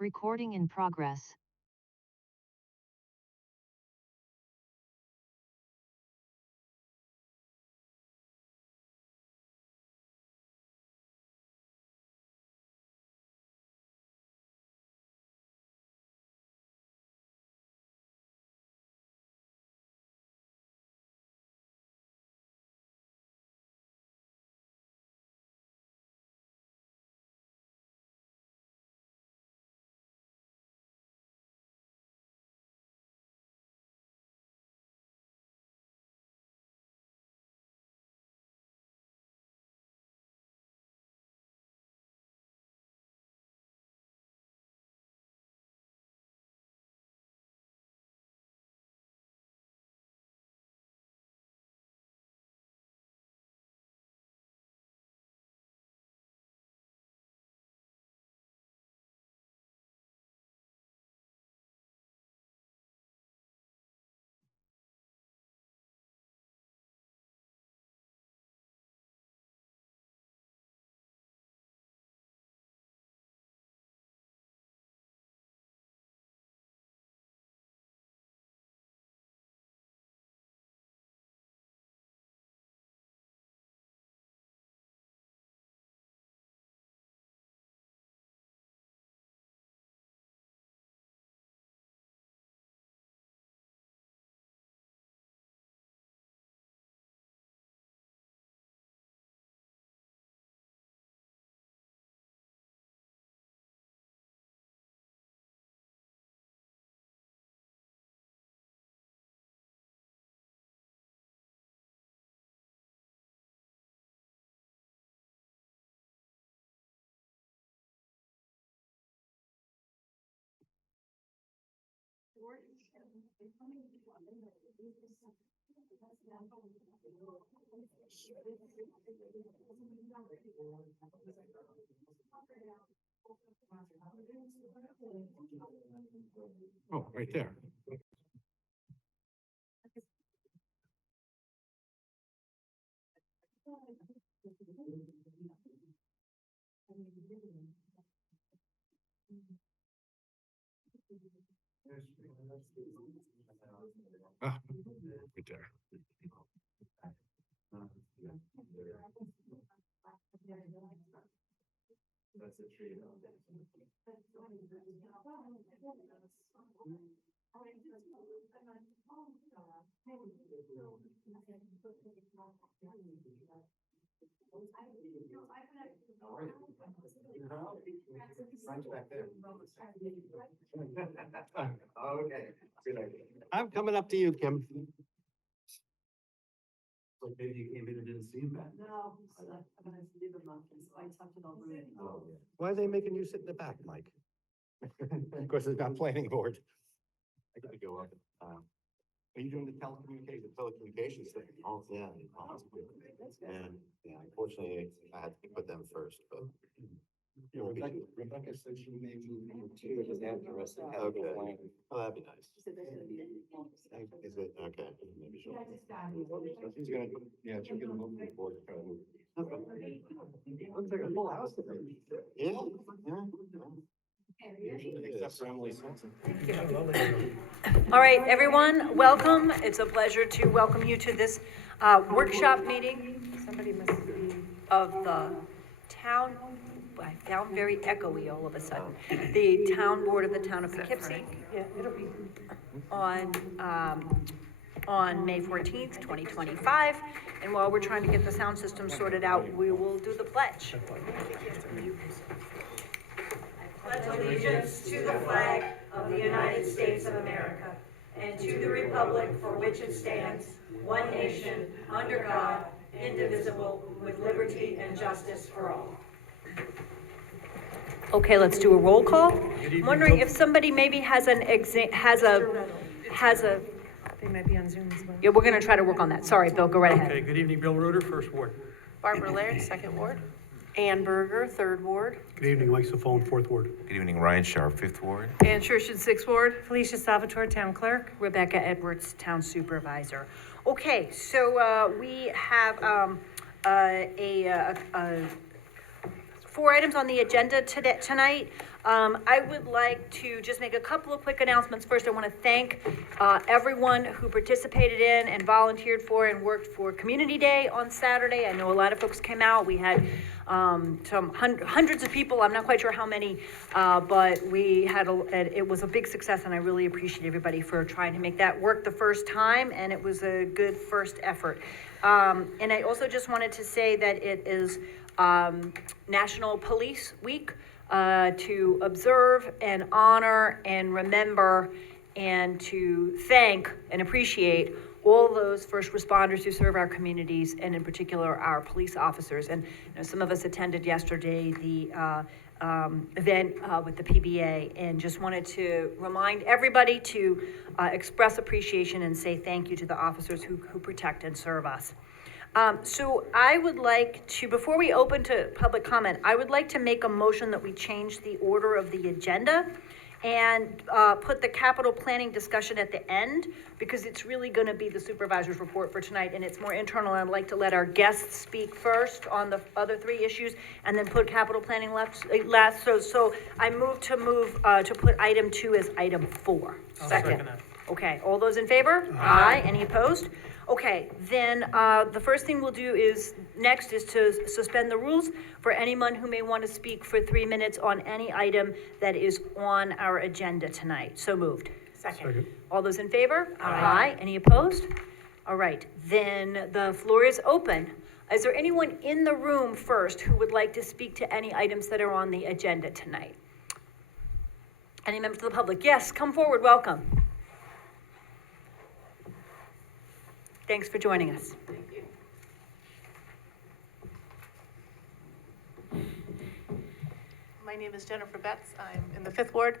Recording in progress. Oh, right there. Ah, right there. That's a tree. Frank's back there. Okay, good idea. I'm coming up to you, Kim. So maybe you came in and didn't see him back. No, I'm gonna leave them up, so I tucked it over in. Oh, Why are they making you sit in the back, Mike? Of course, it's not planning board. I gotta go up. Are you doing the telecommunications thing? Oh, yeah. And, yeah, unfortunately, I had to put them first, but. Yeah, Rebecca said she may move too, because they have the rest of the Okay, oh, that'd be nice. She said that's gonna be. Is it, okay, maybe she'll. She's gonna, yeah, she'll get a move to the board. Okay. Looks like a full house today. Yeah, yeah. Except for Emily Swenson. All right, everyone, welcome. It's a pleasure to welcome you to this workshop meeting. Somebody must be of the town, I found very echoey all of a sudden. The town board of the town of Poughkeepsie. Yeah, it'll be. On May 14th, 2025. And while we're trying to get the sound system sorted out, we will do the pledge. I pledge allegiance to the flag of the United States of America and to the republic for which it stands, one nation, under God, indivisible, with liberty and justice for all. Okay, let's do a roll call. I'm wondering if somebody maybe has a They might be on Zoom as well. yeah, we're gonna try to work on that. Sorry, Bill, go right Okay, ahead. good evening, Bill Roeder, First Ward. Barbara Laird, Second Ward. Ann Berger, Third Ward. Good evening, Mike Safone, Fourth Ward. Good evening, Ryan Sharp, Fifth Ward. Ann Schurshin, Sixth Ward. Felicia Salvatore, Town Clerk. Rebecca Edwards, Town Supervisor. Okay, so we have 4 items on the agenda tonight. I would like to just make a couple of quick announcements. First, I want to thank everyone who participated in and volunteered for and worked for Community Day on Saturday. I know a lot of folks came out. We had hundreds of people. I'm not quite sure how many, but we had it was a big success, and I really appreciate everybody for trying to make that work the first time, and it was a good first effort. And I also just wanted to say that it is National Police Week, to observe and honor and remember and to thank and appreciate all those first responders who serve our communities, and in particular our police officers. And some of us attended yesterday the event with the PBA, and just wanted to remind everybody to express appreciation and say thank you to the officers who protect and serve us. So I would like to, before we open to public comment, I would like to make a motion that we change the order of the agenda and put the capital planning discussion at the end, because it's really going to be the supervisor's report for tonight, and it's more internal. I'd like to let our guests speak first on the other three issues, and then put capital planning last. So I move to put item 2 as item 4. I'll second that. Okay, all those in favor? Aye. Any opposed? Okay, then the first thing we'll do next is to suspend the rules for anyone who may want to speak for 3 minutes on any item that is on our agenda tonight. So moved. Second. All those in favor? Aye. Any opposed? All right, then the floor is open. Is there anyone in the room first who would like to speak to any items that are on the agenda tonight? Any members of the public? Yes, come forward, welcome. Thanks for joining us. Thank you. My name is Jennifer Betts. I'm in the 5th Ward,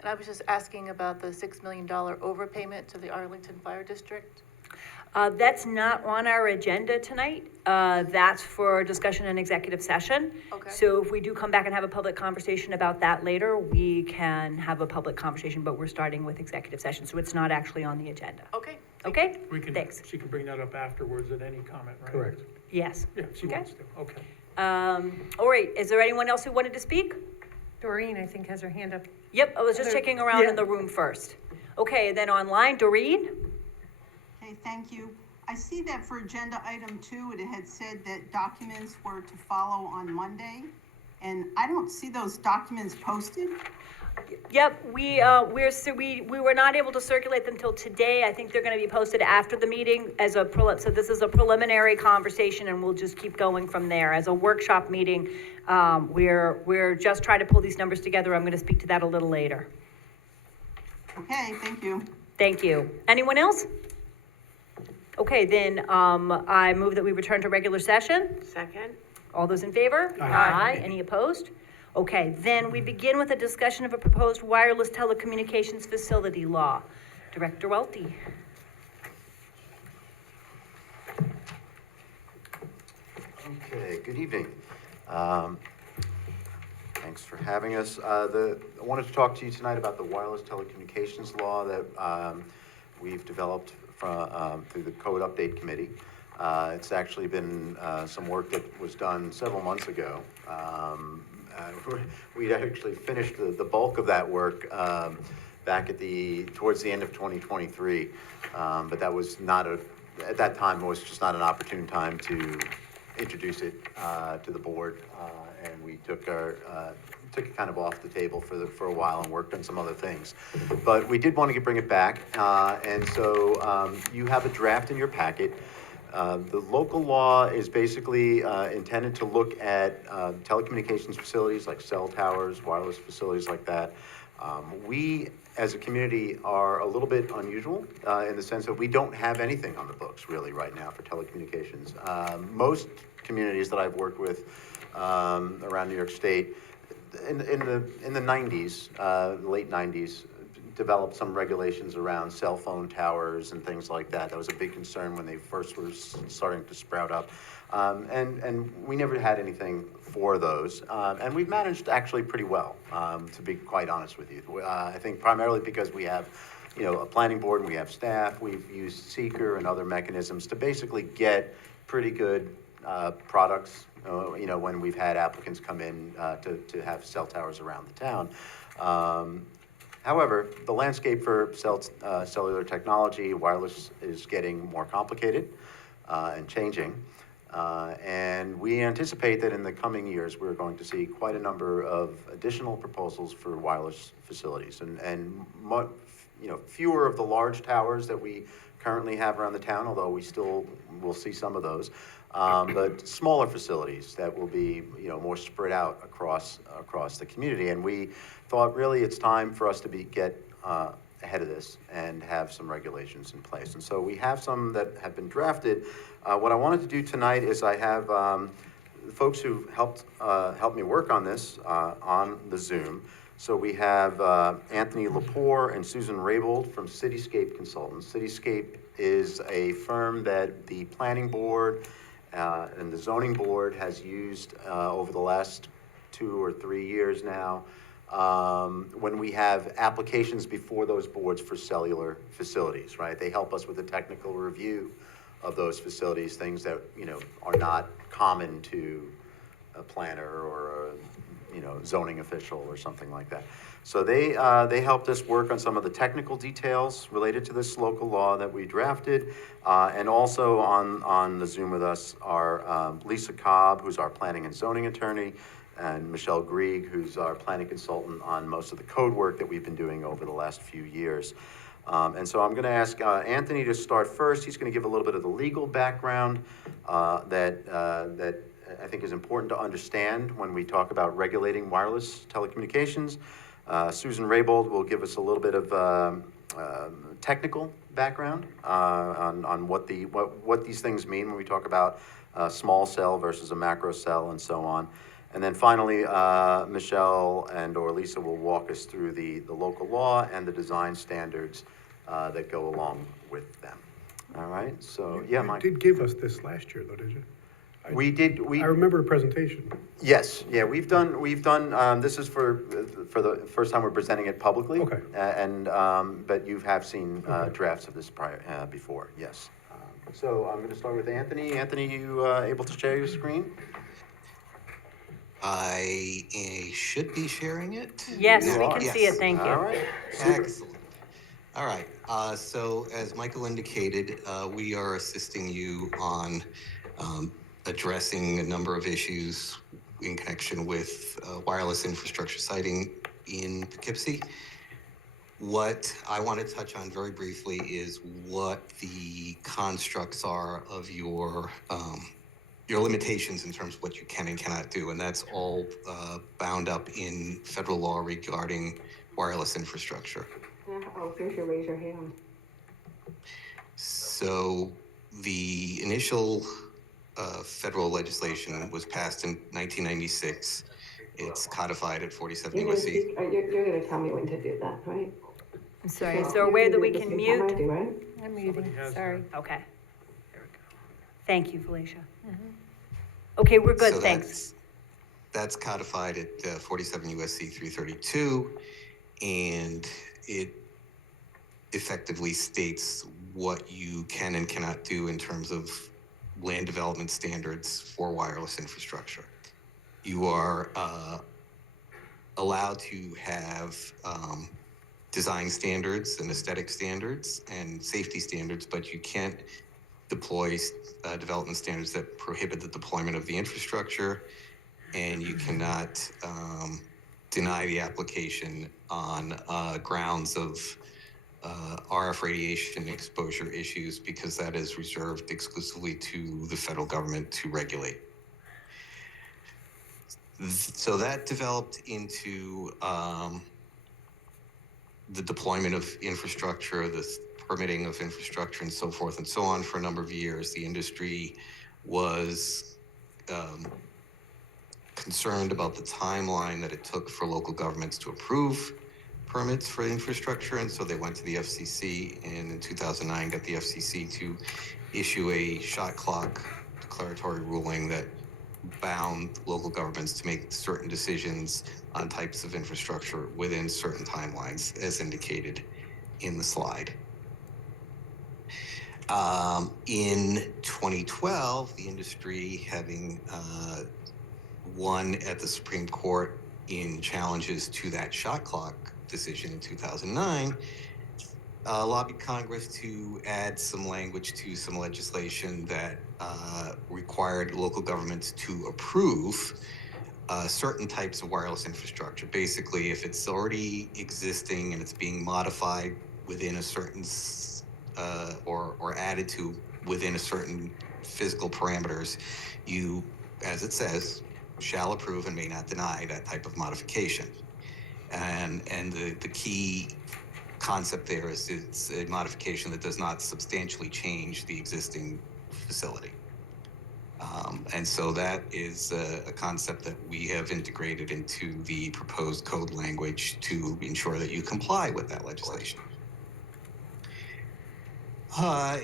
and I was just asking about the $6 million overpayment to the Arlington Fire District. That's not on our agenda tonight. That's for discussion in executive session. Okay. So if we do come back and have a public conversation about that later, we can have a public conversation, but we're starting with executive session, so it's not actually on the agenda. Okay. Okay? Thanks. She can bring that up afterwards at any comment, right? Correct. Yes. Yeah, she Okay. wants to, okay. All right, is there anyone else who wanted to speak? Doreen, I think, has her hand up. Yep, I was just checking around in the room first. Okay, then online, Doreen? Okay, thank you. I see that for agenda item 2, it had said that documents were to follow on Monday, and I don't see those documents posted. Yep, we were not able to circulate them till today. I think they're gonna be posted after the meeting as a so this is a preliminary conversation, and we'll just keep going from there. As a workshop meeting, we're just trying to pull these numbers together. I'm gonna speak to that a little later. Okay, thank you. Thank you. Anyone else? Okay, then, I move that we return to regular session. Second. All those in favor? Aye. Any opposed? Okay, then we begin with a discussion of a proposed wireless telecommunications facility law. Director Welty. Okay, good evening. Thanks for having us. I wanted to talk to you tonight about the wireless telecommunications law that we've developed through the Code Update Committee. It's actually been some work that was done several months ago. We'd actually finished the bulk of that work back towards the end of 2023, but that was not at that time, it was just not an opportune time to introduce it to the board, and we took it kind of off the table for a while and worked on some other things. But we did want to bring it back, and so you have a draft in your packet. The local law is basically intended to look at telecommunications facilities like cell towers, wireless facilities like that. We, as a community, are a little bit unusual in the sense that we don't have anything on the books really right now for telecommunications. Most communities that I've worked with around New York State in the 90s, late 90s, developed some regulations around cell phone towers and things like that. That was a big concern when they first were starting to sprout up. And we never had anything for those. And we've managed actually pretty well, to be quite honest with you. I think primarily because we have, a planning board and we have staff. We've used seeker and other mechanisms to basically get pretty good products when we've had applicants come in to have cell towers around the town. However, the landscape for cellular technology, wireless, is getting more complicated and changing. And we anticipate that in the coming years, we're going to see quite a number of additional proposals for wireless facilities. Fewer of the large towers that we currently have around the town, although we still will see some of those. But smaller facilities that will be, more spread out across the community. And we thought really it's time for us to get ahead of this and have some regulations in place. And so we have some that have been drafted. What I wanted to do tonight is I have the folks who helped me work on this on the Zoom. So we have Anthony Lepore and Susan Raybold from Cityscape Consultants. Cityscape is a firm that the planning board and the zoning board has used over the last 2 or 3 years now when we have applications before those boards for cellular facilities, right? They help us with the technical review of those facilities, things that, are not common to a planner or a, zoning official or something like that. So they helped us work on some of the technical details related to this local law that we drafted. And also on the Zoom with us are Lisa Cobb, who's our planning and zoning attorney, and Michelle Grieg, who's our planning consultant on most of the code work that we've been doing over the last few years. And so I'm going to ask Anthony to start first. He's going to give a little bit of the legal background that I think is important to understand when we talk about regulating wireless telecommunications. Susan Raybold will give us a little bit of technical background on what these things mean when we talk about small cell versus a macro cell and so on. And then finally, Michelle or Lisa will walk us through the local law and the design standards that go along with them. All right, so yeah, You Mike. did give us this last year, though, did you? We did. I remember the presentation. Yes, yeah, we've done, this is for the first time we're presenting it publicly. Okay. But you have seen drafts of this before, yes. So I'm gonna start with Anthony. Anthony, you able to share your screen? I should be sharing it. Yes, You we are. can see it, thank you. All right, super. Excellent. All right. So as Michael indicated, we are assisting you on addressing a number of issues in connection with wireless infrastructure siting in Poughkeepsie. What I want to touch on very briefly is what the constructs are of your limitations in terms of what you can and cannot do, and that's all bound up in federal law regarding wireless infrastructure. Oh, you should raise your hand. So the initial federal legislation was passed in 1996. It's codified at 47 You're gonna USC. speak, you're gonna tell me when to do that, right? I'm sorry, is there a way that we can mute? Right? I'm muting, has sorry. Okay. Thank you, Felicia. Okay, we're good, So thanks. That's codified at 47 USC 332, and it effectively states what you can and cannot do in terms of land development standards for wireless infrastructure. You are allowed to have design standards and aesthetic standards and safety standards, but you can't deploy development standards that prohibit the deployment of the infrastructure, and you cannot deny the application on grounds of RF radiation exposure issues, because that is reserved exclusively to the federal government to regulate. So that developed into the deployment of infrastructure, the permitting of infrastructure, and so forth and so on for a number of years. The industry was concerned about the timeline that it took for local governments to approve permits for infrastructure, and so they went to the FCC, and in 2009 got the FCC to issue a shot clock declaratory ruling that bound local governments to make certain decisions on types of infrastructure within certain timelines, as indicated in the slide. In 2012, the industry having won at the Supreme Court in challenges to that shot clock decision in 2009, lobbied Congress to add some language to some legislation that required local governments to approve certain types of wireless infrastructure. Basically, if it's already existing and it's being modified within a certain or added to within a certain physical parameters, you, as it says, shall approve and may not deny that type of modification. And the key concept there is it's a modification that does not substantially change the existing facility. And so that is a concept that we have integrated into the proposed code language to ensure that you comply with that legislation.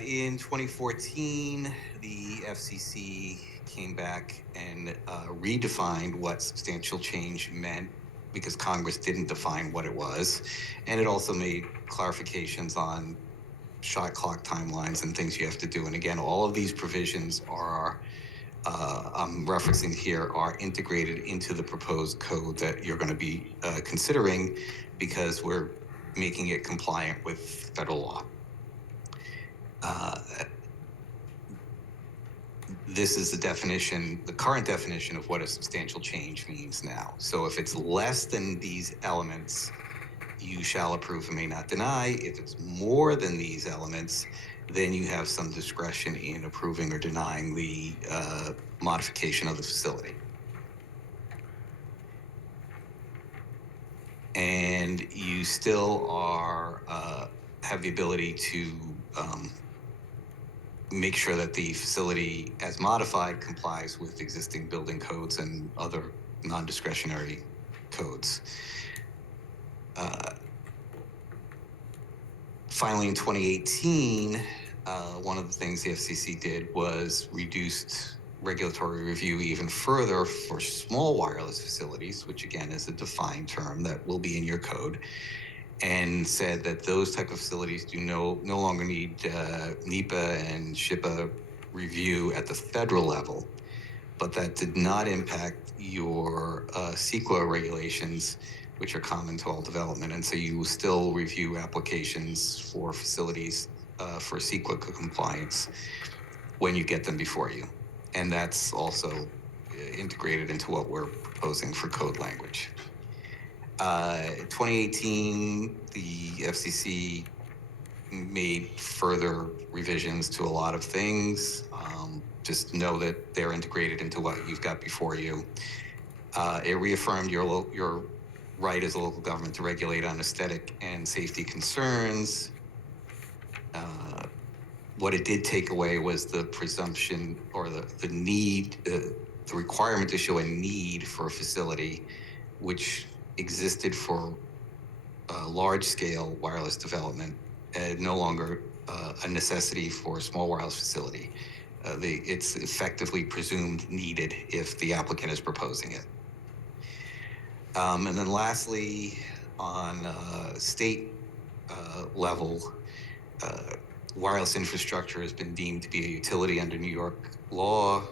In 2014, the FCC came back and redefined what substantial change meant because Congress didn't define what it was. And it also made clarifications on shot clock timelines and things you have to do. And again, all of these provisions are, I'm referencing here, are integrated into the proposed code that you're going to be considering because we're making it compliant with federal law. This is the definition, the current definition of what a substantial change means now. So if it's less than these elements, you shall approve and may not deny. If it's more than these elements, then you have some discretion in approving or denying the modification of the facility. And you still are have the ability to make sure that the facility as modified complies with existing building codes and other non-discretionary codes. Finally, in 2018, one of the things the FCC did was reduced regulatory review even further for small wireless facilities, which again is a defined term that will be in your code, and said that those type of facilities do no longer need NEPA and SHPA review at the federal level, but that did not impact your CEQA regulations, which are common to all development. And so you will still review applications for facilities for CEQA compliance when you get them before you. And that's also integrated into what we're proposing for code language. 2018, the FCC made further revisions to a lot of things. Just know that they're integrated into what you've got before you. It reaffirmed your right as a local government to regulate on aesthetic and safety concerns. What it did take away was the presumption or the need, the requirement to show a need for a facility, which existed for large-scale wireless development, no longer a necessity for a small wireless facility. It's effectively presumed needed if the applicant is proposing it. And then lastly, on state level, wireless infrastructure has been deemed to be a utility under New York law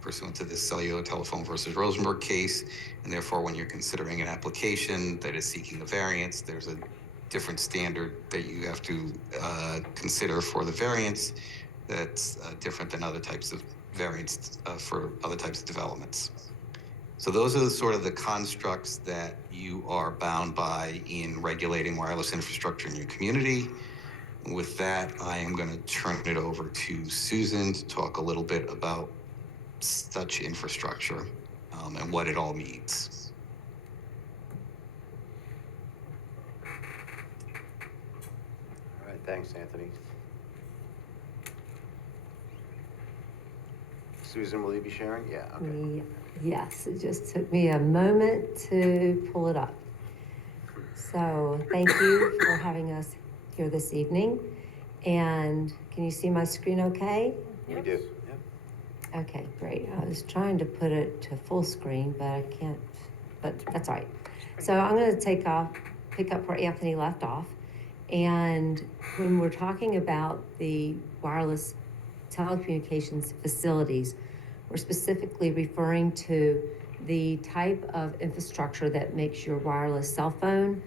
pursuant to the Cellular Telephone versus Rosenberg case. And therefore, when you're considering an application that is seeking a variance, there's a different standard that you have to consider for the variance that's different than other types of variance for other types of developments. So those are sort of the constructs that you are bound by in regulating wireless infrastructure in your community. With that, I am going to turn it over to Susan to talk a little bit about such infrastructure and what it all means. All right, thanks, Anthony. Susan, will you be sharing? Yeah, okay. Yes, it just took me a moment to pull it up. So thank you for having us here this evening. And can you see my screen okay? We do, yep. Okay, great. I was trying to put it to full screen, but I can't, but that's all right. So I'm going to pick up where Anthony left off. And when we're talking about the wireless telecommunications facilities, we're specifically referring to the type of infrastructure that makes your wireless cell phone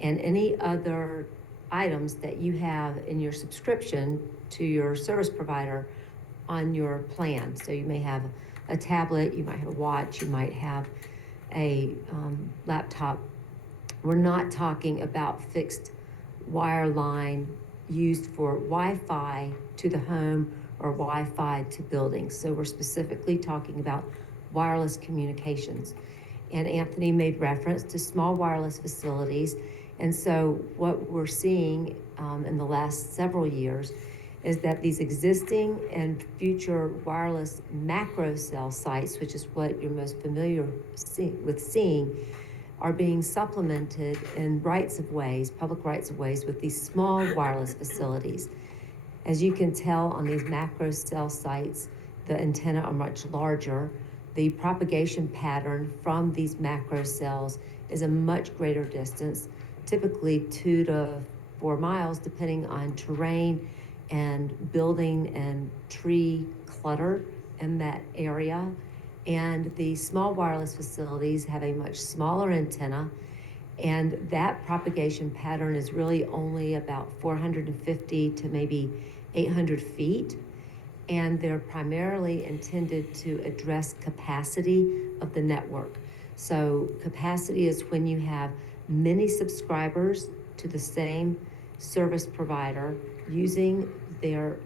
and any other items that you have in your subscription to your service provider on your plan. So you may have a tablet, you might have a watch, you might have a laptop. We're not talking about fixed wire line used for Wi-Fi to the home or Wi-Fi to buildings. So we're specifically talking about wireless communications. And Anthony made reference to small wireless facilities. And so what we're seeing in the last several years is that these existing and future wireless macro cell sites, which is what you're most familiar with seeing, are being supplemented in rights of ways, public rights of ways, with these small wireless facilities. As you can tell on these macro cell sites, the antenna are much larger. The propagation pattern from these macro cells is a much greater distance, typically 2 to 4 miles, depending on terrain and building and tree clutter in that area. And the small wireless facilities have a much smaller antenna, and that propagation pattern is really only about 450 to maybe 800 feet. And they're primarily intended to address capacity of the network. So capacity is when you have many subscribers to the same service provider using their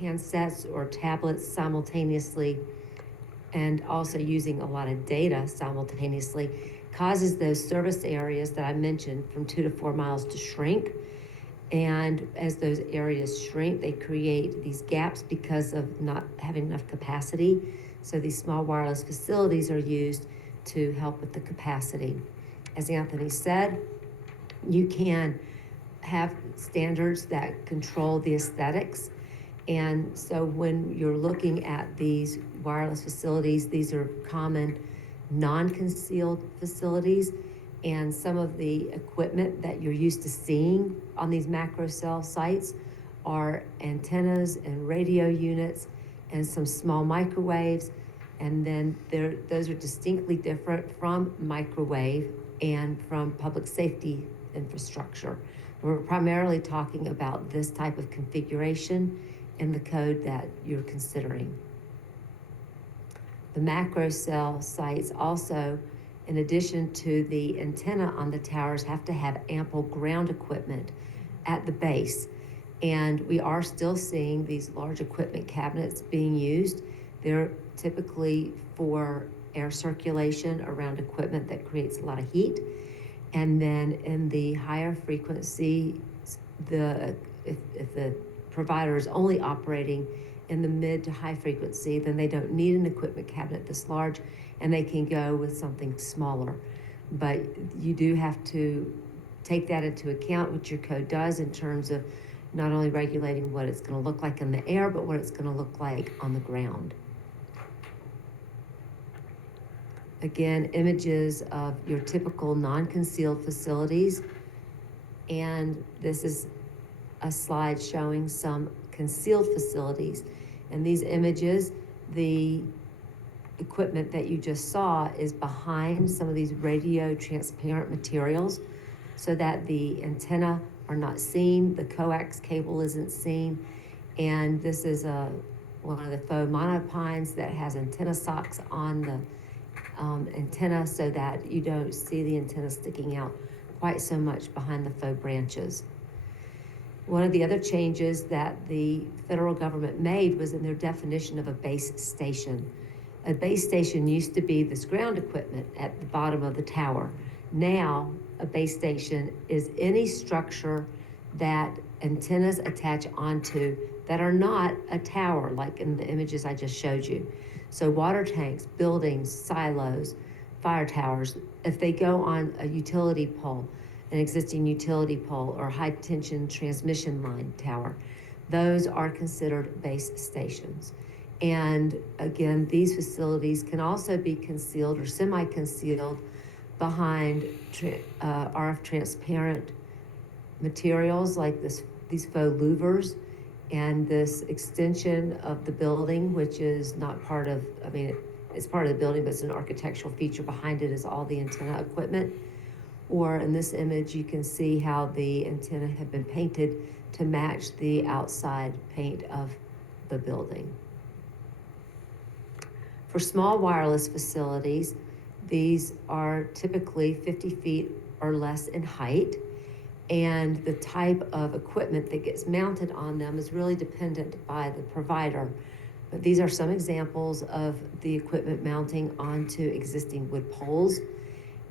handsets or tablets simultaneously, and also using a lot of data simultaneously, causes those service areas that I mentioned from 2 to 4 miles to shrink. And as those areas shrink, they create these gaps because of not having enough capacity. So these small wireless facilities are used to help with the capacity. As Anthony said, you can have standards that control the aesthetics. And so when you're looking at these wireless facilities, these are common non-concealed facilities. And some of the equipment that you're used to seeing on these macro cell sites are antennas and radio units and some small microwaves. And then those are distinctly different from microwave and from public safety infrastructure. We're primarily talking about this type of configuration in the code that you're considering. The macro cell sites also, in addition to the antenna on the towers, have to have ample ground equipment at the base. And we are still seeing these large equipment cabinets being used. They're typically for air circulation around equipment that creates a lot of heat. And then in the higher frequency, if the provider is only operating in the mid to high frequency, then they don't need an equipment cabinet this large, and they can go with something smaller. But you do have to take that into account, which your code does, in terms of not only regulating what it's going to look like in the air, but what it's going to look like on the ground. Again, images of your typical non-concealed facilities. And this is a slide showing some concealed facilities. And these images, the equipment that you just saw is behind some of these radio transparent materials so that the antenna are not seen, the coax cable isn't seen. And this is one of the faux monopines that has antenna socks on the antenna so that you don't see the antenna sticking out quite so much behind the faux branches. One of the other changes that the federal government made was in their definition of a base station. A base station used to be this ground equipment at the bottom of the tower. Now, a base station is any structure that antennas attach onto that are not a tower, like in the images I just showed you. So water tanks, buildings, silos, fire towers, if they go on a utility pole, an existing utility pole or high tension transmission line tower, those are considered base stations. And again, these facilities can also be concealed or semi-concealed behind RF transparent materials like these faux louvers and this extension of the building, which is not part of, I mean, it's part of the building, but it's an architectural feature. Behind it is all the antenna equipment. Or in this image, you can see how the antenna have been painted to match the outside paint of the building. For small wireless facilities, these are typically 50 feet or less in height, and the type of equipment that gets mounted on them is really dependent by the provider. But these are some examples of the equipment mounting onto existing wood poles.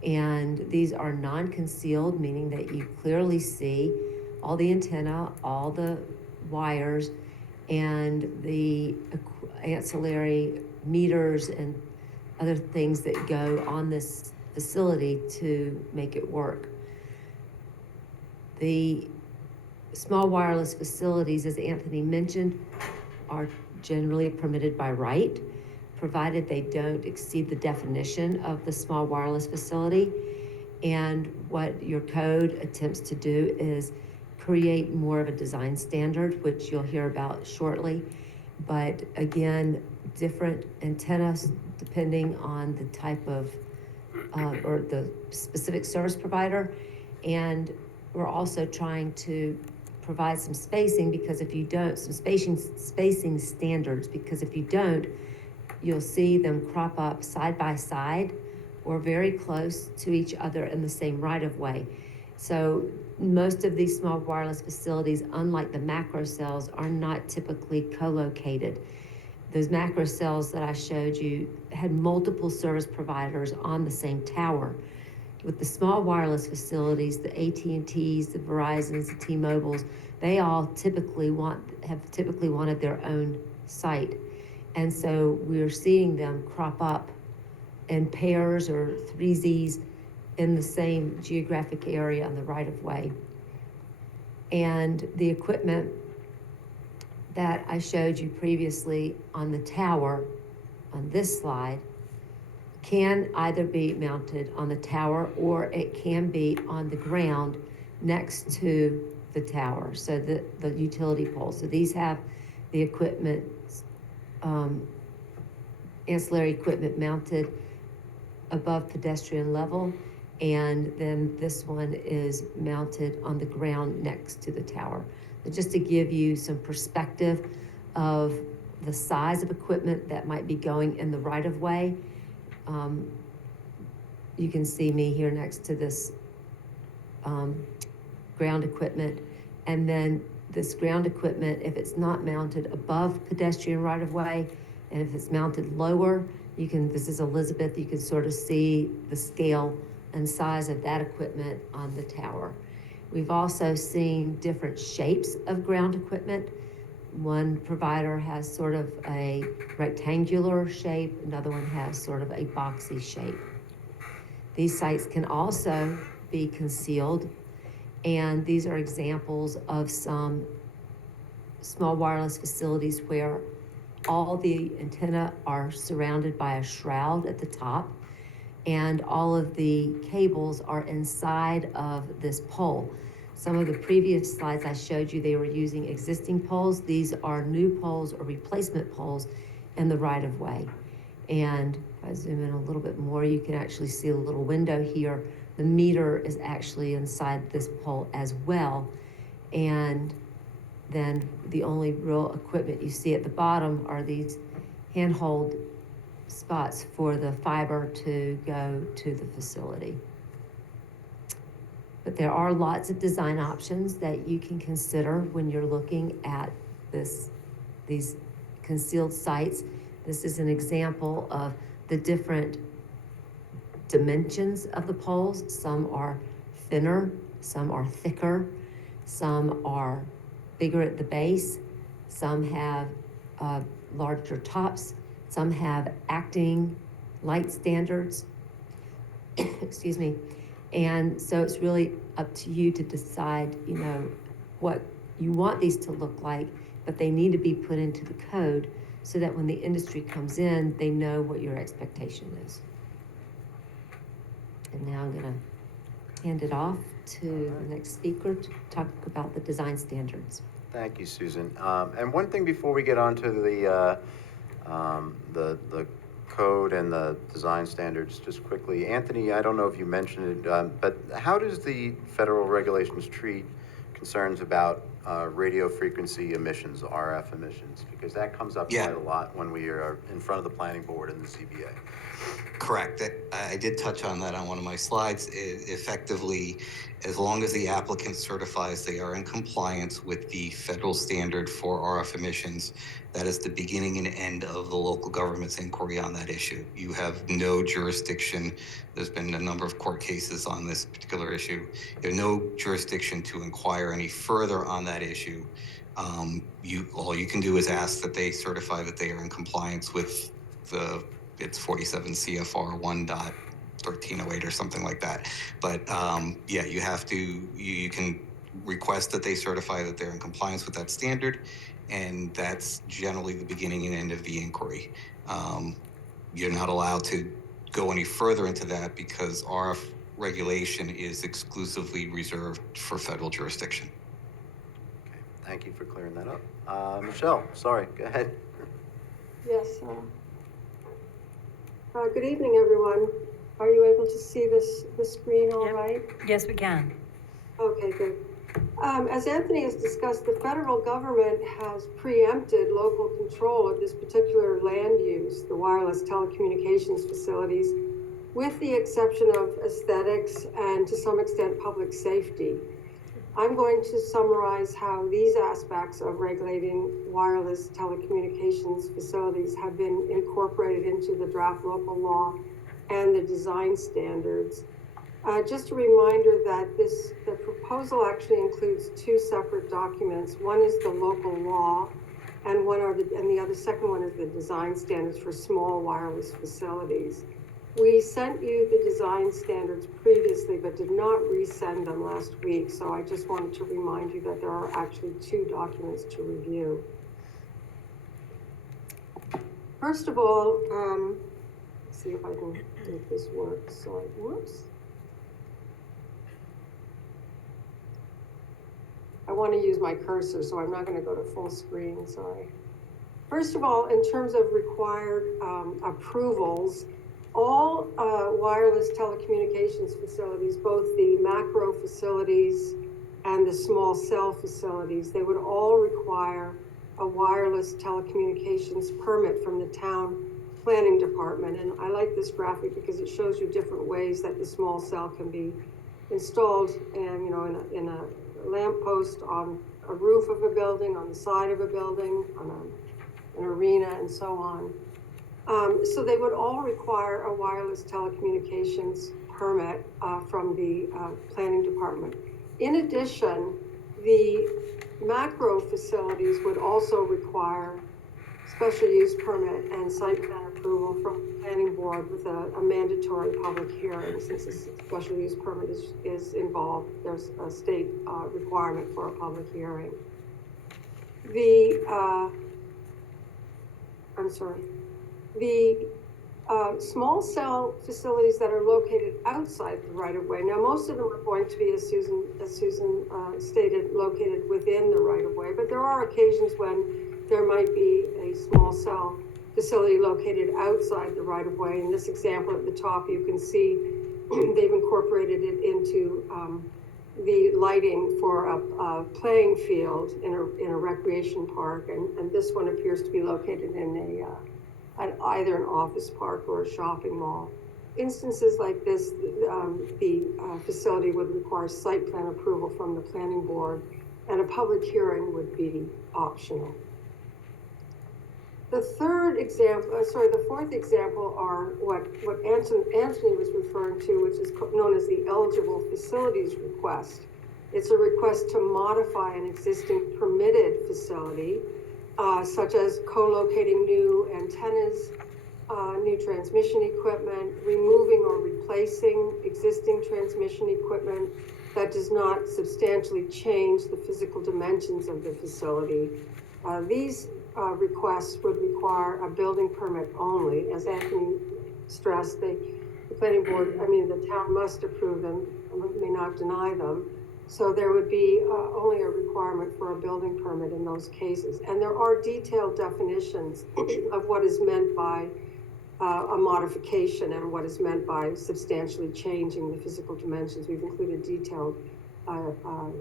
And these are non-concealed, meaning that you clearly see all the antenna, all the wires, and the ancillary meters and other things that go on this facility to make it work. The small wireless facilities, as Anthony mentioned, are generally permitted by right, provided they don't exceed the definition of the small wireless facility. And what your code attempts to do is create more of a design standard, which you'll hear about shortly. But again, different antennas depending on the type of, or the specific service provider. And we're also trying to provide some spacing, because if you don't, some spacing standards, because if you don't, you'll see them crop up side by side or very close to each other in the same right-of-way. So most of these small wireless facilities, unlike the macro cells, are not typically co-located. Those macro cells that I showed you had multiple service providers on the same tower. With the small wireless facilities, the AT&Ts, the Verizons, the T-Mobiles, they all have typically wanted their own site. And so we're seeing them crop up in pairs or threesies in the same geographic area on the right-of-way. And the equipment that I showed you previously on the tower, on this slide, can either be mounted on the tower or it can be on the ground next to the tower, so the utility poles. So these have the equipment, ancillary equipment mounted above pedestrian level, and then this one is mounted on the ground next to the tower. But just to give you some perspective of the size of equipment that might be going in the right-of-way, you can see me here next to this ground equipment. And then this ground equipment, if it's not mounted above pedestrian right-of-way, and if it's mounted lower, this is Elizabeth, you can sort of see the scale and size of that equipment on the tower. We've also seen different shapes of ground equipment. One provider has sort of a rectangular shape, another one has sort of a boxy shape. These sites can also be concealed, and these are examples of some small wireless facilities where all the antenna are surrounded by a shroud at the top, and all of the cables are inside of this pole. Some of the previous slides I showed you, they were using existing poles. These are new poles or replacement poles in the right-of-way. And if I zoom in a little bit more, you can actually see a little window here. The meter is actually inside this pole as well. And then the only real equipment you see at the bottom are these handhold spots for the fiber to go to the facility. But there are lots of design options that you can consider when you're looking at these concealed sites. This is an example of the different dimensions of the poles. Some are thinner, some are thicker, some are bigger at the base, some have larger tops, some have acting light standards, excuse me. And so it's really up to you to decide, what you want these to look like, but they need to be put into the code so that when the industry comes in, they know what your expectation is. And now I'm gonna hand it off to the next speaker to talk about the design standards. Thank you, Susan. And one thing before we get on to the code and the design standards, just quickly, Anthony, I don't know if you mentioned it, but how does the federal regulations treat concerns about radio frequency emissions, RF emissions? Because that comes up Yeah. quite a lot when we are in front of the planning board and the CBA. Correct. I did touch on that on one of my slides. Effectively, as long as the applicant certifies they are in compliance with the federal standard for RF emissions, that is the beginning and end of the local government's inquiry on that issue. You have no jurisdiction. There's been a number of court cases on this particular issue. You have no jurisdiction to inquire any further on that issue. All you can do is ask that they certify that they are in compliance with it's 47 CFR 1.1308 or something like that. But yeah, you have to, you can request that they certify that they're in compliance with that standard, and that's generally the beginning and end of the inquiry. You're not allowed to go any further into that because RF regulation is exclusively reserved for federal jurisdiction. Okay, thank you for clearing that up. Michelle, sorry, go ahead. Yes. Good evening, everyone. Are you able to see the screen all Yep. right? Yes, we can. Okay, good. As Anthony has discussed, the federal government has preempted local control of this particular land use, the wireless telecommunications facilities, with the exception of aesthetics and to some extent public safety. I'm going to summarize how these aspects of regulating wireless telecommunications facilities have been incorporated into the draft local law and the design standards. Just a reminder that the proposal actually includes two separate documents. One is the local law, and the other second one is the design standards for small wireless facilities. We sent you the design standards previously, but did not resend them last week. So I just wanted to remind you that there are actually two documents to review. First of all, let's see if I can make this work. Sorry, whoops. I want to use my cursor, so I'm not going to go to full screen, sorry. First of all, in terms of required approvals, all wireless telecommunications facilities, both the macro facilities and the small cell facilities, they would all require a wireless telecommunications permit from the town planning department. And I like this graphic because it shows you different ways that the small cell can be installed, and in a lamppost, on a roof of a building, on the side of a building, on an arena, and so on. So they would all require a wireless telecommunications permit from the planning department. In addition, the macro facilities would also require special use permit and site plan approval from the planning board with a mandatory public hearing. Since a special use permit is involved, there's a state requirement for a public hearing. The small cell facilities that are located outside the right-of-way. Now, most of them are going to be, as Susan stated, located within the right-of-way, but there are occasions when there might be a small cell facility located outside the right-of-way. In this example at the top, you can see they've incorporated it into the lighting for a playing field in a recreation park, and this one appears to be located in either an office park or a shopping mall. Instances like this, the facility would require site plan approval from the planning board, and a public hearing would be optional. The fourth example are what Anthony was referring to, which is known as the eligible facilities request. It's a request to modify an existing permitted facility, such as co-locating new antennas, new transmission equipment, removing or replacing existing transmission equipment that does not substantially change the physical dimensions of the facility. These requests would require a building permit only. As Anthony stressed, the planning board, the town must approve them, may not deny them. So there would be only a requirement for a building permit in those cases. And there are detailed definitions of what is meant by a modification and what is meant by substantially changing the physical dimensions. We've included detailed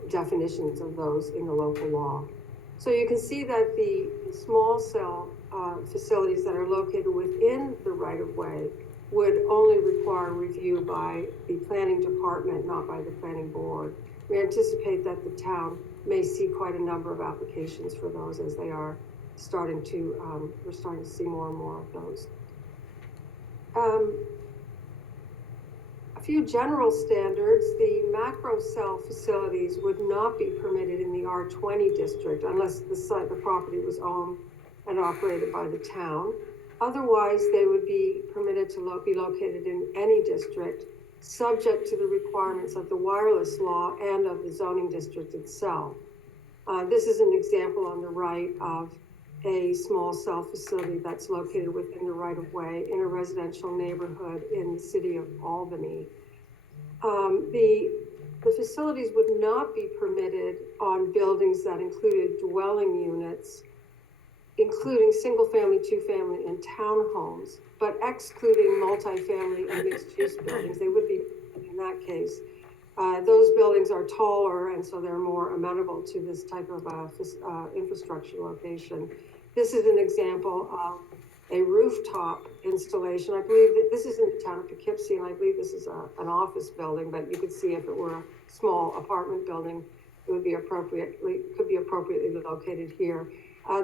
definitions of those in the local law. So you can see that the small cell facilities that are located within the right-of-way would only require review by the planning department, not by the planning board. We anticipate that the town may see quite a number of applications for those as they are starting to, we're starting to see more and more of those. A few general standards: the macro cell facilities would not be permitted in the R20 district unless the property was owned and operated by the town. Otherwise, they would be permitted to be located in any district, subject to the requirements of the wireless law and of the zoning district itself. This is an example on the right of a small cell facility that's located within the right-of-way in a residential neighborhood in the city of Albany. The facilities would not be permitted on buildings that included dwelling units, including single-family, two-family, and townhomes, but excluding multifamily and mixed-use buildings. They would be in that case. Those buildings are taller, and so they're more amenable to this type of infrastructure location. This is an example of a rooftop installation. I believe that this is in the town of Poughkeepsie, and I believe this is an office building, but you could see if it were a small apartment building, it would be could be appropriately located here.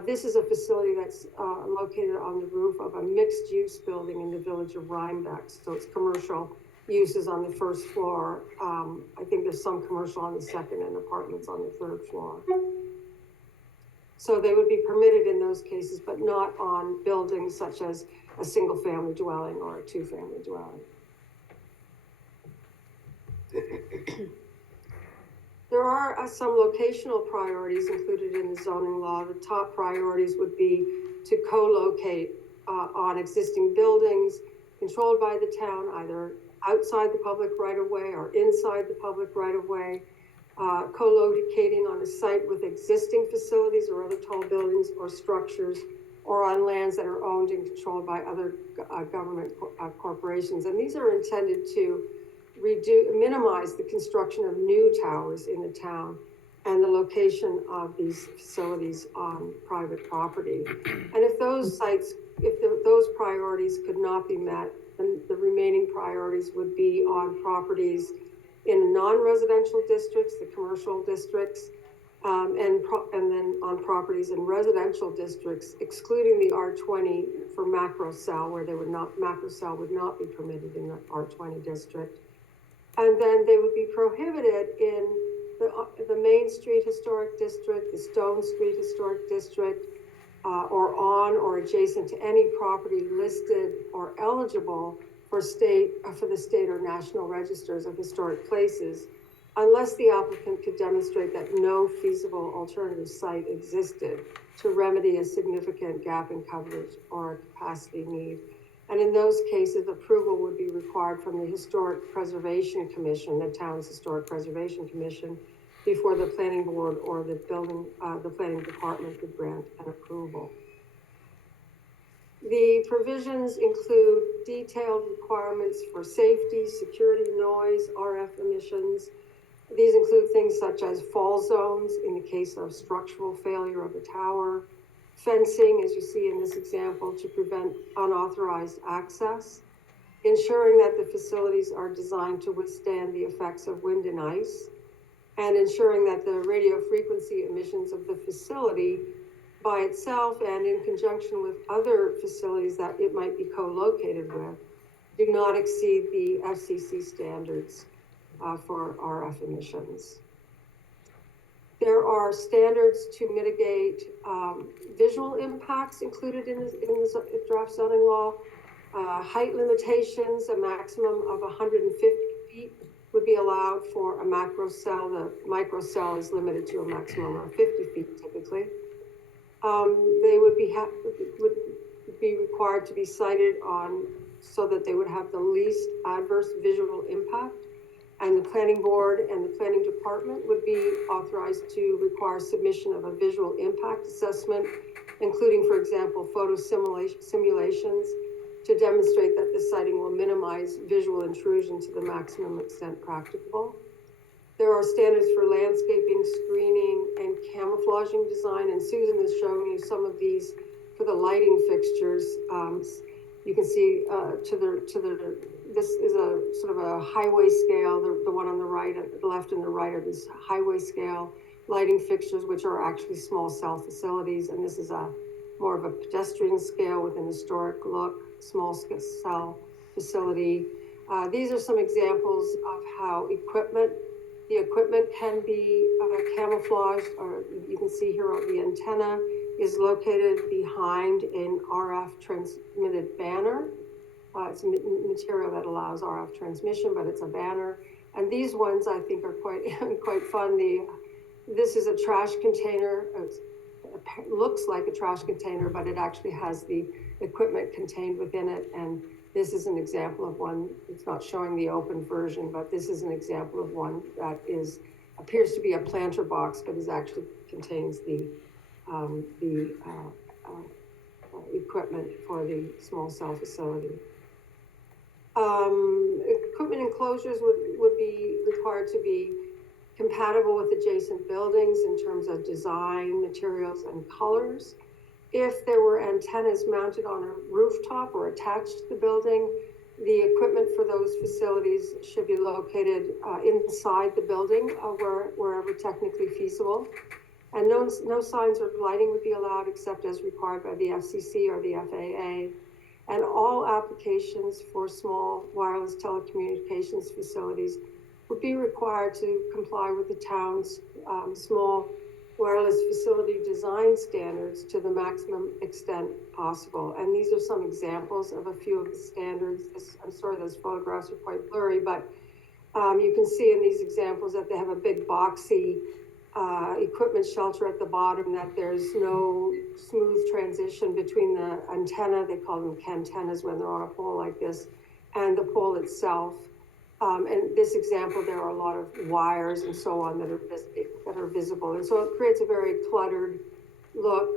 This is a facility that's located on the roof of a mixed-use building in the village of Rhinebeck. So it's commercial uses on the first floor. I think there's some commercial on the second and apartments on the third floor. So they would be permitted in those cases, but not on buildings such as a single-family dwelling or a two-family dwelling. There are some locational priorities included in the zoning law. The top priorities would be to co-locate on existing buildings controlled by the town, either outside the public right-of-way or inside the public right-of-way, co-locating on a site with existing facilities or other tall buildings or structures, or on lands that are owned and controlled by other government corporations. And these are intended to minimize the construction of new towers in the town and the location of these facilities on private property. And if those sites, those priorities could not be met, then the remaining priorities would be on properties in non-residential districts, the commercial districts, and then on properties in residential districts, excluding the R20 for macro cell, where macro cell would not be permitted in the R20 district. And then they would be prohibited in the Main Street Historic District, the Stone Street Historic District, or on or adjacent to any property listed or eligible for the state or national registers of historic places, unless the applicant could demonstrate that no feasible alternative site existed to remedy a significant gap in coverage or a capacity need. And in those cases, approval would be required from the Historic Preservation Commission, the town's Historic Preservation Commission, before the planning board or the planning department could grant an approval. The provisions include detailed requirements for safety, security, noise, RF emissions. These include things such as fall zones in the case of structural failure of a tower, fencing, as you see in this example, to prevent unauthorized access, ensuring that the facilities are designed to withstand the effects of wind and ice, and ensuring that the radio frequency emissions of the facility by itself and in conjunction with other facilities that it might be co-located with do not exceed the FCC standards for RF emissions. There are standards to mitigate visual impacts included in the draft zoning law. Height limitations, a maximum of 150 feet would be allowed for a macro cell. The micro cell is limited to a maximum of 50 feet typically. They would be required to be sited on so that they would have the least adverse visual impact. And the planning board and the planning department would be authorized to require submission of a visual impact assessment, including, for example, simulations to demonstrate that the siting will minimize visual intrusion to the maximum extent practicable. There are standards for landscaping, screening, and camouflaging design, and Susan is showing you some of these for the lighting fixtures. You can see this is a sort of a highway scale. The one on the right, the left and the right are these highway scale lighting fixtures, which are actually small cell facilities, and this is a more of a pedestrian scale with an historic look, small cell facility. These are some examples of how the equipment can be camouflaged, or you can see here the antenna is located behind an RF transmitted banner. It's material that allows RF transmission, but it's a banner. And these ones I think are quite quite fun. This is a trash container. It looks like a trash container, but it actually has the equipment contained within it. And this is an example of one. It's not showing the open version, but this is an example of one that appears to be a planter box, but actually contains the equipment for the small cell facility. Equipment enclosures would be required to be compatible with adjacent buildings in terms of design, materials, and colors. If there were antennas mounted on a rooftop or attached to the building, the equipment for those facilities should be located inside the building, wherever technically feasible. And no signs or lighting would be allowed except as required by the FCC or the FAA. And all applications for small wireless telecommunications facilities would be required to comply with the town's small wireless facility design standards to the maximum extent possible. And these are some examples of a few of the standards. I'm sorry, those photographs are quite blurry, but you can see in these examples that they have a big boxy equipment shelter at the bottom, that there's no smooth transition between the antenna, they call them cantennas when they're on a pole like this, and the pole itself. And this example, there are a lot of wires and so on that are visible. And so it creates a very cluttered look,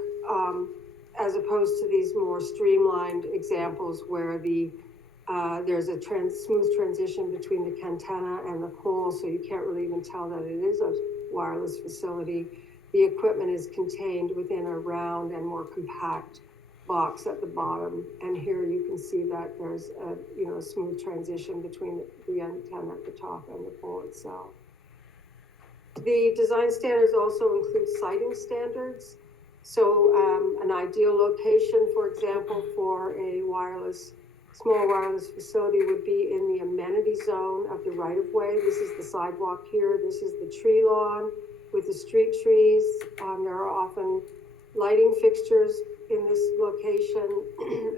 as opposed to these more streamlined examples where there's a smooth transition between the antenna and the pole, so you can't really even tell that it is a wireless facility. The equipment is contained within a round and more compact box at the bottom, and here you can see that there's a smooth transition between the antenna at the top and the pole itself. The design standards also include siting standards. So an ideal location, for example, for a small wireless facility would be in the amenity zone of the right-of-way. This is the sidewalk here. This is the tree lawn with the street trees. There are often lighting fixtures in this location,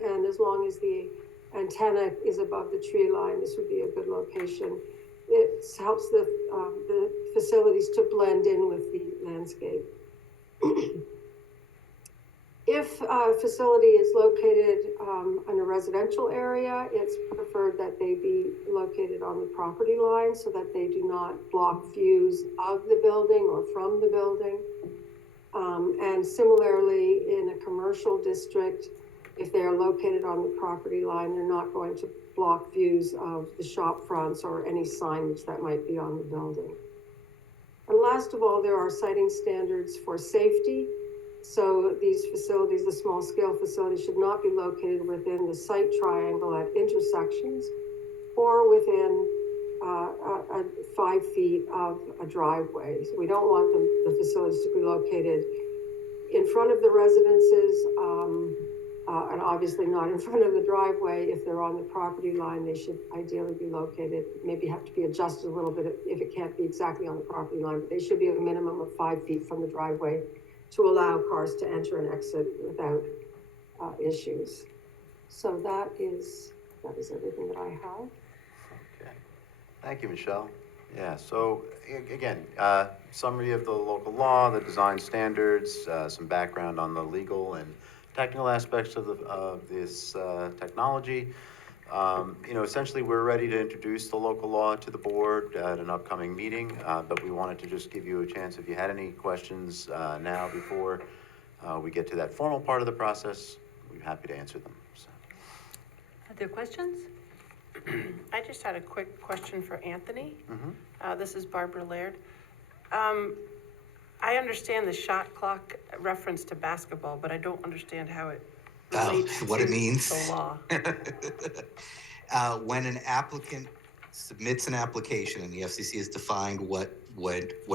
and as long as the antenna is above the tree line, this would be a good location. It helps the facilities to blend in with the landscape. If a facility is located in a residential area, it's preferred that they be located on the property line so that they do not block views of the building or from the building. And similarly, in a commercial district, if they are located on the property line, they're not going to block views of the shop fronts or any signage that might be on the building. And last of all, there are siting standards for safety. So these facilities, the small scale facilities, should not be located within the site triangle at intersections or within 5 feet of a driveway. So we don't want the facilities to be located in front of the residences, and obviously not in front of the driveway. If they're on the property line, they should ideally be located, maybe have to be adjusted a little bit if it can't be exactly on the property line, but they should be a minimum of 5 feet from the driveway to allow cars to enter and exit without issues. So that is everything that I have. Okay. Thank you, Michelle. Yeah, so again, summary of the local law, the design standards, some background on the legal and technical aspects of this technology, Essentially, we're ready to introduce the local law to the board at an upcoming meeting, but we wanted to just give you a chance, if you had any questions now before we get to that formal part of the process, we're happy to answer them. So. Are there questions? I just had a quick question for Anthony. Mhm. This is Barbara Laird. I understand the shot clock reference to basketball, but I don't understand how it relates what to it means. the law. When an applicant submits an application, and the FCC has defined when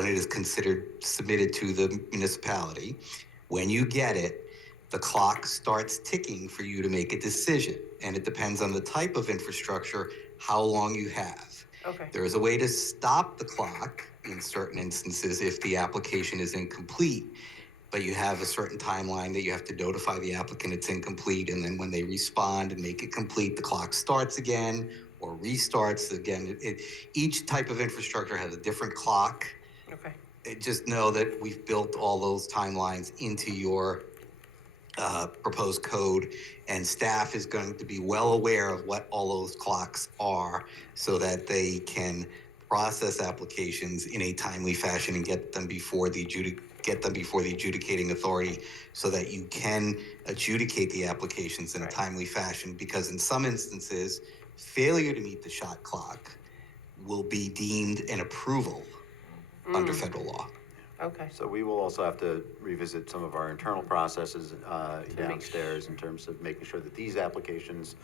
it is considered submitted to the municipality, when you get it, the clock starts ticking for you to make a decision. And it depends on the type of infrastructure, how long you have. Okay. There is a way to stop the clock in certain instances if the application is incomplete, but you have a certain timeline that you have to notify the applicant it's incomplete, and then when they respond and make it complete, the clock starts again or restarts again. Each type of infrastructure has a different clock. Okay. Just know that we've built all those timelines into your proposed code, and staff is going to be well aware of what all those clocks are so that they can process applications in a timely fashion and get them before the adjudicating authority so that you can adjudicate the applications in a timely fashion, because in some instances, failure to meet the shot clock will be deemed an approval under federal law. Okay. So we will also have to revisit some of our internal processes downstairs in terms of making sure that these applications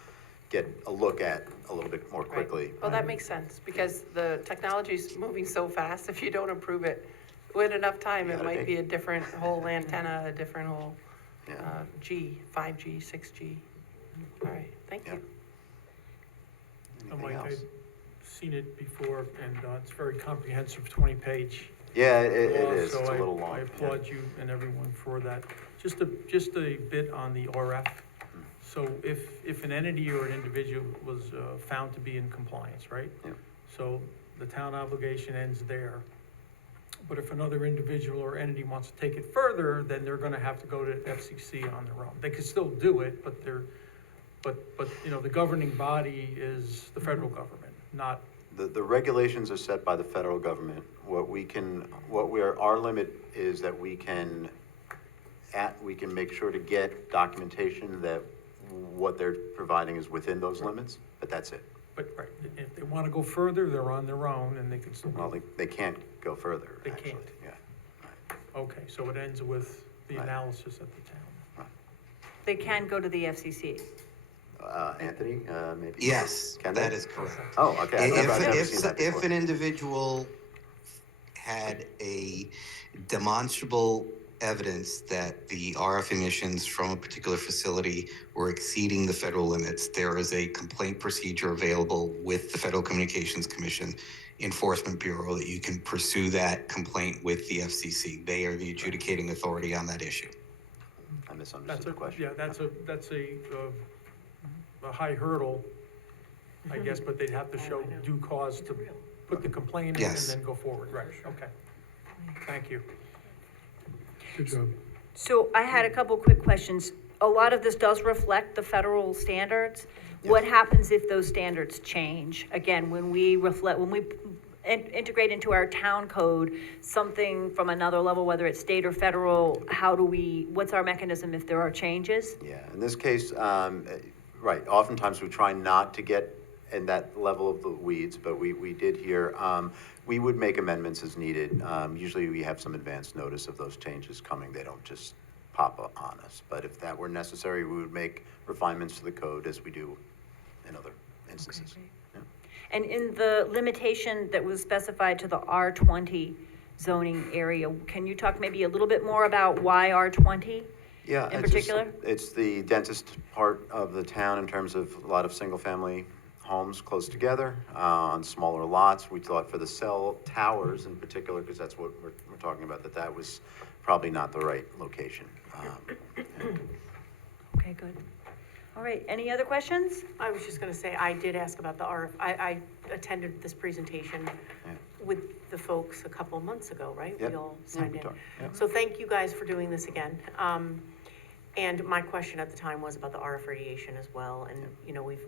get a look at a little bit more quickly. Right. Well, that makes sense, because the technology's moving so fast. If you don't approve it with enough time, it might be a different whole antenna, a different whole 5G, 6G. All right, thank you. Anything Mike, else? I've seen it before, and it's very comprehensive, 20-page. Yeah, it is. So It's a little long. I applaud you and everyone for that. Just a bit on the RF. So if an entity or an individual was found to be in compliance, right? Yeah. So the town obligation ends there. But if another individual or entity wants to take it further, then they're gonna have to go to FCC on their own. They could still do it, but the governing body is the federal government, not. The regulations are set by the federal government. Our limit is that we can make sure to get documentation that what they're providing is within those limits, but that's it. But, right, if they wanna go further, they're on their own and they can still. Well, they can't go further, They actually. can't. Yeah. Okay, so it ends with the Right. analysis at the town. They can go to the FCC. Anthony, maybe? Yes, Can that they? is correct. Oh, okay. I've never If seen that if before. an individual had a demonstrable evidence that the RF emissions from a particular facility were exceeding the federal limits, there is a complaint procedure available with the Federal Communications Commission Enforcement Bureau that you can pursue that complaint with the FCC. They are the adjudicating authority on that issue. I misunderstood That's the question. yeah, that's a high hurdle, I guess, but they'd have to show due cause to put the complaint in and Yes. then go forward, right, okay. Thank you. Good job. So I had a couple quick questions. A lot of this does reflect the federal standards. What happens if those standards change? Again, when we integrate into our town code something from another level, whether it's state or federal, what's our mechanism if there are changes? Yeah, in this case, right, oftentimes we try not to get in that level of the weeds, but we did here. We would make amendments as needed. Usually we have some advance notice of those changes coming. They don't just pop up on us. But if that were necessary, we would make refinements to the code as we do in other instances. Yeah. And in the limitation that was specified to the R20 zoning area, can you talk maybe a little bit more about why R20? Yeah, In it's particular? it's the densest part of the town in terms of a lot of single-family homes close together on smaller lots. We thought for the cell towers in particular, because that's what we're talking about, that was probably not the right location. Okay, good. All right, any other questions? I was just gonna say, I did ask about the RF. I attended this presentation with the folks a couple of months ago, right? Yep. We all signed we in. talked, yep. So thank you guys for doing this again. And my question at the time was about the RF radiation as well. And, we've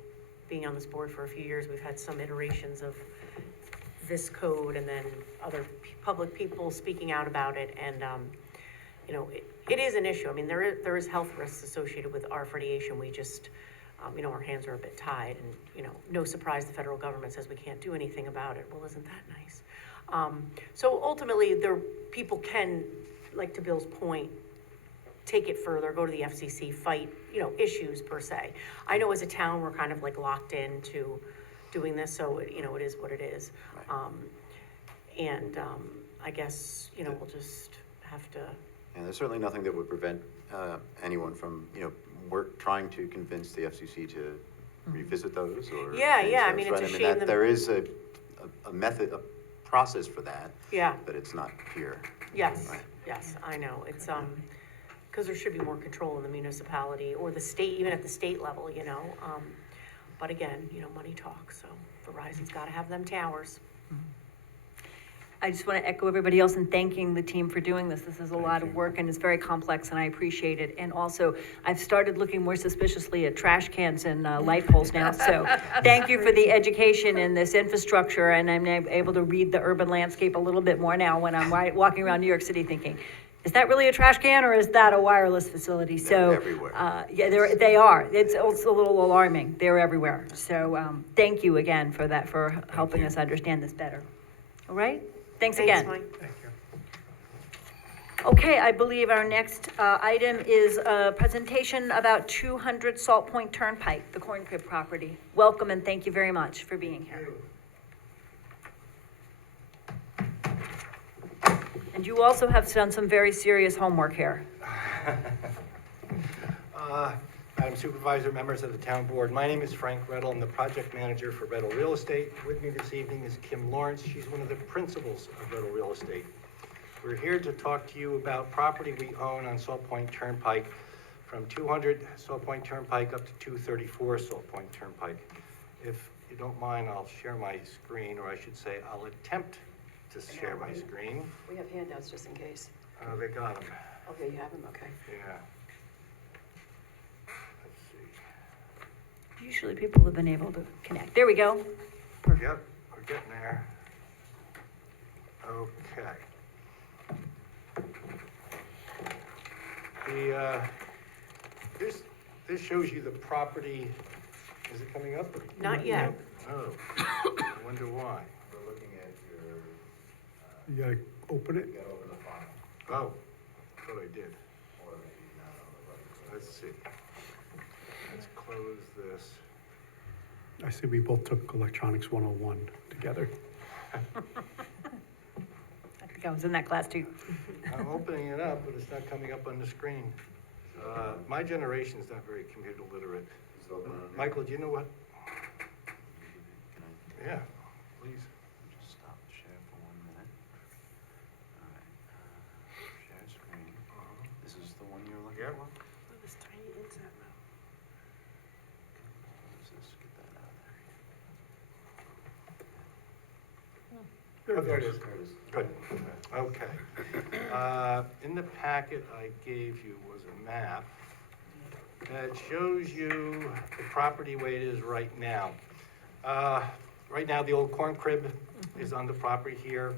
being on this board for a few years, we've had some iterations of this code and then other public people speaking out about it. And, you know, it is an issue. I mean, there is health risks associated with R-radiation. We just, you know, our hands are a bit tied, and, you know, no surprise the federal government says we can't do anything about it. Well, isn't that nice? So ultimately, people can, like to Bill's point, take it further, go to the FCC, fight, you know, issues per se. I know as a town, we're kind of like locked into doing this, so, you know, it is what it is. I guess, you know, we'll just have to. And there's certainly nothing that would prevent anyone from, you know, trying to convince the FCC to revisit those or. Yeah, change yeah, I those, mean, right? it's a I shame mean, that- there is a method, a process for that. Yeah. But it's not here. Yes, Right. yes, I know, it's, because there should be more control in the municipality or the state, even at the state level, you know, but again, you know, money talks, so Verizon's gotta have them towers. I just want to echo everybody else in thanking the team for doing this. This is a lot of work and it's very complex and I appreciate it. And also, I've started looking more suspiciously at trash cans and light poles now. So thank you for the education in this infrastructure, and I'm able to read the urban landscape a little bit more now when I'm walking around New York City thinking, is that really a trash can or is that a wireless facility? So They're everywhere. yeah, they are. It's also a little alarming. They're everywhere. So thank you again for that, for helping us understand this better. All right? Thanks again. Mike. Thank you. Okay, I believe our next item is a presentation about 200 Salt Point Turnpike, the Corn Crib property. Welcome and thank you very much for being here. And you also have done some very serious homework here. Madam Supervisor, members of the town board, my name is Frank Rettel. I'm the project manager for Rettel Real Estate. With me this evening is Kim Lawrence. She's one of the principals of Rettel Real Estate. We're here to talk to you about property we own on Salt Point Turnpike, from 200 Salt Point Turnpike up to 234 Salt Point Turnpike. If you don't mind, I'll share my screen, or I should say, I'll attempt to share my screen. We have handouts just in case. They got them, Okay, you have them, okay. yeah. Let's see. Usually people have been able to connect. There we go. Perfect. Yep, we're getting there. Okay. This shows you the property, is it coming up? Not yet. Oh, I wonder why. We're looking at your, You gotta open it. you gotta open the file. Oh, thought I did. Or maybe not on the right. Let's see. Let's close this. I see we both took Electronics 101 together. I think I was in that class too. I'm opening it up, but it's not coming up on the screen. My generation's not very computer literate. Just open it. Michael, do you know what? Can I Yeah, please. just stop the share for 1 minute? All right. Share screen. This is the one you're looking Yep. for? This tiny insert mouth. Let's just get that out of Oh, there it is. there. There it is. Good. Okay. In the packet I gave you was a map that shows you the property way it is right now. Right now, the old corn crib is on the property here.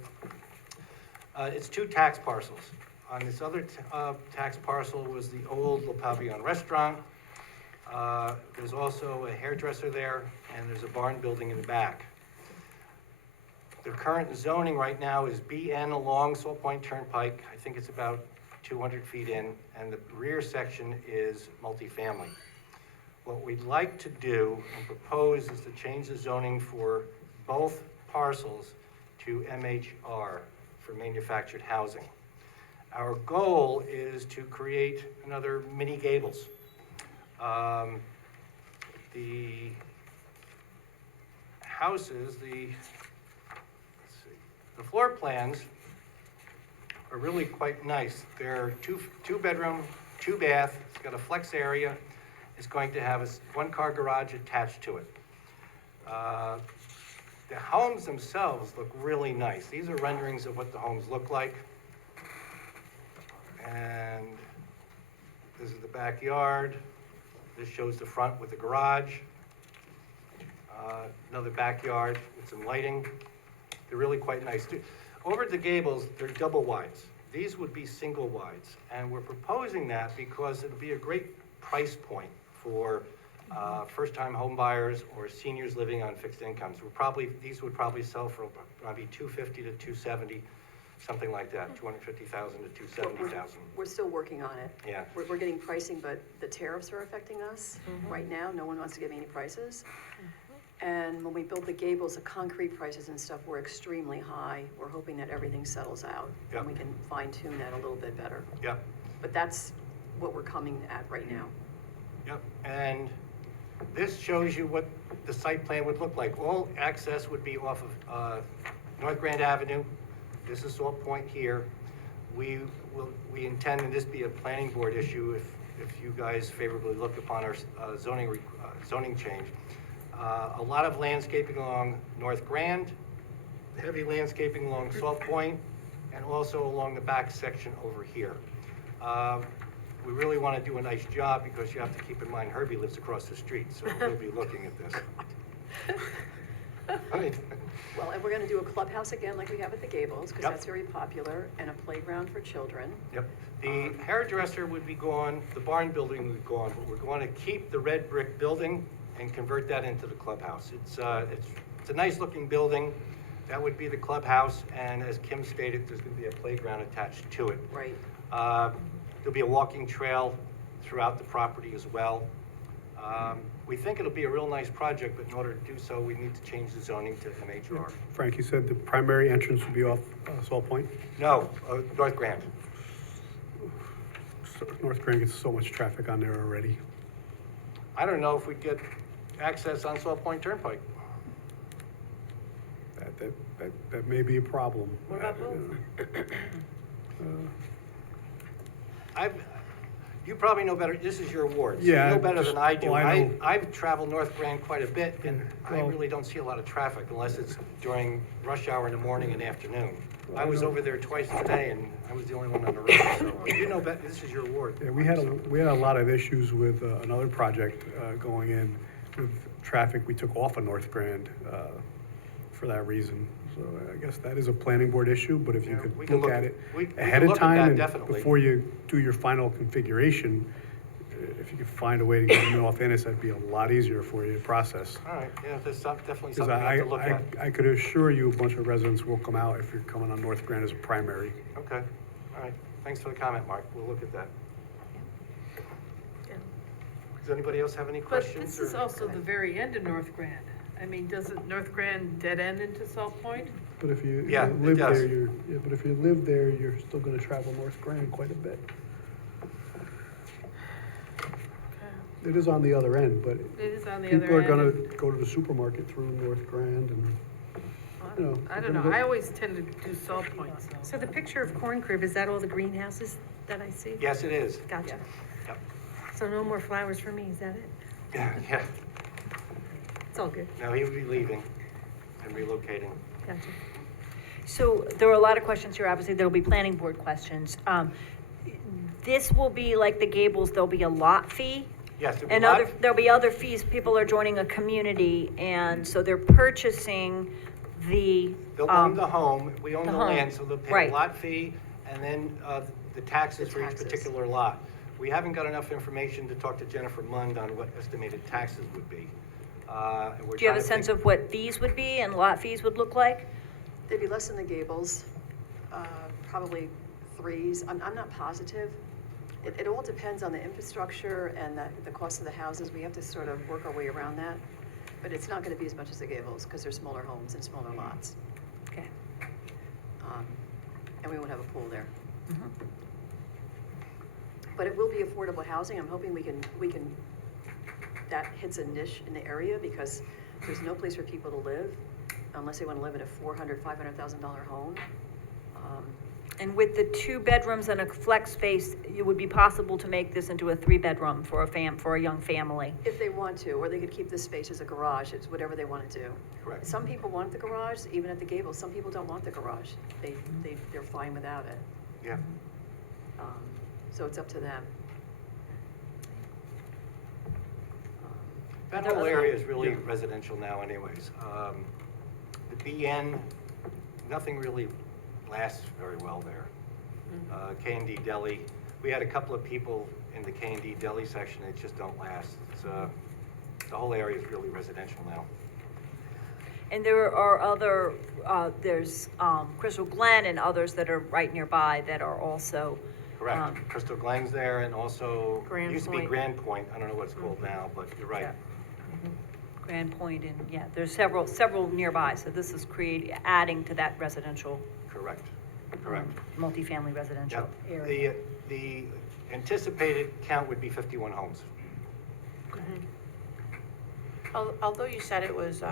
It's two tax parcels. On this other tax parcel was the old Le Pavillon restaurant. There's also a hairdresser there, and there's a barn building in the back. The current zoning right now is BN along Salt Point Turnpike. I think it's about 200 feet in, and the rear section is multifamily. What we'd like to do and propose is to change the zoning for both parcels to MHR for manufactured housing. Our goal is to create another mini Gables. The houses, the floor plans are really quite nice. They're two bedroom, 2 bath, it's got a flex area, it's going to have a 1-car garage attached to it. The homes themselves look really nice. These are renderings of what the homes look like. And this is the backyard. This shows the front with the garage. Another backyard with some lighting. They're really quite nice. Over at the gables, they're double wides. These would be single wides, and we're proposing that because it'll be a great price point for first-time home buyers or seniors living on fixed incomes. These would probably sell for maybe $250,000 to $270,000, something like that, $250,000 to $270,000. We're still working on it. Yeah. We're getting pricing, but the tariffs are affecting us. Right now, no one wants to give me any prices. And when we build the gables, the concrete prices and stuff were extremely high. We're hoping that everything settles out Yep. and we can fine tune that a little bit better. Yep. But that's what we're coming at right now. Yep, and this shows you what the site plan would look like. All access would be off of North Grand Avenue. This is Salt Point here. We intend, and this be a planning board issue if you guys favorably look upon our zoning change. A lot of landscaping along North Grand, heavy landscaping along Salt Point, and also along the back section over here. We really want to do a nice job because you have to keep in mind Herbie lives across the street, so we'll be looking at this. Right. Well, and we're gonna do a clubhouse again like we have at the Gables, because Yep. that's very popular, and a playground for children. Yep. The hairdresser would be gone, the barn building would be gone, but we're going to keep the red brick building and convert that into the clubhouse. It's a nice looking building. That would be the clubhouse, and as Kim stated, there's going to be a playground attached to it. Right. There'll be a walking trail throughout the property as well. We think it'll be a real nice project, but in order to do so, we need to change the zoning to MHR. Frank, you said the primary entrance would be off Salt Point? No, North Grand. North Grand gets so much traffic on there already. I don't know if we'd get access on Salt Point Turnpike. That may be a problem. What about both? You probably know better, this is your ward, so Yeah, you know better than I do. well, I know. I've traveled North Grand quite a bit, and I Well- really don't see a lot of traffic unless it's during rush hour in the morning and afternoon. Well, I I was know. over there twice today, and I was the only one on the road, so you know better, this is your ward. Yeah, we had a lot of issues with another project going in with traffic we took off of North Grand for that reason. So I guess that is a planning board issue, but if you Yeah, could we can look look at at- it we can ahead of look at that, time and definitely. before you do your final configuration, if you could find a way to get them off Ennis, that'd be a lot easier for you to process. All right, yeah, that's definitely Because something we have to look at. I could assure you a bunch of residents will come out if you're coming on North Grand as a primary. Okay, all right, thanks for the comment, Mark, we'll look at that. Does anybody else have any But questions? this is or- also the very end of North Grand. I mean, doesn't North Grand dead end into Salt Point? But if you Yeah, it live does. there, but if you live there, you're still gonna travel North Grand quite a bit. It is on the other end, but It is on the other end. people are gonna go to the supermarket through North Grand and, you know. I don't know, I always tend to do Salt Point, so. So the picture of Corn Crib, is that all the greenhouses that I see? Yes, it is. Gotcha. Yep. So no more flowers for me, is that it? Yeah, It's all good. no, he would be leaving and relocating. Gotcha. So there were a lot of questions here. Obviously, there'll be planning board questions. This will be like the Gables, there'll be a lot fee? Yes, there'll be And lot- there'll be other fees. People are joining a community, and so they're purchasing the, They'll own the home, we own the the home, land, so they'll pay right. a lot fee, and then the taxes for each taxes. particular lot. We haven't got enough information to talk to Jennifer Mund on what estimated taxes would be. do you have a sense of what fees would be and lot fees would look like? They'd be less than the Gables, probably threes. I'm not positive. It all depends on the infrastructure and the cost of the houses. We have to sort of work our way around that. But it's not gonna be as much as the Gables, because they're smaller homes and smaller lots. Okay. And we won't have a pool there. Mhm. But it will be affordable housing. I'm hoping we can, that hits a niche in the area, because there's no place for people to live unless they want to live in a $400,000, $500,000 home. And with the 2 bedrooms and a flex space, it would be possible to make this into a 3-bedroom for a young family. If they want to, or they could keep this space as a garage. It's whatever they want to do. Correct. Some people want the garage, even at the Gables. Some people don't want the garage. They're fine without it. Yeah, So it's up to them. That there whole other- area is really Yeah. residential now anyways. The BN, nothing really lasts very well there. K&D Deli, we had a couple of people in the K&D Deli section, it just don't last. It's, the whole area is really residential now. And there are other, there's Crystal Glen and others that are right nearby that are also. Correct. Crystal Glen's there, and also, it Grand used to be Point. Grand Point, I don't know what it's called now, but you're right. Yeah. Grand Point and, yeah, there's several nearby, so this is adding to that residential, Correct, correct. multifamily residential Yeah, area. the anticipated count would be 51 homes. Although you said it was,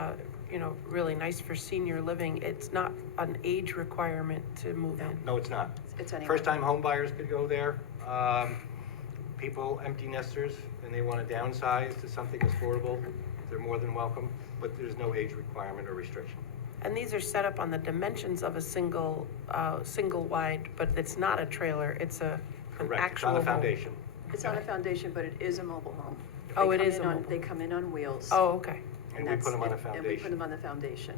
really nice for senior living, it's not an age requirement to move in. No, it's not. It's anyway. First-time home buyers could go there. People, empty nesters, and they want to downsize to something affordable, they're more than welcome, but there's no age requirement or restriction. And these are set up on the dimensions of a single wide, but it's not a trailer, it's an Correct, it's actual on a home. foundation. It's on a foundation, but it is a mobile home. Oh, They it come is in a on- mobile. They come in on wheels. Oh, okay. And we that's- put them on a And we put foundation. them on the foundation.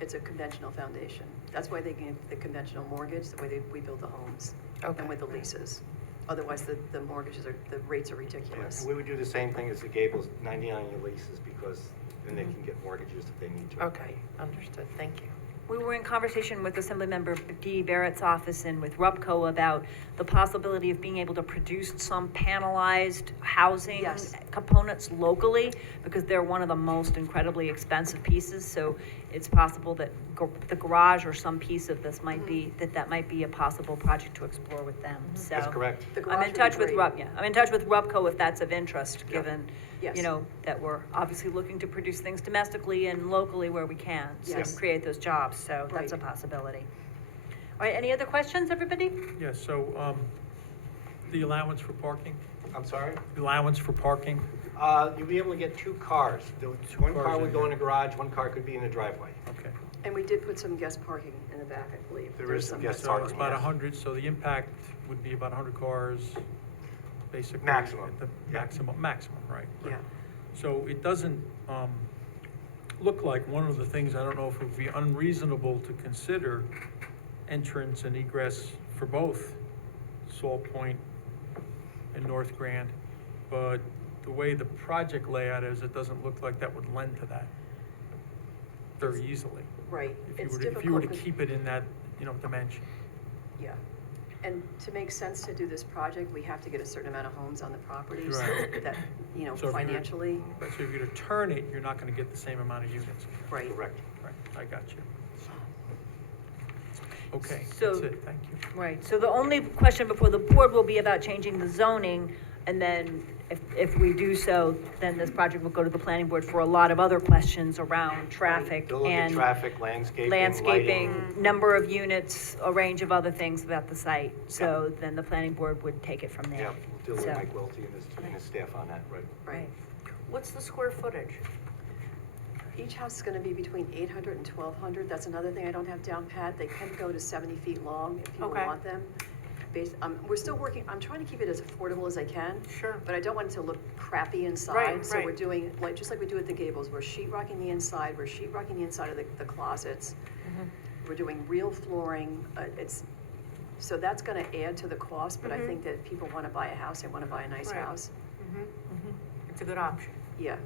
It's a conventional foundation. That's why they give the conventional mortgage, the way we build the homes. Okay. And with the leases. Otherwise, the mortgages the rates are Yeah, ridiculous. and we would do the same thing as the Gables 99-year leases, because then they can get mortgages if they need to. Okay, understood, thank you. We were in conversation with Assemblymember Dee Barrett's office and with RUPCO about the possibility of being able to produce some panelized housing Yes. components locally, because they're one of the most incredibly expensive pieces, so it's possible that the garage or some piece of this might be, that might be a possible project to explore with them, so. That's correct. The garage I'm in would be touch with great. I'm in touch with RUPCO if that's of interest, Yeah. given, Yes. that we're obviously looking to produce things domestically and locally where we can, so Yes. create those jobs, so that's a Right. possibility. All right, any other questions, everybody? Yeah, so, the allowance for parking, I'm sorry? the allowance for parking, You'll be able to get 2 cars. One car cars would in go in there. the garage, one car could be in the driveway. okay. And we did put some guest parking in the back, I believe. There There's is some guest So parking. it's about yes. 100, so the impact would be about 100 cars, basically. Maximum, at the yeah. maximum, right. Yeah. So it doesn't look like one of the things, I don't know if it would be unreasonable to consider entrance and egress for both Salt Point and North Grand, but the way the project layout is, it doesn't look like that would lend to that very easily. Right. It's If you were to difficult 'cause- keep it in that, dimension. Yeah. And to make sense to do this project, we have to get a certain amount of homes on the property, so Right. that, So if you were- financially, But so if you're to turn it, you're not gonna get the same amount of units. right. Correct. Right, I got you. Okay, So- that's it, thank you. Right, so the only question before the board will be about changing the zoning, and then if we do so, then this project will go to the planning board for a lot of other questions around traffic They'll look at and traffic, landscaping, landscaping, lighting. number of units, a range of other things about the site. So then the planning board would take it from there. Yeah, we'll deal with So- Mike Welty and his staff on that, right? Right. What's the square footage? Each house is gonna be between 800 and 1,200. That's another thing I don't have down pat. They can go to 70 feet long if people Okay. want them. We're still working, I'm trying to keep it as affordable as I can. Sure. But I don't want it to look crappy inside. Right, So we're right. doing, just like we do at the Gables, we're sheetrocking the inside, we're sheetrocking the inside of the closets. We're doing real flooring. So that's gonna add to the cost, but I think that if people wanna buy a house, they wanna buy a nice Right. house. It's a good option. Yeah.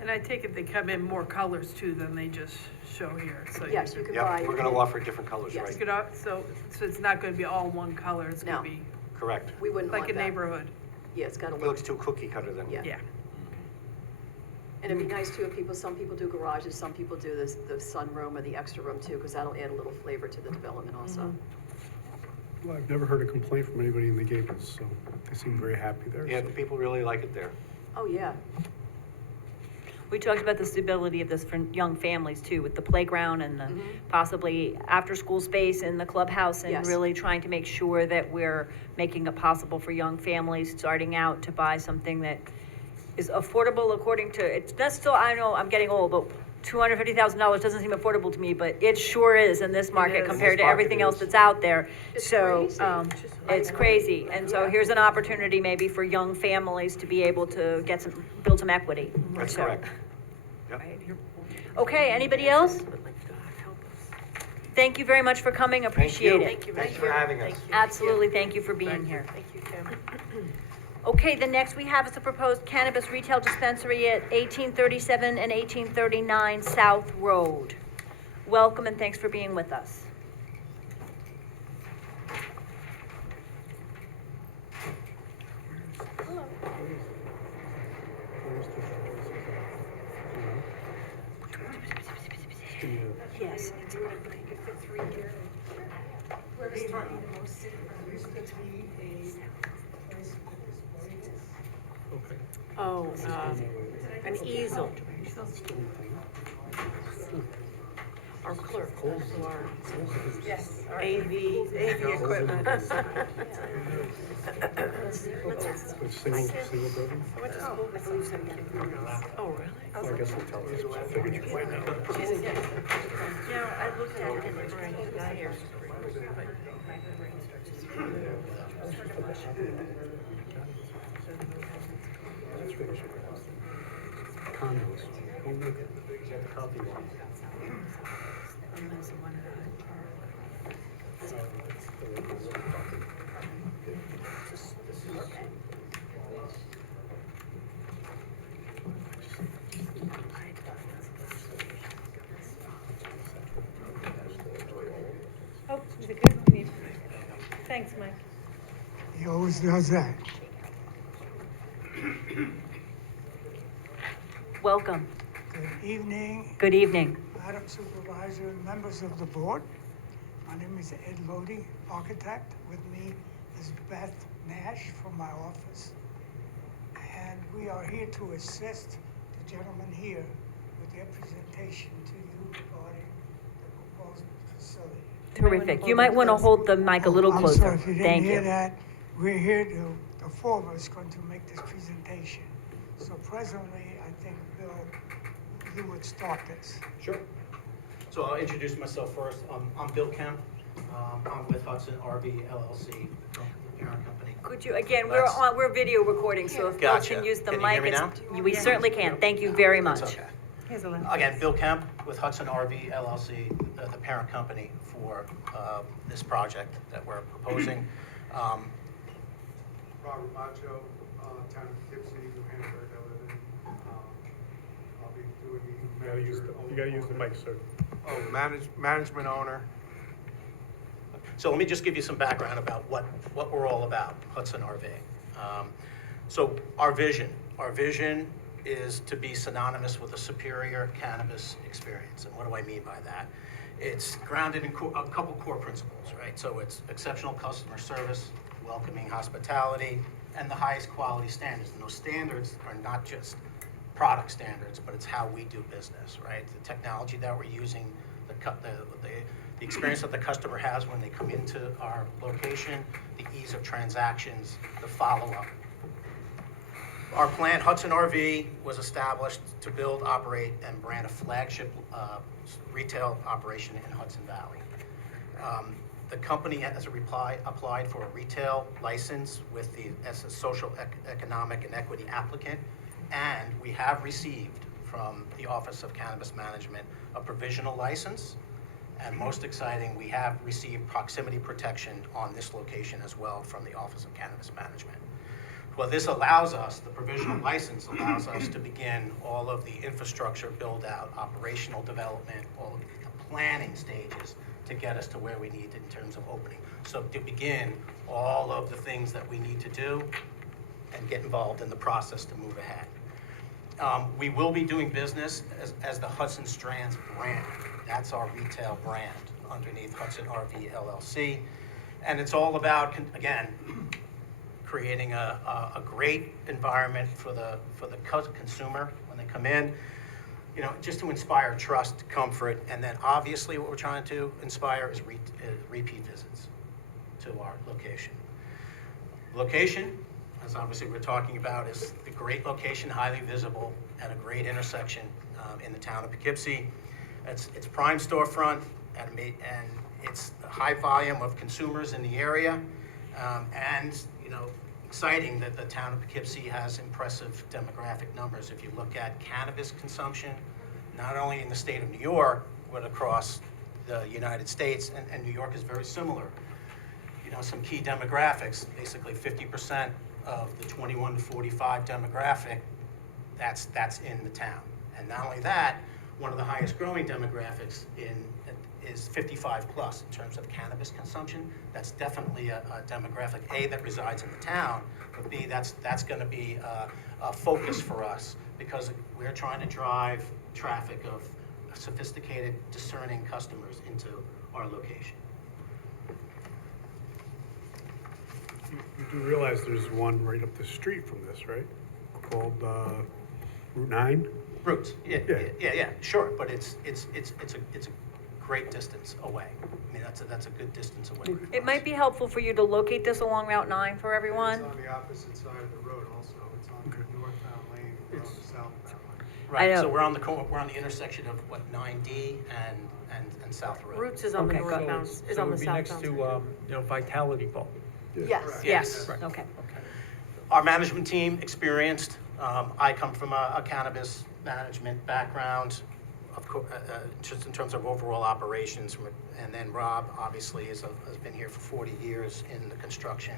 And I take it they come in more colors too than they just show here, so. Yes, you can buy. Yeah, we're gonna offer different colors, Yes. right? You could, so it's not gonna be all one color, it's No. gonna be Correct. We wouldn't want like a that. neighborhood, Yeah, it's gotta It look, looks too cookie cutter then. Yeah. yeah. and it'd be nice too if some people do garages, some people do the sunroom or the extra room too, because that'll add a little flavor to the development also. Well, I've never heard a complaint from anybody in the Gables, so they seem very happy there. Yeah, so. the people really like it there. Oh, yeah. We talked about the stability of this for young families too, with the playground and the possibly after-school space in the clubhouse, and Yes. really trying to make sure that we're making it possible for young families starting out to buy something that is affordable according to, that's still, I know I'm getting old, but $250,000 doesn't seem affordable to me, but it sure is in this market is. compared In to this everything market, else it that's out there. It's So, crazy. it's crazy. And so here's an opportunity maybe for young families to be able to build some equity. That's So, correct. Yep. right. Okay, anybody else? Thank you very much for coming, appreciate it. Thank you. Thanks for having us. Absolutely, thank you for being here. Thank you, Kim. Okay, the next we have is the proposed cannabis retail dispensary at 1837 and 1839 South Road. Welcome and thanks for being with us. Yes. Oh, an easel. Our clerk, yes, AV equipment. It's single building? I went to school with some. Oh, really? I guess they'll tell us. I figured you'd find out. No, I looked at it in the brain. Condos. Oh, is it good? Thanks, Mike. He always does that. Welcome. Good evening, Good evening. Madam Supervisor and members of the board. My name is Ed Lodi, architect. With me is Beth Nash from my office. And we are here to assist the gentleman here with their presentation to you regarding the proposed facility. Terrific. You might want to hold the mic a little I'm closer. sorry if you didn't Thank hear you. that. We're here to, the four of us going to make this presentation. So presently, I think, Bill, you would start this. Sure. So I'll introduce myself first. I'm Bill Kemp. I'm with Hudson RV LLC, the parent company. Could you, again, That's- we're video recording, so if Bill Gotcha. can use the Can you mic. hear me it's- now? We certainly can. Thank you very much. That's okay. Again, Bill Kemp with Hudson RV LLC, the parent company for this project that we're proposing. Robert Macho, town of Poughkeepsie, New Hampshire, I live in. I'll be doing the You gotta use the mic, sir. Oh, management owner. So let me just give you some background about what we're all about, Hudson RV. So our vision is to be synonymous with a superior cannabis experience. And what do I mean by that? It's grounded in a couple core principles, right? So it's exceptional customer service, welcoming hospitality, and the highest quality standards. And those standards are not just product standards, but it's how we do business, right? The technology that we're using, the experience that the customer has when they come into our location, the ease of transactions, the follow-up. Our plant, Hudson RV, was established to build, operate, and brand a flagship retail operation in Hudson Valley. The company has applied for a retail license as a social, economic, and equity applicant, and we have received from the Office of Cannabis Management a provisional license, and most exciting, we have received proximity protection on this location as well from the Office of Cannabis Management. Well, this allows us, the provisional license allows us to begin all of the infrastructure build-out, operational development, all of the planning stages to get us to where we need in terms of opening. So to begin all of the things that we need to do and get involved in the process to move ahead. We will be doing business as the Hudson Strands brand. That's our retail brand underneath Hudson RV LLC. And it's all about, again, creating a great environment for the consumer when they come in, just to inspire trust, comfort, and then obviously what we're trying to inspire is repeat visits to our location. Location, as obviously we're talking about, is the great location, highly visible, at a great intersection in the town of Poughkeepsie. It's prime storefront, and it's a high volume of consumers in the area, and, you know, exciting that the town of Poughkeepsie has impressive demographic numbers. If you look at cannabis consumption, not only in the state of New York, but across the United States, and New York is very similar. You know, some key demographics, basically 50% of the 21 to 45 demographic, that's in the town. And not only that, one of the highest growing demographics is 55 plus in terms of cannabis consumption. That's definitely a demographic, A, that resides in the town, but B, that's gonna be a focus for us, because we're trying to drive traffic of sophisticated, discerning customers into our location. You do realize there's one right up the street from this, right? Called Route 9? Roots, yeah, sure, but it's a great distance away. I mean, that's a good distance away. It might be helpful for you to locate this along Route 9 for everyone. It's on the opposite side of the road also. It's on northbound lane, we're on the southbound lane. Right, I know. so we're on the intersection of what, 9D and South Road. Roots is on the Okay, good. northbound, So is on the it would be next southbound. to, Vitality Bowl. Yes. Yes. Right. Okay. Our management team experienced. I come from a cannabis management background, of course, just in terms of overall operations. And then Rob, obviously, has been here for 40 years in the construction,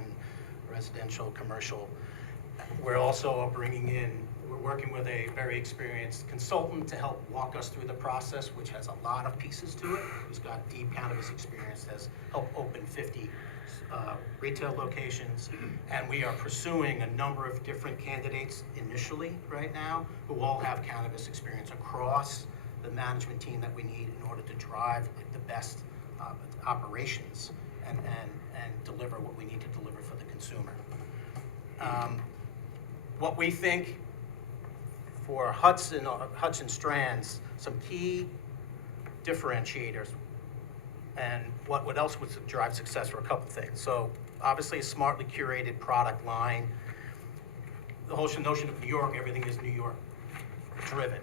residential, commercial. We're also we're working with a very experienced consultant to help walk us through the process, which has a lot of pieces to it. Who's got deep cannabis experience, has helped open 50 retail locations, and we are pursuing a number of different candidates initially right now who all have cannabis experience across the management team that we need in order to drive the best operations and deliver what we need to deliver for the consumer. What we think for Hudson Strands, some key differentiators, and what else would drive success for a couple things. So obviously a smartly curated product line. The whole notion of New York, everything is New York driven.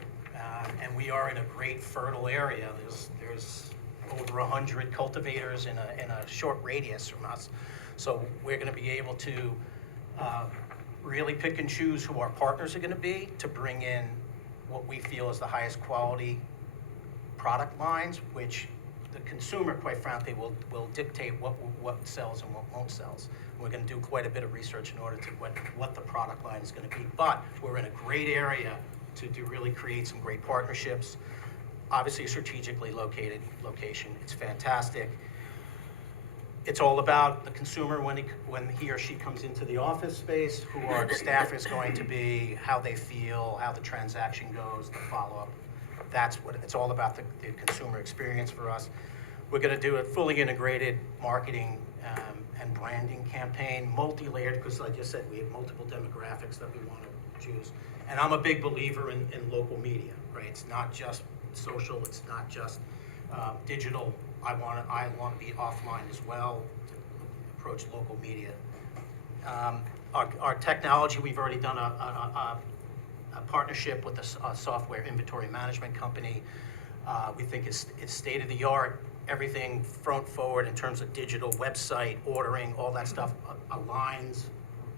And we are in a great fertile area. There's over 100 cultivators in a short radius from us. So we're gonna be able to really pick and choose who our partners are gonna be to bring in what we feel is the highest quality product lines, which the consumer, quite frankly, will dictate what sells and what won't sell. We're going to do quite a bit of research in order to what the product line is going to be. But we're in a great area to really create some great partnerships. Obviously, a strategically located location. It's fantastic. It's all about the consumer when he or she comes into the office space, who our staff is going to be, how they feel, how the transaction goes, the follow-up. That's what it's all about, the consumer experience for us. We're going to do a fully integrated marketing and branding campaign, multi-layered, because like I just said, we have multiple demographics that we want to choose. And I'm a big believer in local media, right? It's not just social, it's not just digital. I want to be offline as well to approach local media. Our technology, we've already done a partnership with a software inventory management company. We think it's state-of-the-art. Everything front forward in terms of digital website, ordering, all that stuff aligns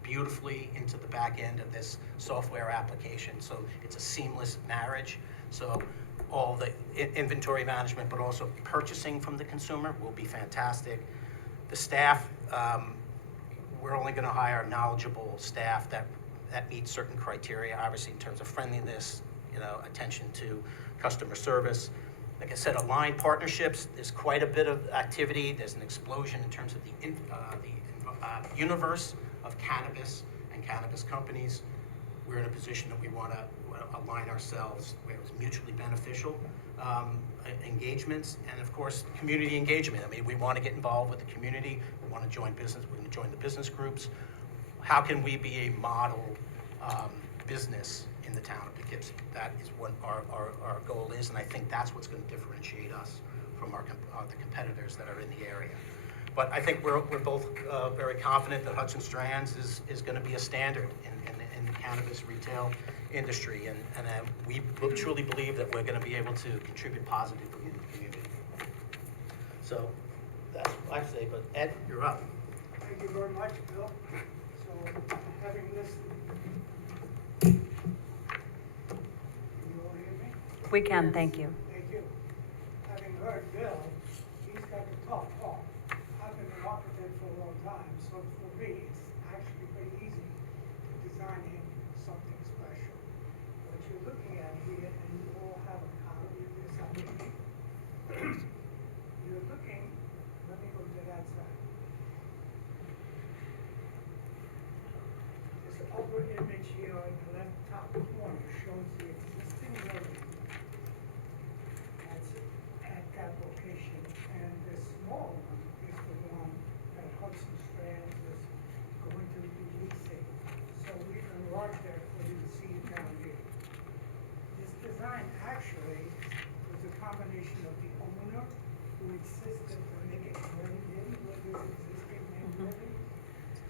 beautifully into the back end of this software application. So it's a seamless marriage. So all the inventory management, but also purchasing from the consumer will be fantastic. The staff, we're only going to hire knowledgeable staff that meet certain criteria, obviously in terms of friendliness, attention to customer service. Like I said, aligned partnerships, there's quite a bit of activity. There's an explosion in terms of the universe of cannabis and cannabis companies. We're in a position that we want to align ourselves where it's mutually beneficial engagements, and of course, community engagement. I mean, we want to get involved with the community. We want to join business. We're going to join the business groups. How can we be a model business in the town of Poughkeepsie? That is what our goal is, and I think that's what's going to differentiate us from the competitors that are in the area. But I think we're both very confident that Hudson Strands is going to be a standard in the cannabis retail industry. And we truly believe that we're going to be able to contribute positively in the community. So that's what I say, but Ed, you're up. Thank you very much, Bill. So, having listened, can you all hear me? We can, thank you. Thank you. Having heard Bill, he's got the top part. I've been an architect for a long time, so for me, it's actually very easy to design in something special. What you're looking at here, and you all have a copy of this, I believe. You're looking, let me go to that side. This upper image here in the left top corner shows the existing building. That's at that location. And the small one is the one that Hudson Strand is going to be leasing. So we enlarged that for you to see it down here. This design actually was a combination of the owner who insisted to make it blend in with this existing main building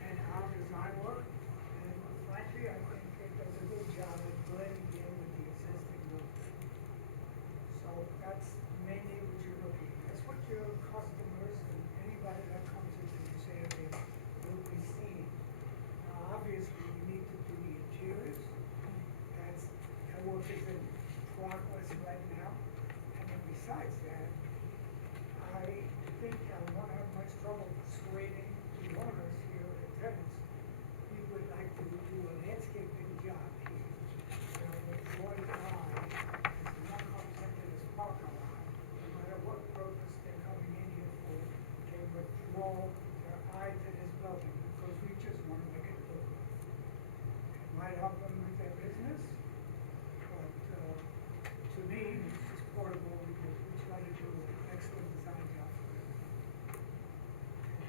and our design work. And frankly, I think it does a good job of blending in with the existing building. So that's mainly what you're looking at. That's what your customers and anybody that comes into this area will be seeing. Now, obviously, you need to do the interiors. That work is in progress right now. And then besides that, I think I won't have much trouble persuading the owners here, the tenants. We would like to do a landscaping job here. So with Joy and I, as one comes into this parking lot, no matter what purpose they're coming in here for, they would draw their eye to this building because we just want to make it look good. It might help them with their business, but to me, it's just portable. We try to do an excellent design job for them.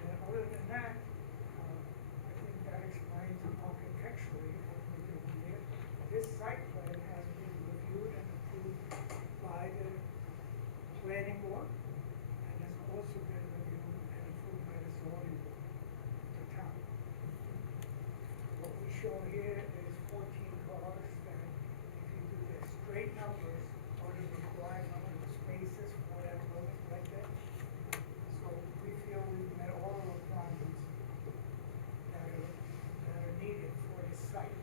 And other than that, I think that explains architecturally what we're doing here. This site plan has been reviewed and approved by the planning board, and has also been reviewed and approved by the zoning board of the town. What we show here is 14 cars that, if you do the straight numbers, are the required number of spaces for that building right there. So we feel we've met all the requirements that are needed for this site.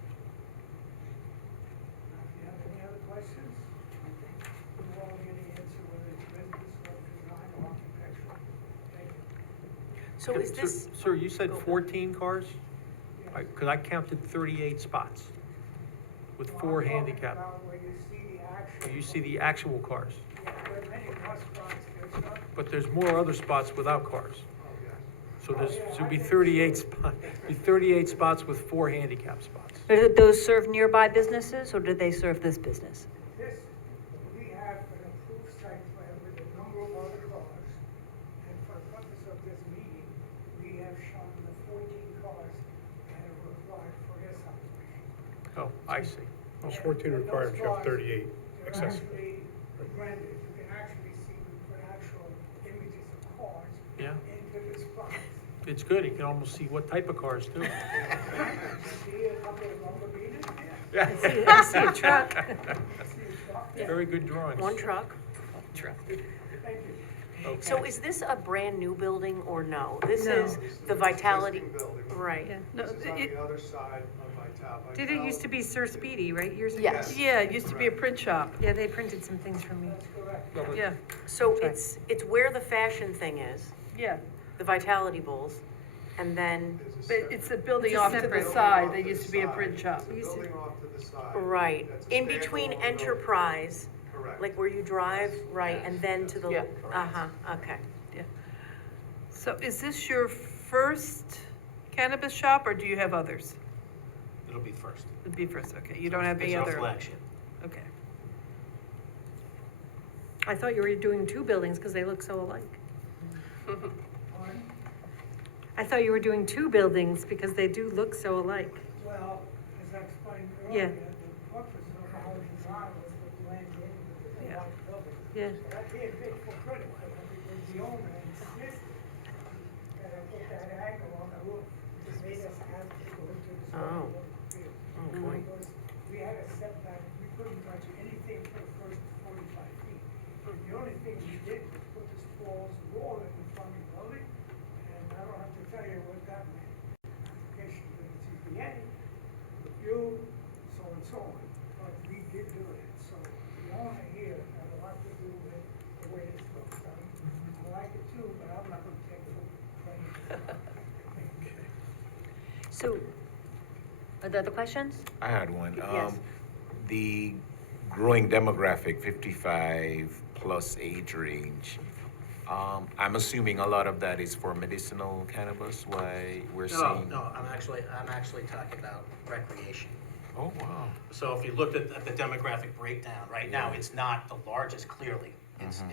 Now, if you have any other questions, I think we're all going to answer whether it's business or design or architectural. Thank you. So is this, Sir, you said 14 cars? Because I counted 38 spots with Well, 4 I'm talking handicap. about where you see the actual. You see the actual cars, Yeah, there are many more spots there, sir. but there's more other spots without cars. Oh, yes. So should be 38 spots, be 38 spots with 4 handicap spots. do those serve nearby businesses or do they serve this business? This, we have an approved site plan with a number of other cars. And for the purpose of this meeting, we have shown the 14 cars that are required for this operation. Oh, I see. Those 14 required, you have 38 They're accessible. actually rendered. You can actually see, we put actual images of cars Yeah. into the spots. It's good, you can almost see what type of cars too. See a couple of Lamborghinis? I see a truck. See a truck? Very good drawings. One truck. Truck. Thank you. Okay. So is this a brand-new building or no? This No. is the Vitality, Existing building. right? Yeah. No, This is on it, the other side of Vital. did it used to be Sir Speedy, right, years ago? Yes. Yeah, it used to be a print shop. Yeah, they printed some things for me. That's correct. No, but- Yeah, So it's where the fashion thing is, yeah. the Vitality Bowls, and then, But it's a building It's a off to the separate- side. There used to be a print shop. It's a building off to the side. right, That's a in between standalone building. Enterprise, Correct. like where you drive, right, and then to the, Yeah. uh-huh, okay. So is this your first cannabis shop or do you have others? It'll be first. It'd be first, okay. You don't have any It's our other? flagship. Okay. I thought you were doing 2 buildings because they look so alike. Pardon? I thought you were doing 2 buildings because they do look so alike. Well, as I explained Yeah. earlier, the purpose of our design was to blend in with the Yeah. white building. Yeah. So I can't take full credit for that because the owner insisted that I put that angle on the roof. It made us have to go into the Oh. zoning board of appeals. we had a setback, we couldn't touch anything for the first 45 feet. The only thing we did was put this false wall in the front of the building, and I don't have to tell you what that meant. Application to the ZBA, review, so and so on, but we did do it, so the owner here had a lot to do with the way this looks. I like it too, but I'm not gonna take full credit. So, are there other questions? I had one. Yes. The growing demographic, 55 plus age range. I'm assuming a lot of that is for medicinal cannabis. Why we're seeing? No, I'm actually talking about recreation. Oh, wow. So if you looked at the demographic breakdown, right now, it's not the largest, clearly. It's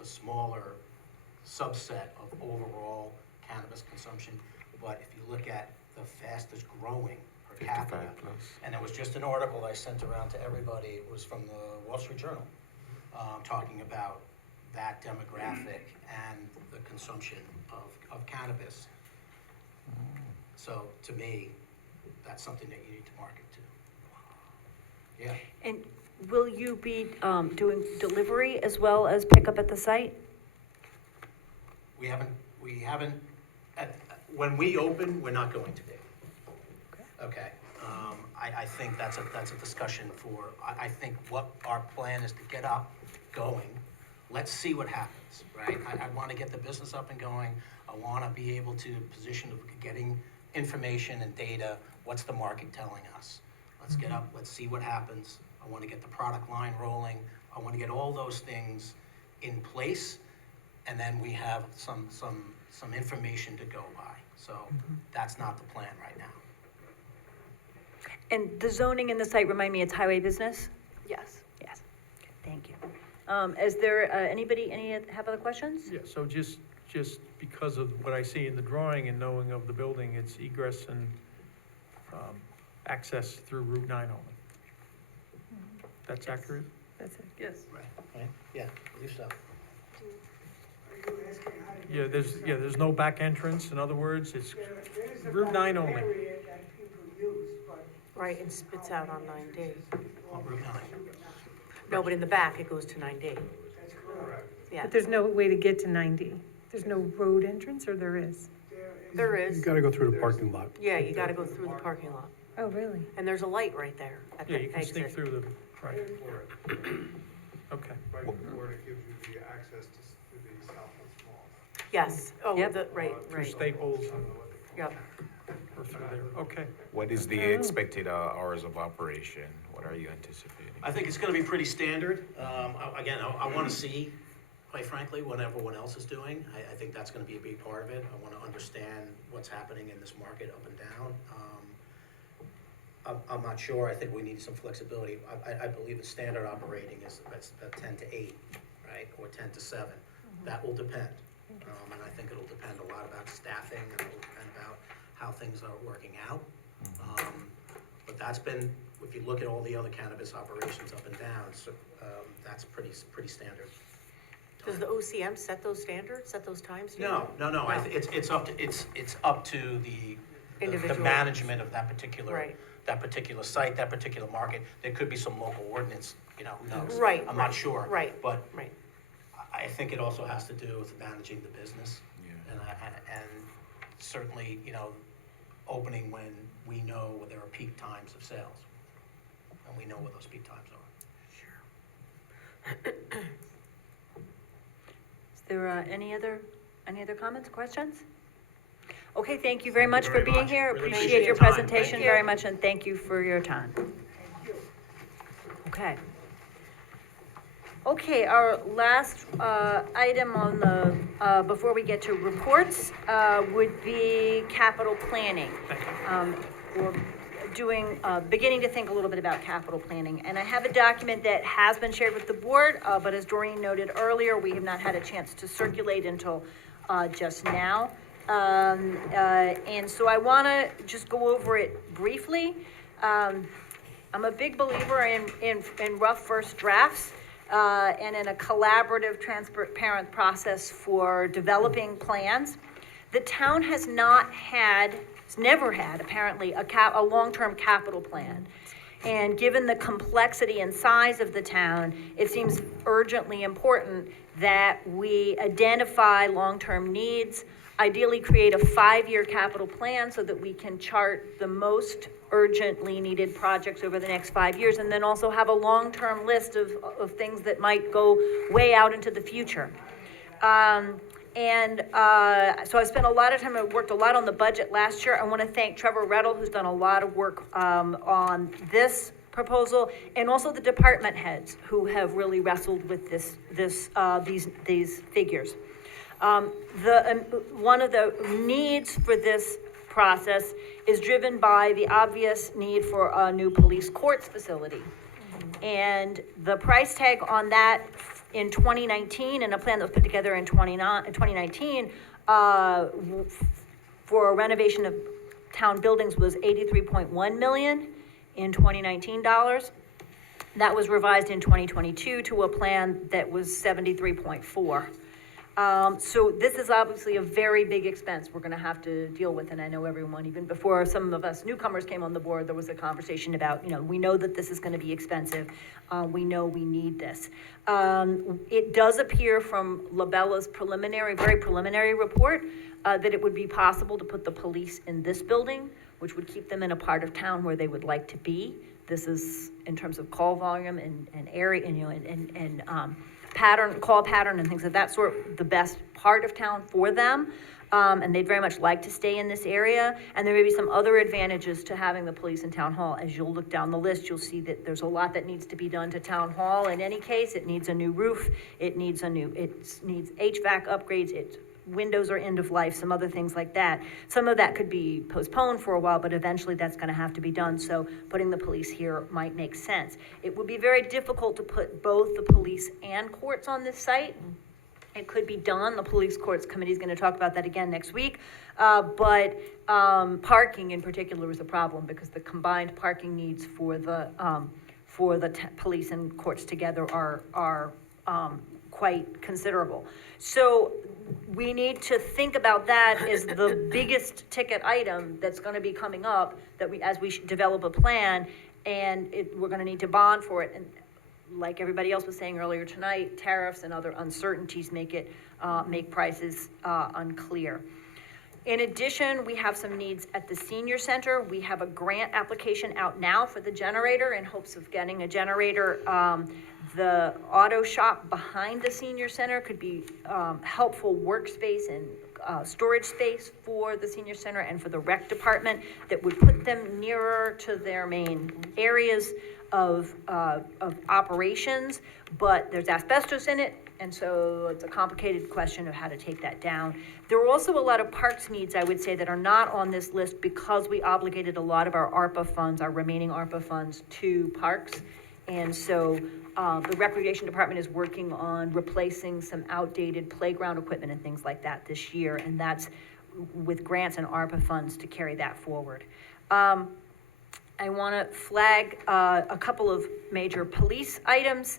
a smaller subset of overall cannabis consumption. But if you look at the fastest growing per 55 capita, plus. and there was just an article I sent around to everybody, it was from the Wall Street Journal, talking about that demographic and the consumption of cannabis. So to me, that's something that you need to market to. Yeah. And will you be doing delivery as well as pickup at the site? We haven't, when we open, we're not going to be. Okay. I think that's a discussion for, I think what our plan is to get up, going. Let's see what happens, right? I want to get the business up and going. I want to be able to position of getting information and data. What's the market telling us? Let's get up, let's see what happens. I want to get the product line rolling. I want to get all those things in place. And then we have some information to go by. So that's not the plan right now. And the zoning in the site, remind me, it's highway business? Yes. Yes. Okay, thank you. Is there have other questions? Yeah, so just because of what I see in the drawing and knowing of the building, it's egress and access through Route 9 only. That's accurate? That's it, yes. Right? Yeah, I believe so. Are you asking how to There's no back entrance, in other words, it's There's a Route 9 only. area that people use, but Right, and spits out on 9D. On Route 9. No, but in the back, it goes to 9D. that's correct. Yeah, But there's no way to get to 90. There's no road entrance, or there is? there You is. gotta go through the parking lot. Yeah, you gotta go through the parking lot. Oh, really? And there's a light right there at Yeah, the you can sneak exit. through the, right, okay. Right before it gives you the access to the Southwest Mall. Yes, oh, Yep. right, Through right. Staples Yep. or through there, okay. What is the expected hours of operation? What are you anticipating? I think it's going to be pretty standard. Again, I want to see, quite frankly, what everyone else is doing. I think that's going to be a big part of it. I want to understand what's happening in this market up and down. I'm not sure. I think we need some flexibility. I believe the standard operating is 10 to 8, right, or 10 to 7. That will depend. And I think it'll depend a lot about staffing, and it'll depend about how things are working out. But that's been, if you look at all the other cannabis operations up and down, so, that's pretty standard. Does the OCM set those standards, set those times? No. It's up to the Individual. management of that particular, Right. that particular site, that particular market. There could be some local ordinance, who knows? Right, I'm right, not sure. right, But right. I think it also has to do with managing the business. Yeah. And certainly, opening when we know there are peak times of sales. And we know what those peak times are. Is there any other comments, questions? Okay, thank you very much for being much. here. Really Appreciate your your time. presentation Thank very you. much, and thank you for your time. Okay. Okay, our last item on the, before we get to reports, would be capital planning. We're beginning to think a little bit about capital planning. And I have a document that has been shared with the board, but as Doreen noted earlier, we have not had a chance to circulate until just now. And so I want to just go over it briefly. I'm a big believer in rough first drafts. And in a collaborative, transparent process for developing plans. The town has never had, apparently, a long-term capital plan. And given the complexity and size of the town, it seems urgently important that we identify long-term needs, ideally create a 5-year capital plan so that we can chart the most urgently needed projects over the next 5 years, and then also have a long-term list of things that might go way out into the future. So I spent a lot of time, I worked a lot on the budget last year. I want to thank Trevor Rettle, who's done a lot of work on this proposal, and also the department heads who have really wrestled with these figures. One of the needs for this process is driven by the obvious need for a new police courts facility. And the price tag on that in 2019, and a plan that was put together in 2019 for a renovation of town buildings was $83.1 million in 2019 dollars. That was revised in 2022 to a plan that was 73.4. So this is obviously a very big expense we're gonna have to deal with, and I know everyone, even before some of us newcomers came on the board, there was a conversation about, we know that this is gonna be expensive, we know we need this. It does appear from Labella's very preliminary report, that it would be possible to put the police in this building, which would keep them in a part of town where they would like to be. This is, in terms of call volume and area, and call pattern and things of that sort, the best part of town for them. And they'd very much like to stay in this area. And there may be some other advantages to having the police in town hall. As you'll look down the list, you'll see that there's a lot that needs to be done to town hall. In any case, it needs a new roof, it needs HVAC upgrades, windows are end of life, some other things like that. Some of that could be postponed for a while, but eventually that's gonna have to be done, so putting the police here might make sense. It would be very difficult to put both the police and courts on this site. It could be done, the police courts committee is gonna talk about that again next week, but parking in particular is a problem, because the combined parking needs for the police and courts together are quite considerable. So we need to think about that as the biggest ticket item that's gonna be coming up, as we develop a plan, and we're gonna need to bond for it. And like everybody else was saying earlier tonight, tariffs and other uncertainties make prices unclear. In addition, we have some needs at the senior center. We have a grant application out now for the generator in hopes of getting a generator. The auto shop behind the senior center could be helpful workspace and storage space for the senior center and for the rec department that would put them nearer to their main areas of operations, but there's asbestos in it, and so it's a complicated question of how to take that down. There are also a lot of parks needs, I would say, that are not on this list because we obligated a lot of our remaining ARPA funds to parks, and so the recreation department is working on replacing some outdated playground equipment and things like that this year, and that's with grants and ARPA funds to carry that forward. I want to flag a couple of major police items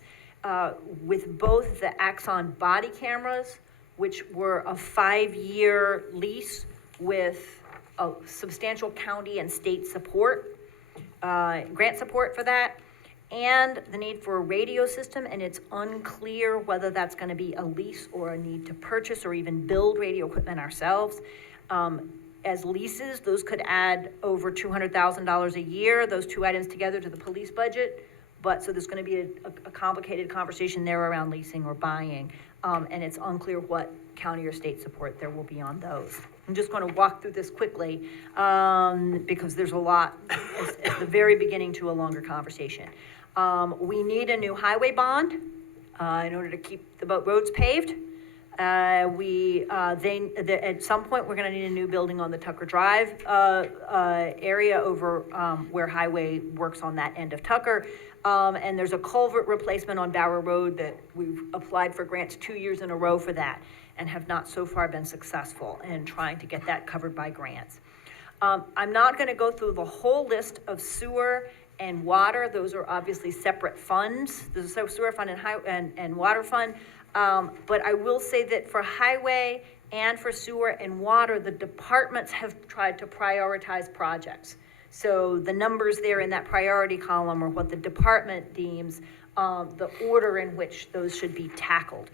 with both the Axon body cameras, which were a 5-year lease with a substantial county and state support, grant support for that, and the need for a radio system, and it's unclear whether that's going to be a lease or a need to purchase or even build radio equipment ourselves. As leases, those could add over $200,000 a year, those two items together, to the police budget. But so there's going to be a complicated conversation there around leasing or buying, and it's unclear what county or state support there will be on those. I'm just going to walk through this quickly because there's a lot at the very beginning to a longer conversation. We need a new highway bond in order to keep the roads paved. At some point, we're going to need a new building on the Tucker Drive area over where highway works on that end of Tucker. And there's a culvert replacement on Bower Road that we've applied for grants 2 years in a row for that and have not so far been successful in trying to get that covered by grants. I'm not going to go through the whole list of sewer and water. Those are obviously separate funds. There's a sewer fund and water fund. But I will say that for highway and for sewer and water, the departments have tried to prioritize projects. So the numbers there in that priority column are what the department deems the order in which those should be tackled.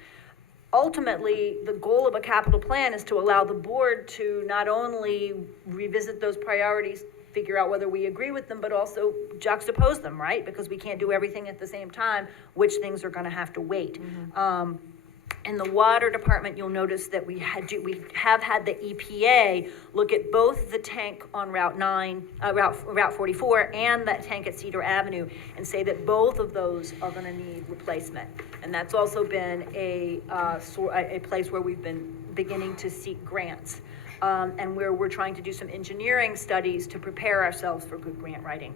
Ultimately, the goal of a capital plan is to allow the board to not only revisit those priorities, figure out whether we agree with them, but also juxtapose them, right? Because we can't do everything at the same time, which things are gonna have to wait. In the water department, you'll notice that we have had the EPA look at both the tank on Route 44 and that tank at Cedar Avenue and say that both of those are gonna need replacement. And that's also been a place where we've been beginning to seek grants. And where we're trying to do some engineering studies to prepare ourselves for good grant writing.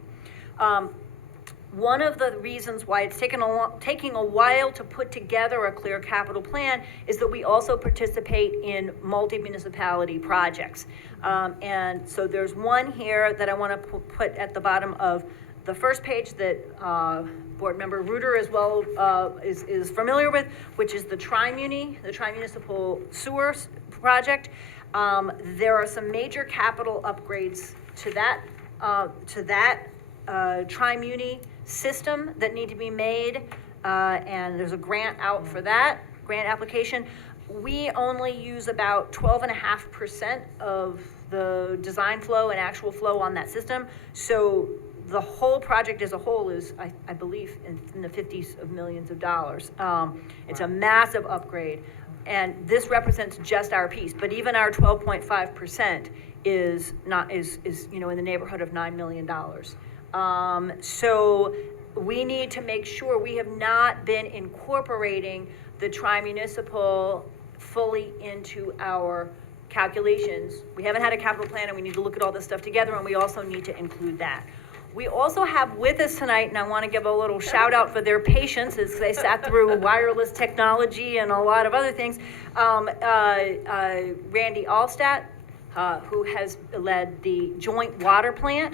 One of the reasons why it's taking a while to put together a clear capital plan is that we also participate in multi-municipality projects. And so there's one here that I want to put at the bottom of the first page that Board Member Reuter as well is familiar with, which is the tri-municipal sewer project. There are some major capital upgrades to that tri-muni system that need to be made, and there's a grant out for that, grant application. We only use about 12.5% of the design flow and actual flow on that system. So the whole project as a whole is, I believe, in the 50s of millions of dollars. It's a massive upgrade. And this represents just our piece, but even our 12.5% is in the neighborhood of $9 million. So we need to make sure we have not been incorporating the tri-municipal fully into our calculations. We haven't had a capital plan, and we need to look at all this stuff together, and we also need to include that. We also have with us tonight, and I want to give a little shout out for their patience as they sat through wireless technology and a lot of other things. Randy Allstat, who has led the joint water plant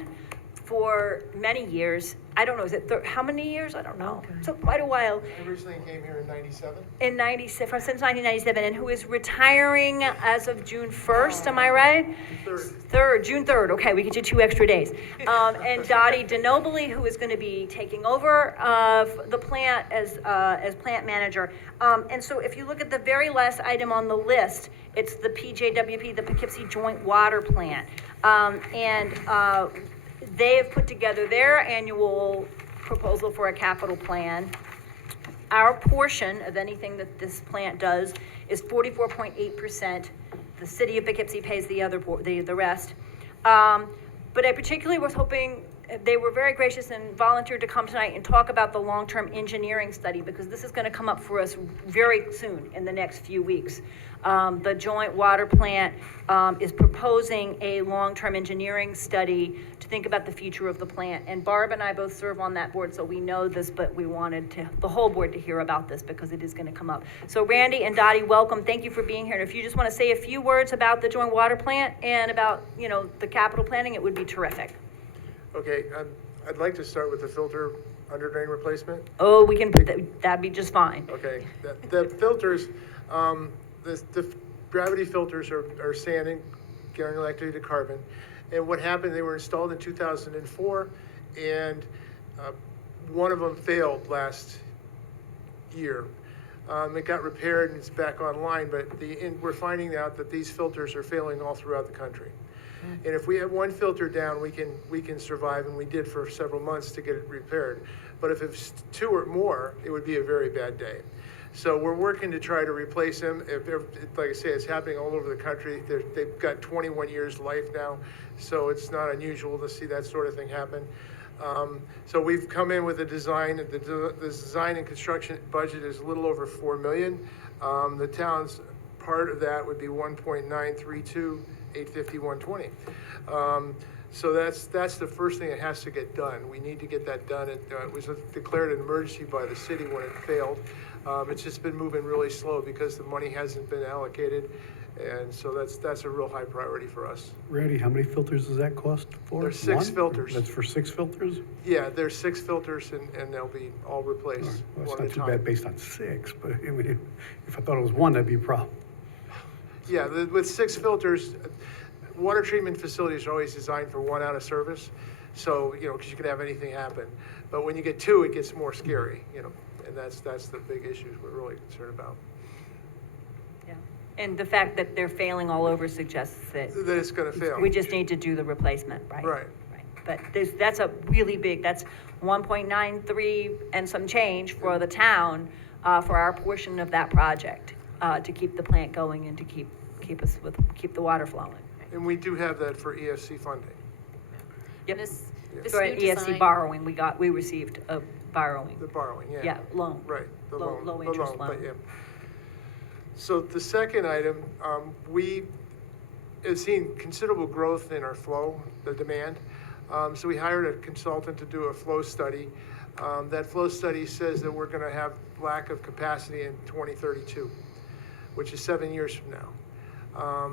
for many years. I don't know, is it, how many years? I don't know. So quite a while. I originally came here in 97. In 97, since 1997, and who is retiring as of June 1st, am I right? June 3rd, okay, we get you 2 extra days. And Dottie DeNobili, who is gonna be taking over the plant as plant manager. And so if you look at the very last item on the list, it's the PJWP, the Poughkeepsie Joint Water Plant. They have put together their annual proposal for a capital plan. Our portion of anything that this plant does is 44.8%. The city of Poughkeepsie pays the rest. But I particularly was hoping, they were very gracious and volunteered to come tonight and talk about the long-term engineering study, because this is going to come up for us very soon in the next few weeks. The joint water plant is proposing a long-term engineering study to think about the future of the plant. And Barb and I both serve on that board, so we know this, but we wanted the whole board to hear about this because it is going to come up. So Randy and Dottie, welcome. Thank you for being here. And if you just want to say a few words about the joint water plant and about, the capital planning, it would be terrific. Okay, I'd like to start with the filter under drain replacement. Oh, we can, that'd be just fine. Okay, the filters, the gravity filters are sanding, getting electricity to carbon. And what happened, they were installed in 2004, and one of them failed last year. It got repaired and it's back online, but we're finding out that these filters are failing all throughout the country. And if we have one filter down, we can survive, and we did for several months to get it repaired. But if it's 2 or more, it would be a very bad day. So we're working to try to replace them. Like I say, it's happening all over the country. They've got 21 years life now, so it's not unusual to see that sort of thing happen. So we've come in with a design. The design and construction budget is a little over $4 million. The town's part of that would be 1.932. 850, 120. So that's the first thing that has to get done. We need to get that done. It was declared an emergency by the city when it failed. It's just been moving really slow because the money hasn't been allocated, and so that's a real high priority for us. Randy, how many filters does that cost for? There's 6 filters. That's for 6 filters? Yeah, there's 6 filters, and they'll be all replaced. Well, it's one not at a too time. bad based on 6, but I mean, if I thought it was 1, that'd be a problem. Yeah, with 6 filters, water treatment facilities are always designed for 1 out of service. So, because you could have anything happen. But when you get two, it gets more scary, and that's the big issues we're really concerned about. Yeah. And the fact that they're failing all over suggests that That it's gonna fail. we just need to do the replacement, right? Right. But that's a really big, that's 1.93 and some change for the town, for our portion of that project, to keep the plant going and to keep the water flowing. And we do have that for EFC funding. Yep. This For new EFC design- borrowing, we received a borrowing. The borrowing, yeah. Yeah, loan. Right, the loan. Low the interest but loan. yeah. So the second item, we have seen considerable growth in our flow, the demand. So we hired a consultant to do a flow study. That flow study says that we're gonna have lack of capacity in 2032, which is 7 years from now.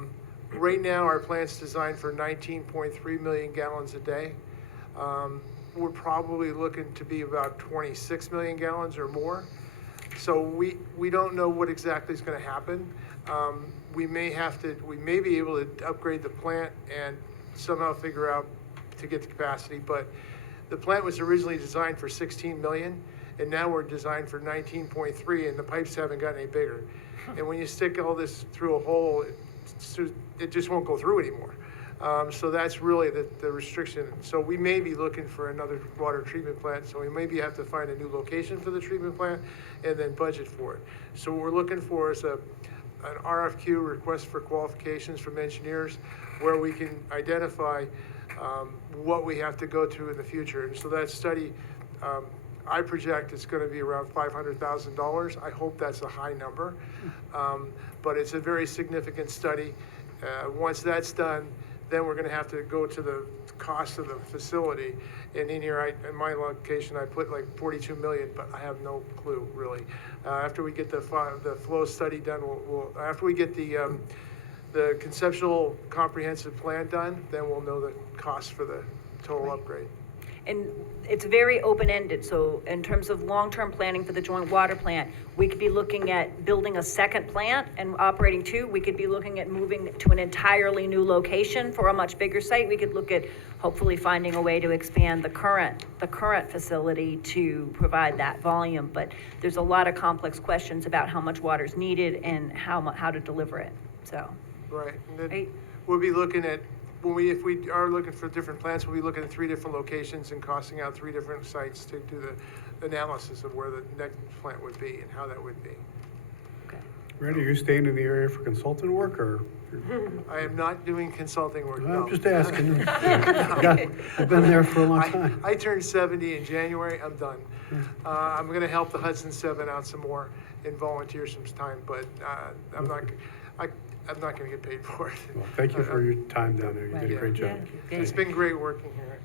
Right now, our plant's designed for 19.3 million gallons a day. We're probably looking to be about 26 million gallons or more. So we don't know what exactly is gonna happen. We may be able to upgrade the plant and somehow figure out to get the capacity, but the plant was originally designed for 16 million, and now we're designed for 19.3, and the pipes haven't gotten any bigger. And when you stick all this through a hole, it just won't go through anymore. So that's really the restriction. So we may be looking for another water treatment plant, so we maybe have to find a new location for the treatment plant and then budget for it. So what we're looking for is an RFQ, request for qualifications from engineers, where we can identify what we have to go through in the future. And so that study, I project it's gonna be around $500,000. I hope that's a high number. But it's a very significant study. Once that's done, then we're gonna have to go to the cost of the facility. And in here, in my location, I put like 42 million, but I have no clue, really. After we get the flow study done, after we get the conceptual comprehensive plan done, then we'll know the cost for the total upgrade. And it's very open-ended, so in terms of long-term planning for the joint water plant, we could be looking at building a second plant and operating two. We could be looking at moving to an entirely new location for a much bigger site. We could look at hopefully finding a way to expand the current facility to provide that volume. But there's a lot of complex questions about how much water is needed and how to deliver it, so. Right, and then we'll be looking at, if we are looking for different plants, we'll be looking at 3 different locations and costing out 3 different sites to do the analysis of where the next plant would be and how that would be. Randy, are you staying in the area for consultant work, or? I am not doing consulting work, no. I'm just asking. I've been there for a long time. I turned 70 in January, I'm done. I'm gonna help the Hudson 7 out some more and volunteer some time, but I'm not gonna get paid for it. Well, thank you for your time down there. You did a great job. It's been great working here.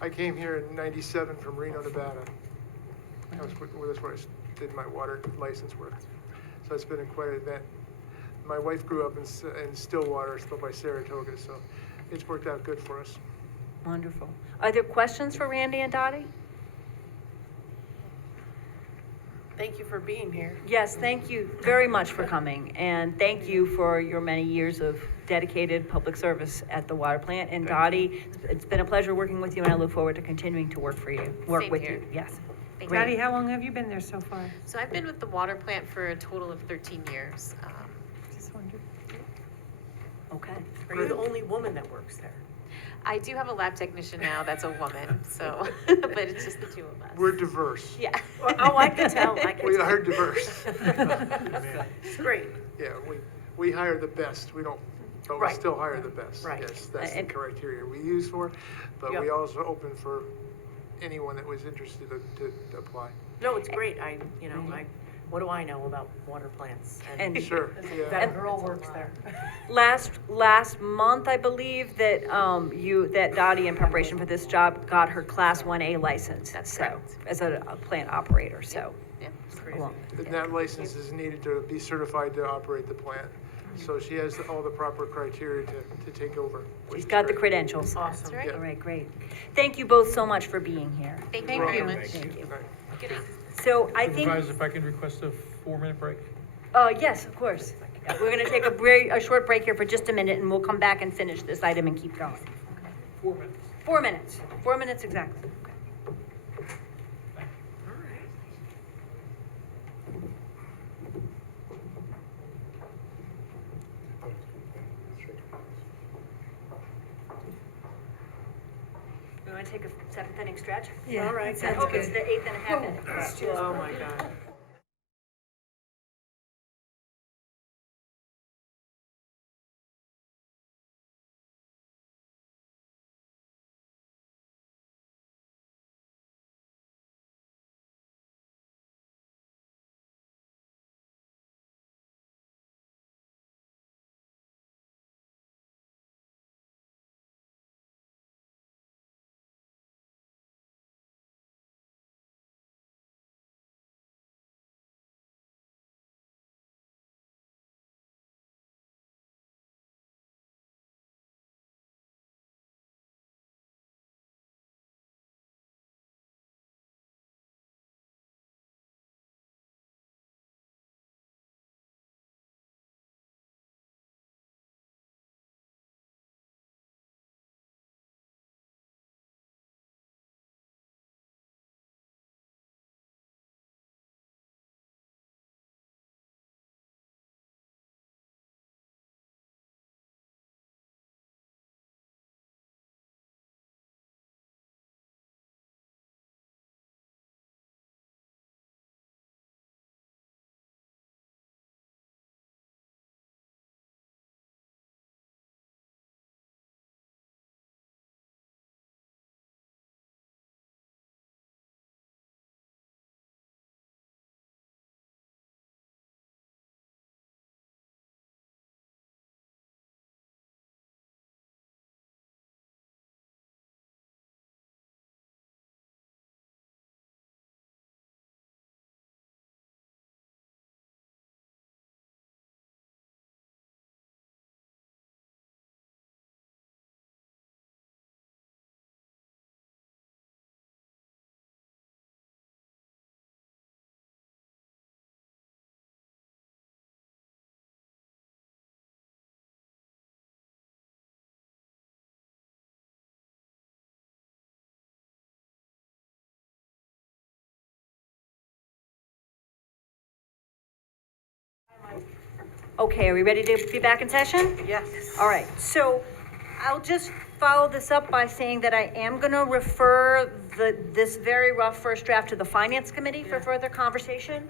I came here in '97 from Reno, Nevada. That's where I did my water license work. So it's been quite an event. My wife grew up in Stillwater, still by Saratoga, so it's worked out good for us. Wonderful. Are there questions for Randy and Dottie? Thank you for being here. Yes, thank you very much for coming, and thank you for your many years of dedicated public service at the water plant. And Dottie, it's been a pleasure working with you, and I look forward to continuing to work Same with here. you. Yes. Thank Great. Dottie, how long have you been there so far? So I've been with the water plant for a total of 13 years. Just wondered. Okay. Are you the only woman that works there? I do have a lab technician now that's a woman, so, but it's just the two of us. We're diverse. Yeah. Oh, I can tell. We are diverse. It's great. Yeah, we hire the best. We don't, but we Right. still hire the best. Right. Yes, that's the And- criteria we use for, but Yep. we also open for anyone that was interested to apply. No, it's great. What do I know about water plants? And- Sure, yeah. That girl works there. Last month, I believe that that Dottie, in preparation for this job, got her Class 1A license. That's so, correct. as a plant operator, so. Yeah. along- And that license is needed to be certified to operate the plant. So she has all the proper criteria to take over. which She's is got the great. credentials. Awesome. That's right. All right, great. Thank you both so much for being here. Thank you very much. Thank you. Right. Good night. So I think, Supervisor, if I can request a 4-minute break? yes, of course. Yeah, we're gonna take a short break here for just a minute, and we'll come back and finish this item and keep going. 4 minutes. 4 minutes, 4 minutes exactly. We want to take a seventh inning stretch? Yeah, All right. I sounds hope it's good. the eighth and a half inning. Oh, my God. Okay, are we ready to be back in session? Yes. All right, so I'll just follow this up by saying that I am going to refer this very rough first draft to the Finance Committee for further conversation.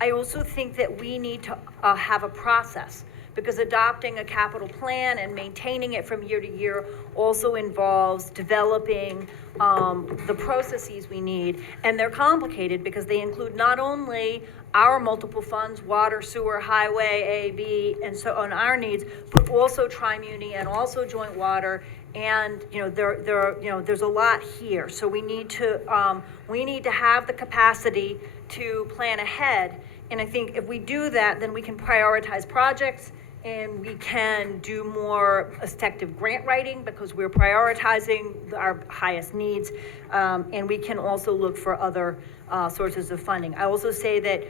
I also think that we need to have a process, because adopting a capital plan and maintaining it from year to year also involves developing the processes we need. And they're complicated because they include not only our multiple funds, water, sewer, highway, A, B, and so on our needs, but also tri-muni and also joint water. And, there's a lot here. So we need to have the capacity to plan ahead. And I think if we do that, then we can prioritize projects, and we can do more effective grant writing because we're prioritizing our highest needs. And we can also look for other sources of funding. I also say that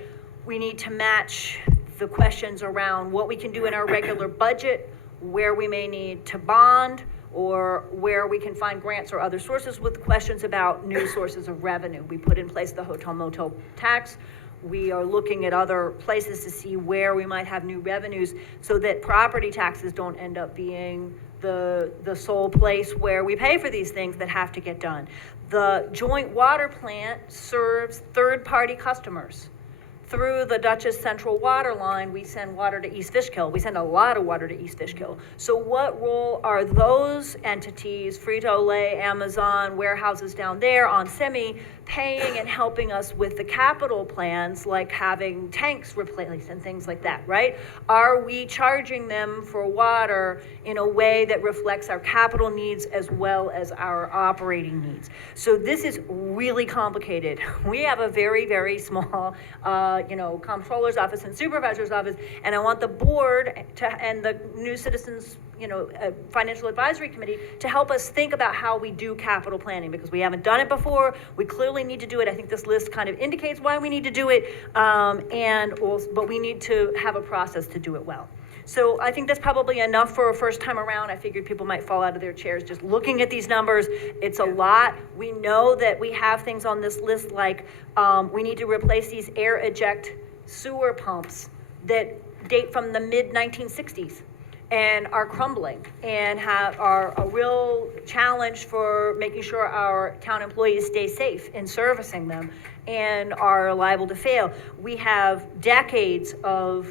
we need to match the questions around what we can do in our regular budget, where we may need to bond, or where we can find grants or other sources, with questions about new sources of revenue. We put in place the hotel motel tax. We are looking at other places to see where we might have new revenues, so that property taxes don't end up being the sole place where we pay for these things that have to get done. The joint water plant serves third-party customers. Through the Dutchess Central Water Line, we send water to East Fishkill. We send a lot of water to East Fishkill. So what role are those entities, Frito-Lay, Amazon, warehouses down there on Semi, paying and helping us with the capital plans, like having tanks replaced and things like that, right? Are we charging them for water in a way that reflects our capital needs as well as our operating needs? So this is really complicated. We have a very, very small, comptroller's office and supervisor's office, and I want the board and the new citizens, financial advisory committee to help us think about how we do capital planning, because we haven't done it before. We clearly need to do it. I think this list kind of indicates why we need to do it, but we need to have a process to do it well. So I think that's probably enough for a first time around. I figured people might fall out of their chairs just looking at these numbers. It's a lot. We know that we have things on this list like we need to replace these air eject sewer pumps that date from the mid-1960s and are crumbling and are a real challenge for making sure our town employees stay safe in servicing them and are liable to fail. We have decades of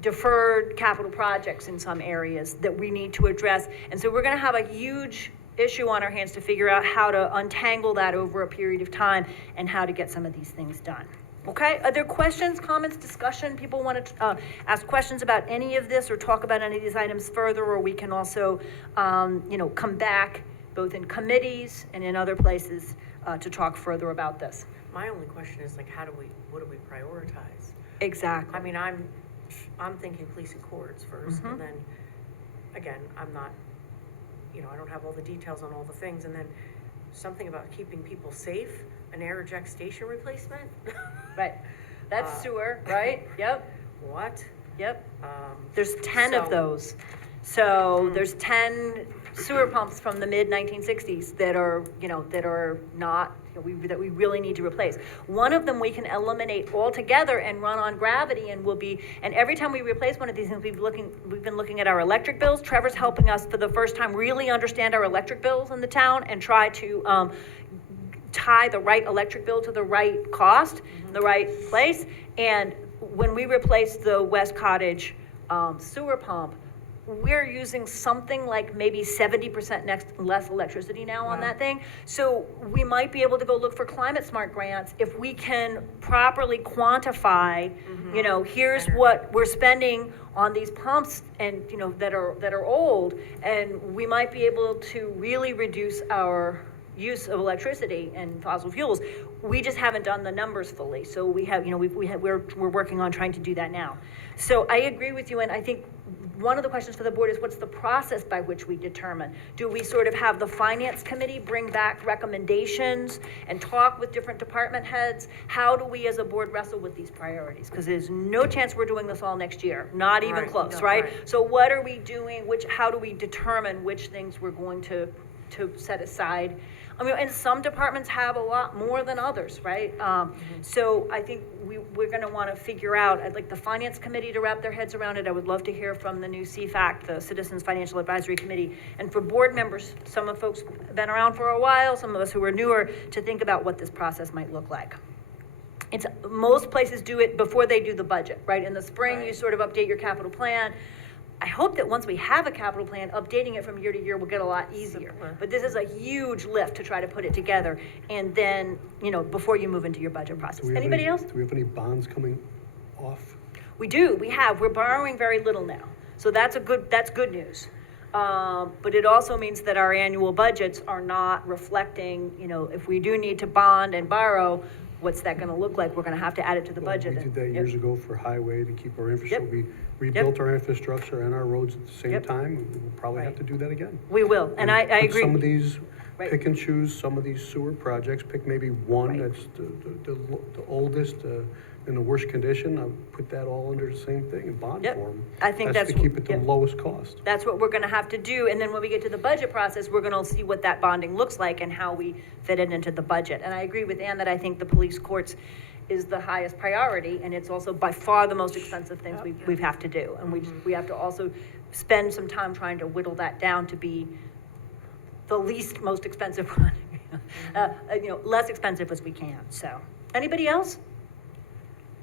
deferred capital projects in some areas that we need to address. And so we're gonna have a huge issue on our hands to figure out how to untangle that over a period of time and how to get some of these things done. Okay, are there questions, comments, discussion? People want to ask questions about any of this or talk about any of these items further, or we can also, come back both in committees and in other places to talk further about this. My only question is like, what do we prioritize? Exactly. I mean, I'm thinking police and courts first, and then, again, I'm not, I don't have all the details on all the things, and then something about keeping people safe, an air eject station replacement? Right, that's sewer, right? Yep. What? Yep. There's 10 of those. So there's 10 sewer pumps from the mid-1960s that are, that are not, that we really need to replace. One of them we can eliminate altogether and run on gravity, and and every time we replace one of these things, we've been looking at our electric bills. Trevor's helping us for the first time really understand our electric bills in the town and try to tie the right electric bill to the right cost, the right place. And when we replaced the West Cottage sewer pump, we're using something like maybe 70% less electricity now on that thing. So we might be able to go look for climate smart grants if we can properly quantify, here's what we're spending on these pumps and, that are old, and we might be able to really reduce our use of electricity and fossil fuels. We just haven't done the numbers fully. So we have, we're working on trying to do that now. So I agree with you, and I think one of the questions for the board is what's the process by which we determine? Do we sort of have the finance committee bring back recommendations and talk with different department heads? How do we as a board wrestle with these priorities? Because there's no chance we're doing this all next year, not even close, right? So what are we doing? How do we determine which things we're going to set aside? And some departments have a lot more than others, right? So I think we're gonna wanna figure out, I'd like the finance committee to wrap their heads around it. I would love to hear from the new CFAC, the Citizens Financial Advisory Committee. And for board members, some of folks have been around for a while, some of us who are newer, to think about what this process might look like. Most places do it before they do the budget, right? In the spring, you sort of update your capital plan. I hope that once we have a capital plan, updating it from year to year will get a lot easier. But this is a huge lift to try to put it together, and then, before you move into your budget process. Anybody else? Do we have any bonds coming off? We do, we're borrowing very little now. So that's good news. But it also means that our annual budgets are not reflecting, if we do need to bond and borrow, what's that gonna look like? We're gonna have to add it to the budget. We did that years ago for highway to keep our infrastructure. We rebuilt our infrastructure and our roads at the same time. We'll probably have to do that again. We will, and I agree. Some of these, pick and choose some of these sewer projects, pick maybe one that's the oldest, in the worst condition. I'll put that all under the same thing and bond for them. I think to keep it the lowest cost. That's what we're gonna have to do, and then when we get to the budget process, we're gonna see what that bonding looks like and how we fit it into the budget. And I agree with Ann that I think the police courts is the highest priority, and it's also by far the most expensive things we have to do. And we have to also spend some time trying to whittle that down to be the most expensive one, less expensive as we can. So, anybody else?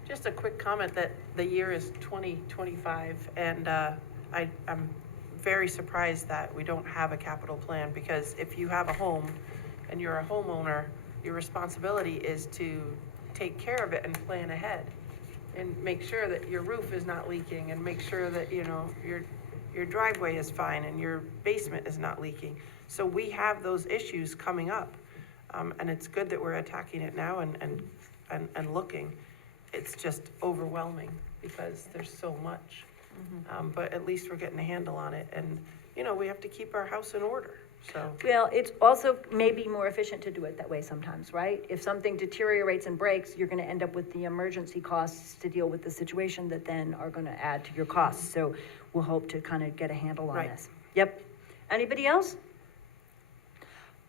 Just a quick comment that the year is 2025, and I'm very surprised that we don't have a capital plan, because if you have a home and you're a homeowner, your responsibility is to take care of it and plan ahead and make sure that your roof is not leaking, and make sure that, your driveway is fine and your basement is not leaking. So we have those issues coming up, and it's good that we're attacking it now and looking. It's just overwhelming because there's so much. But at least we're getting a handle on it, and we have to keep our house in order. so. Well, it's also maybe more efficient to do it that way sometimes, right? If something deteriorates and breaks, you're gonna end up with the emergency costs to deal with the situation that then are gonna add to your costs. So we'll hope to kind of get a handle on Right. this. Yep. Anybody else?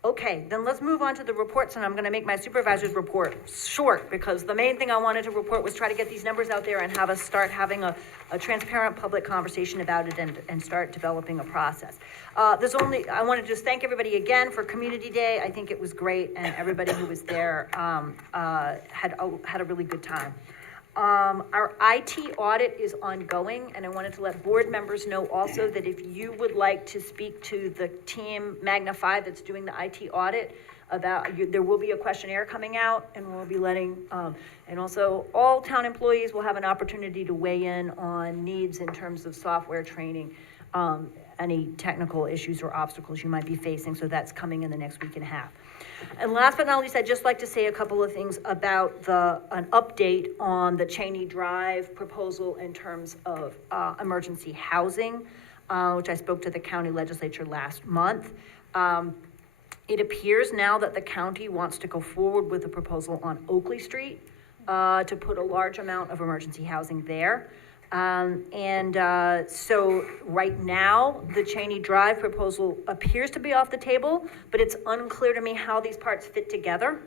Okay, then let's move on to the reports, and I'm gonna make my supervisor's report short, because the main thing I wanted to report was try to get these numbers out there and have us start having a transparent public conversation about it and start developing a process. I want to just thank everybody again for Community Day. I think it was great, and everybody who was there, had a really good time. Our IT audit is ongoing, and I wanted to let board members know also that if you would like to speak to the team Magnify that's doing the IT audit there will be a questionnaire coming out, and we'll be letting, and also all town employees will have an opportunity to weigh in on needs in terms of software training, any technical issues or obstacles you might be facing, so that's coming in the next week and a half. And last but not least, I'd just like to say a couple of things about an update on the Cheney Drive proposal in terms of emergency housing, which I spoke to the county legislature last month. It appears now that the county wants to go forward with a proposal on Oakley Street to put a large amount of emergency housing there. So right now, the Cheney Drive proposal appears to be off the table, but it's unclear to me how these parts fit together.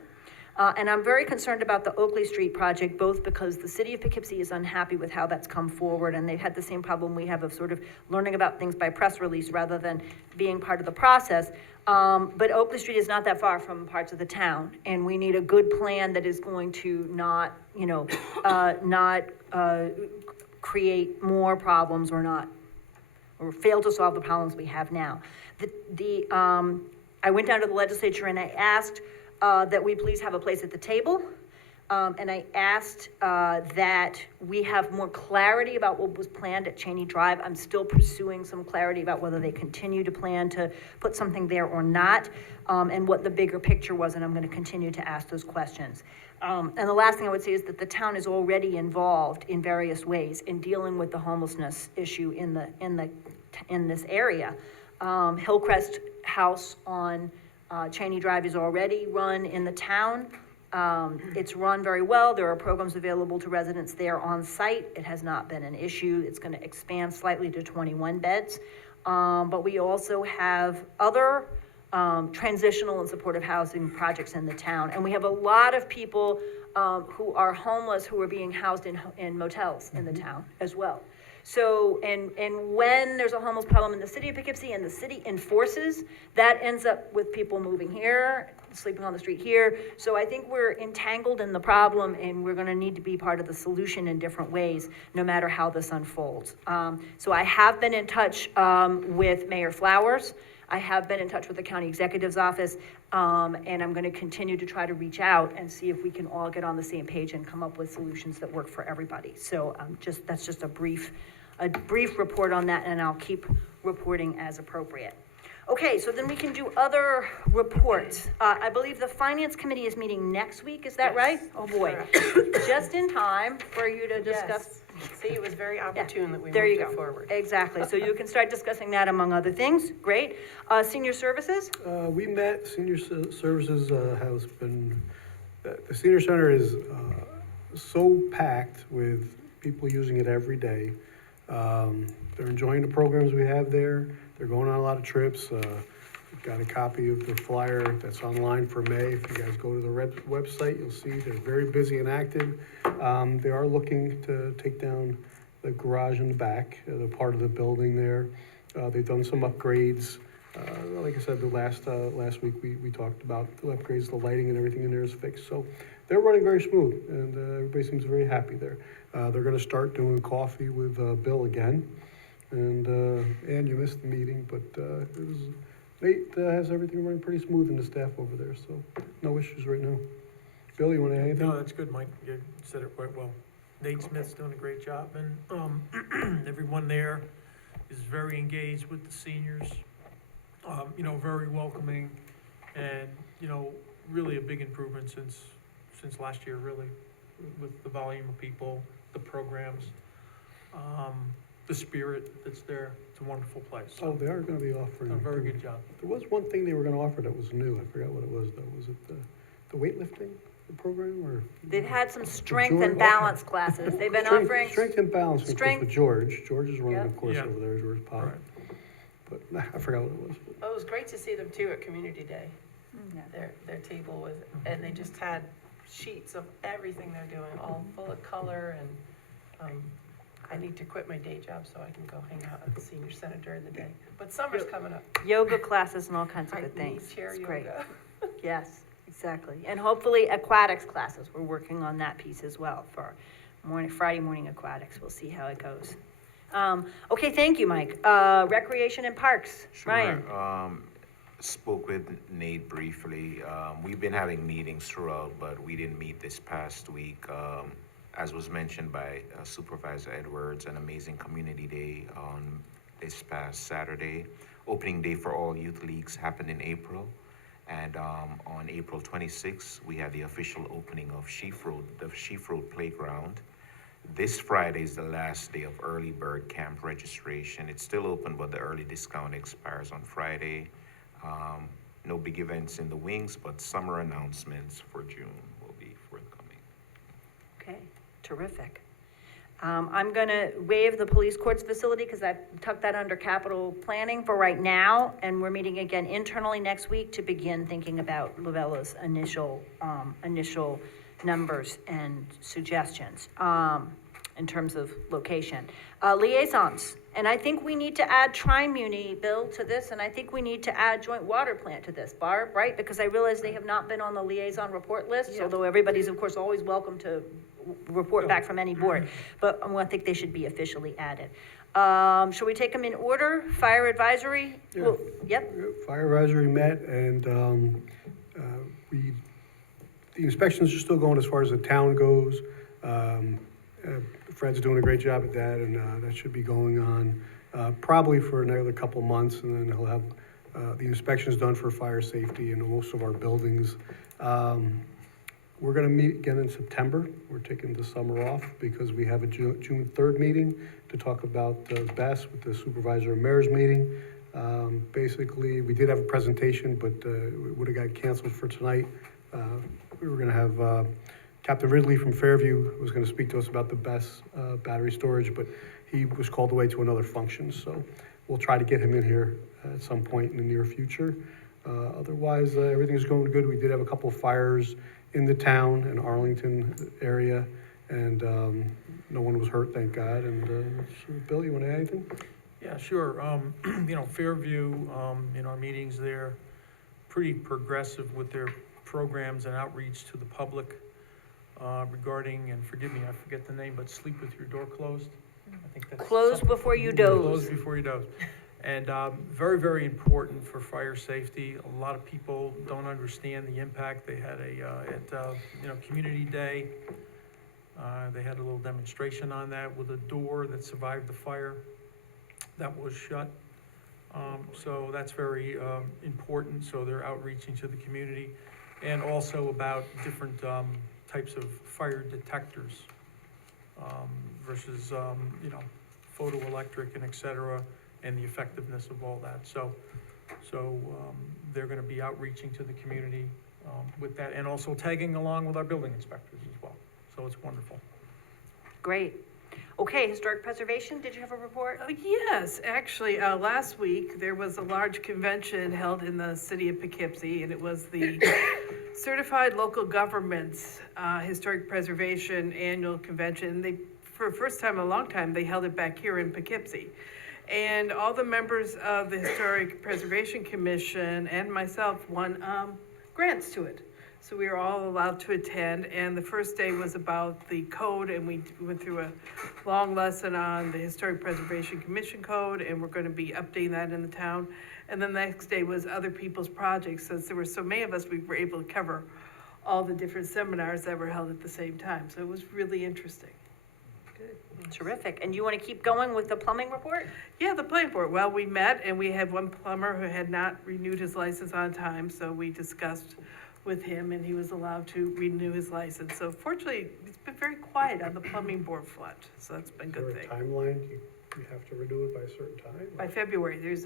And I'm very concerned about the Oakley Street project, both because the city of Poughkeepsie is unhappy with how that's come forward, and they've had the same problem we have of sort of learning about things by press release rather than being part of the process. But Oakley Street is not that far from parts of the town, and we need a good plan that is going to not create more problems or fail to solve the problems we have now. I went down to the legislature and I asked that we please have a place at the table. And I asked that we have more clarity about what was planned at Cheney Drive. I'm still pursuing some clarity about whether they continue to plan to put something there or not, and what the bigger picture was, and I'm going to continue to ask those questions. And the last thing I would say is that the town is already involved in various ways in dealing with the homelessness issue in this area. Hillcrest House on Cheney Drive is already run in the town. It's run very well. There are programs available to residents there on site. It has not been an issue. It's going to expand slightly to 21 beds. But we also have other transitional and supportive housing projects in the town. And we have a lot of people who are homeless who are being housed in motels in the town as well. So, and when there's a homeless problem in the city of Poughkeepsie and the city enforces, that ends up with people moving here, sleeping on the street here. So I think we're entangled in the problem, and we're gonna need to be part of the solution in different ways, no matter how this unfolds. So I have been in touch with Mayor Flowers. I have been in touch with the county executive's office, and I'm gonna continue to try to reach out and see if we can all get on the same page and come up with solutions that work for everybody. So that's just a brief report on that, and I'll keep reporting as appropriate. Okay, so then we can do other reports. I believe the Finance Committee is meeting next week, is that right? Oh, boy. Just in time for you to discuss. See, it was very opportune that we moved There you it go. forward. Exactly, so you can start discussing that among other things, great. Senior Services? We met, Senior Services has been, the senior center is so packed with people using it every day. They're enjoying the programs we have there. They're going on a lot of trips. We've got a copy of the flyer that's online for May. If you guys go to the website, you'll see they're very busy and active. They are looking to take down the garage in the back, the part of the building there. They've done some upgrades. Like I said, the last week we talked about the upgrades, the lighting and everything in there is fixed. So they're running very smooth, and everybody seems very happy there. They're gonna start doing coffee with Bill again. And you missed the meeting, but Nate has everything running pretty smooth in the staff over there, so no issues right now. Bill, you want to add anything? No, that's good, Mike. You said it quite well. Nate Smith's doing a great job, and everyone there is very engaged with the seniors. Very welcoming, and really a big improvement since last year, really, with the volume of people, the programs. the spirit that's there. It's a wonderful place. Oh, they are gonna be offering. Done a very good job. There was one thing they were gonna offer that was new, I forgot what it was, though, was it the weightlifting program, or? They've had some strength George- and balance classes. They've been Strength- offering. Strength and balance, of course, strength- with George is running Yep. the course Yeah. over there, George Pop. Right. But I forgot what it was. Well, it was great to see them too at Community Day. Yeah. Their table was, and they just had sheets of everything they're doing, all full of color, and, I need to quit my day job so I can go hang out at the senior center during the day. But summer's coming up. Yoga classes and all kinds of I good need things. chair It's great. yoga. Yes, exactly. And hopefully aquatics classes, we're working on that piece as well for Friday morning aquatics. We'll see how it goes. Okay, thank you, Mike. Recreation and parks, Ryan. Spoke with Nate briefly. We've been having meetings throughout, but we didn't meet this past week. As was mentioned by Supervisor Edwards, an amazing community day on this past Saturday. Opening day for all youth leagues happened in April. And on April 26th, we had the official opening of the Sheaf Road Playground. This Friday is the last day of early bird camp registration. It's still open, but the early discount expires on Friday. No big events in the wings, but summer announcements for June will be forthcoming. Okay, terrific. I'm gonna waive the police courts facility because I tucked that under capital planning for right now. And we're meeting again internally next week to begin thinking about Luvella's initial numbers and suggestions, in terms of location. Liaisons, and I think we need to add Tri-Muni, Bill, to this, and I think we need to add Joint Water Plant to this, Barb, right? Because I realize they have not been on the liaison report list, although everybody's, of course, always welcome to report back from any board. But I think they should be officially added. Shall we take them in order? Fire advisory? Yeah. Well, yep, Fire advisory met, and the inspections are still going as far as the town goes. Fred's doing a great job at that, and that should be going on probably for another couple months, and then he'll have the inspections done for fire safety in most of our buildings. We're gonna meet again in September. We're taking the summer off because we have a June 3rd meeting to talk about BES with the supervisor and mayor's meeting. Basically, we did have a presentation, but it would've got canceled for tonight. We were gonna have Captain Ridley from Fairview was gonna speak to us about the BES battery storage, but he was called away to another function, so we'll try to get him in here at some point in the near future. Otherwise, everything's going good. We did have a couple of fires in the town and Arlington area, and no one was hurt, thank God. And Bill, you want to add anything? Yeah, sure. Fairview, in our meetings there, pretty progressive with their programs and outreach to the public regarding, and forgive me, I forget the name, but sleep with your door closed. I think that's close something- before you doze. Close before you doze. And very, very important for fire safety. A lot of people don't understand the impact. They had at Community Day, they had a little demonstration on that with a door that survived the fire that was shut. So that's very important. So they're outreaching to the community, and also about different types of fire detectors versus photoelectric and et cetera, and the effectiveness of all that. So they're gonna be outreaching to the community with that, and also tagging along with our building inspectors as well. So it's wonderful. Great. Okay, historic preservation, did you have a report? Yes, actually, last week, there was a large convention held in the city of Poughkeepsie, and it was the Certified Local Governments Historic Preservation Annual Convention. They, for the first time in a long time, they held it back here in Poughkeepsie. And all the members of the Historic Preservation Commission and myself won grants to it. So we were all allowed to attend, and the first day was about the code, and we went through a long lesson on the Historic Preservation Commission code, and we're gonna be updating that in the town. And then the next day was other people's projects. Since there were so many of us, we were able to cover all the different seminars that were held at the same time. So it was really interesting. Terrific. And you want to keep going with the plumbing report? Yeah, the plumbing board. Well, we met and we had one plumber who had not renewed his license on time, so we discussed with him and he was allowed to renew his license. So fortunately, it's been very quiet on the plumbing board front, so that's been a good thing. Is there a timeline? You have to renew it by a certain time? by February. I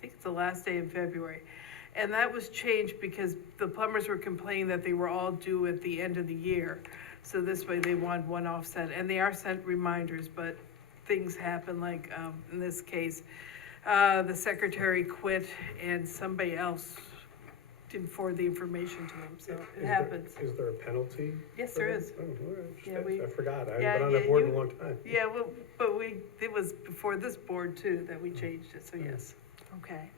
think it's the last day in February. And that was changed because the plumbers were complaining that they were all due at the end of the year. So this way they want one offset, and they are sent reminders, but things happen, like, in this case, the secretary quit and somebody else didn't forward the information to them, so it happens. Is there a penalty? Yes, for there that? is. Oh, all right, just Yeah, we- I forgot, I yeah, haven't been on yeah, that board in you- a long time. Yeah, well, but it was before this board too, that we changed it, so yes. Okay.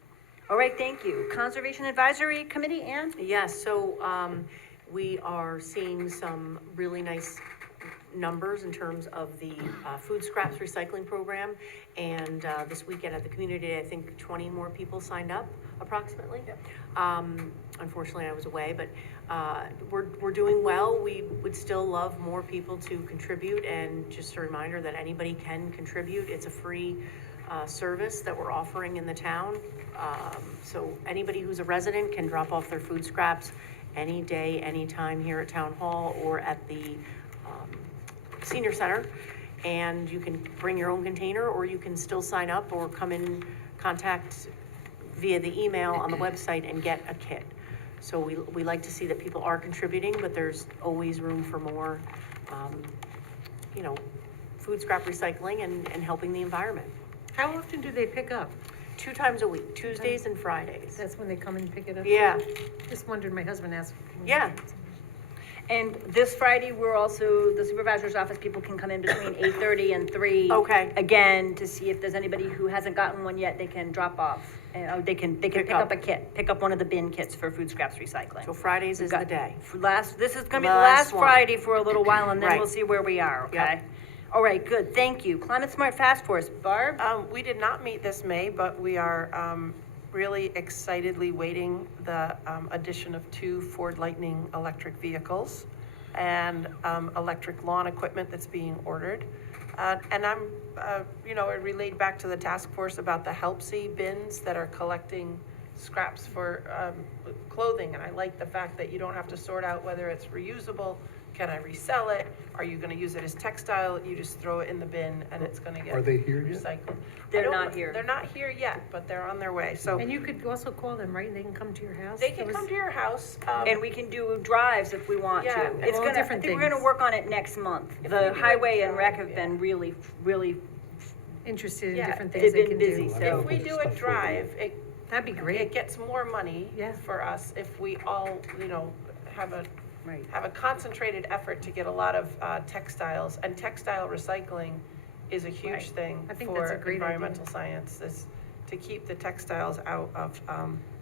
All right, thank you. Conservation Advisory Committee, Ann? Yes, so, we are seeing some really nice numbers in terms of the food scraps recycling program. And this weekend at the community day, I think 20 more people signed up approximately. Unfortunately, I was away, but we're doing well. We would still love more people to contribute, and just a reminder that anybody can contribute. It's a free service that we're offering in the town. So anybody who's a resident can drop off their food scraps any day, anytime here at Town Hall or at the Senior Center. And you can bring your own container, or you can still sign up or come in contact via the email on the website and get a kit. So we like to see that people are contributing, but there's always room for more, food scrap recycling and helping the environment. How often do they pick up? 2 times a week, Tuesdays and Fridays. That's when they come and pick it up? Yeah. Just wondered, my husband asked. Yeah. And this Friday, we're also, the supervisor's office, people can come in between 8:30 and 3. Okay. Again, to see if there's anybody who hasn't gotten one yet, they can drop off. They can pick up a kit, pick up one of the bin kits for food scraps recycling. So Fridays is the day. This is gonna be the Last last one. Friday for a little while, and then Right. we'll see where we are, okay? Yep. All right, good, thank you. Climate Smart Task Force, Barb? We did not meet this May, but we are really excitedly waiting the addition of 2 Ford Lightning electric vehicles and electric lawn equipment that's being ordered. And I'm, it relayed back to the task force about the Helpsy bins that are collecting scraps for clothing. And I like the fact that you don't have to sort out whether it's reusable, can I resell it, are you gonna use it as textile? You just throw it in the bin and it's gonna get Are they here yet? recycled. They're I don't not know- here. They're not here yet, but they're on their way, so. And you could also call them, right? They can come to your house? They can come to your house. And we can do drives if we want Yeah, to. and It's all gonna, I different think we're gonna things. work on it next month. If The we do highway a and rec drive, have been really, really, Interested in Yeah, different they've things they been can busy, do. so- If we do a drive, That'd be it great. gets more money Yeah. for us if we all, have a right. have a concentrated effort to get a lot of textiles, and textile recycling is a huge Right. thing I think that's a for great idea. environmental science, is to keep the textiles out of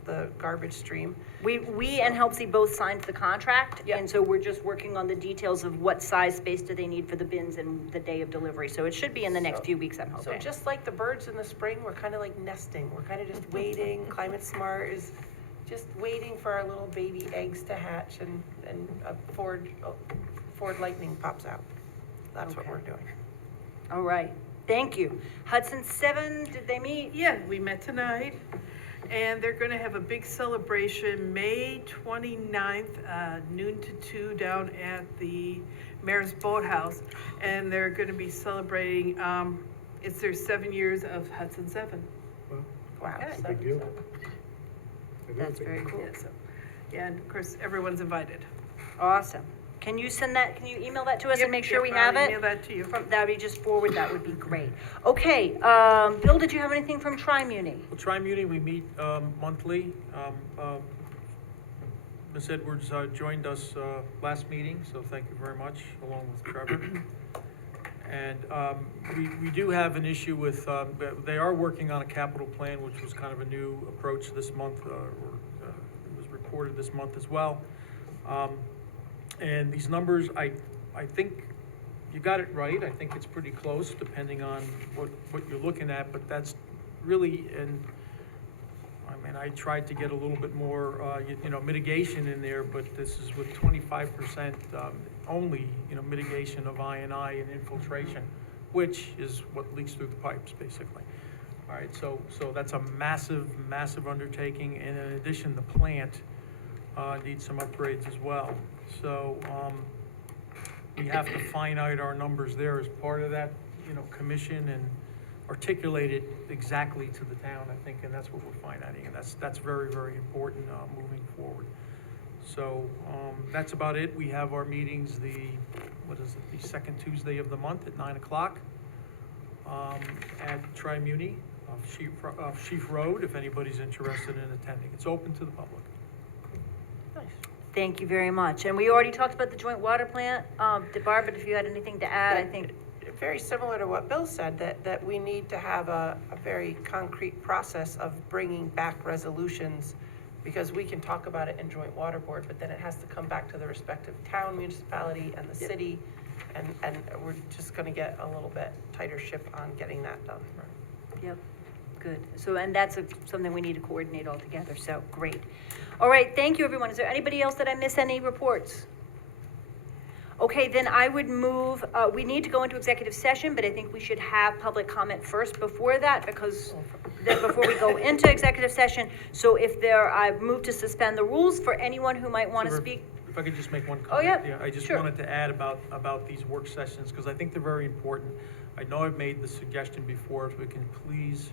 the garbage stream. We and Helpsy both signed the contract, Yeah. and so we're just working on the details of what size space do they need for the bins and the day of delivery. So it should be in the next few weeks, I'm So hoping. just like the birds in the spring, we're kind of like nesting, we're kind of just waiting. Climate Smart is just waiting for our little baby eggs to hatch, and a Ford Lightning pops out. That's what Okay. we're doing. All right, thank you. Hudson 7, did they meet? Yeah, we met tonight, and they're gonna have a big celebration, May 29th, noon to 2, down at the Mayor's Boathouse. And they're gonna be celebrating, it's their 7 years of Hudson 7. Wow. It's a big deal. It is a That's big very deal. cool. Yeah, so, yeah, and of course, everyone's invited. Awesome. Can you email that to us Yep, and make sure we yep, have I'll it? email that to you. That'd be just forward, that would be great. Okay, Bill, did you have anything from Tri-Muni? Well, Tri-Muni, we meet monthly. Ms. Edwards joined us last meeting, so thank you very much, along with Trevor. And we do have an issue with, they are working on a capital plan, which was kind of a new approach this month, it was reported this month as well. And these numbers, I think you got it right. I think it's pretty close, depending on what you're looking at, but that's really, and I mean, I tried to get a little bit more, mitigation in there, but this is with 25% only, mitigation of I&I and infiltration, which is what leaks through the pipes, basically. All right, so that's a massive, massive undertaking, and in addition, the plant needs some upgrades as well. So we have to finite our numbers there as part of that, commission, and articulate it exactly to the town, I think, and that's what we're finding, and that's very, very important, moving forward. So, that's about it. We have our meetings the second Tuesday of the month at 9 o'clock, at Tri-Muni, off Sheaf Road, if anybody's interested in attending. It's open to the public. Thank you very much. And we already talked about the joint water plant. Barbara, if you had anything to add, I think. Very similar to what Bill said, that we need to have a very concrete process of bringing back resolutions, because we can talk about it in joint water board, but then it has to come back to the respective town, municipality, and the city, and we're just gonna get a little bit tighter ship on getting that done. Yep, good. So, and that's something we need to coordinate all together, so great. All right, thank you, everyone. Is there anybody else that I missed any reports? Okay, then I would move, we need to go into executive session, but I think we should have public comment first before that, because then before we go into executive session, so if I've moved to suspend the rules for anyone who might want to speak. If I could just make one Oh, comment. yeah, I just sure. wanted to add about these work sessions, because I think they're very important. I know I've made the suggestion before, if we can please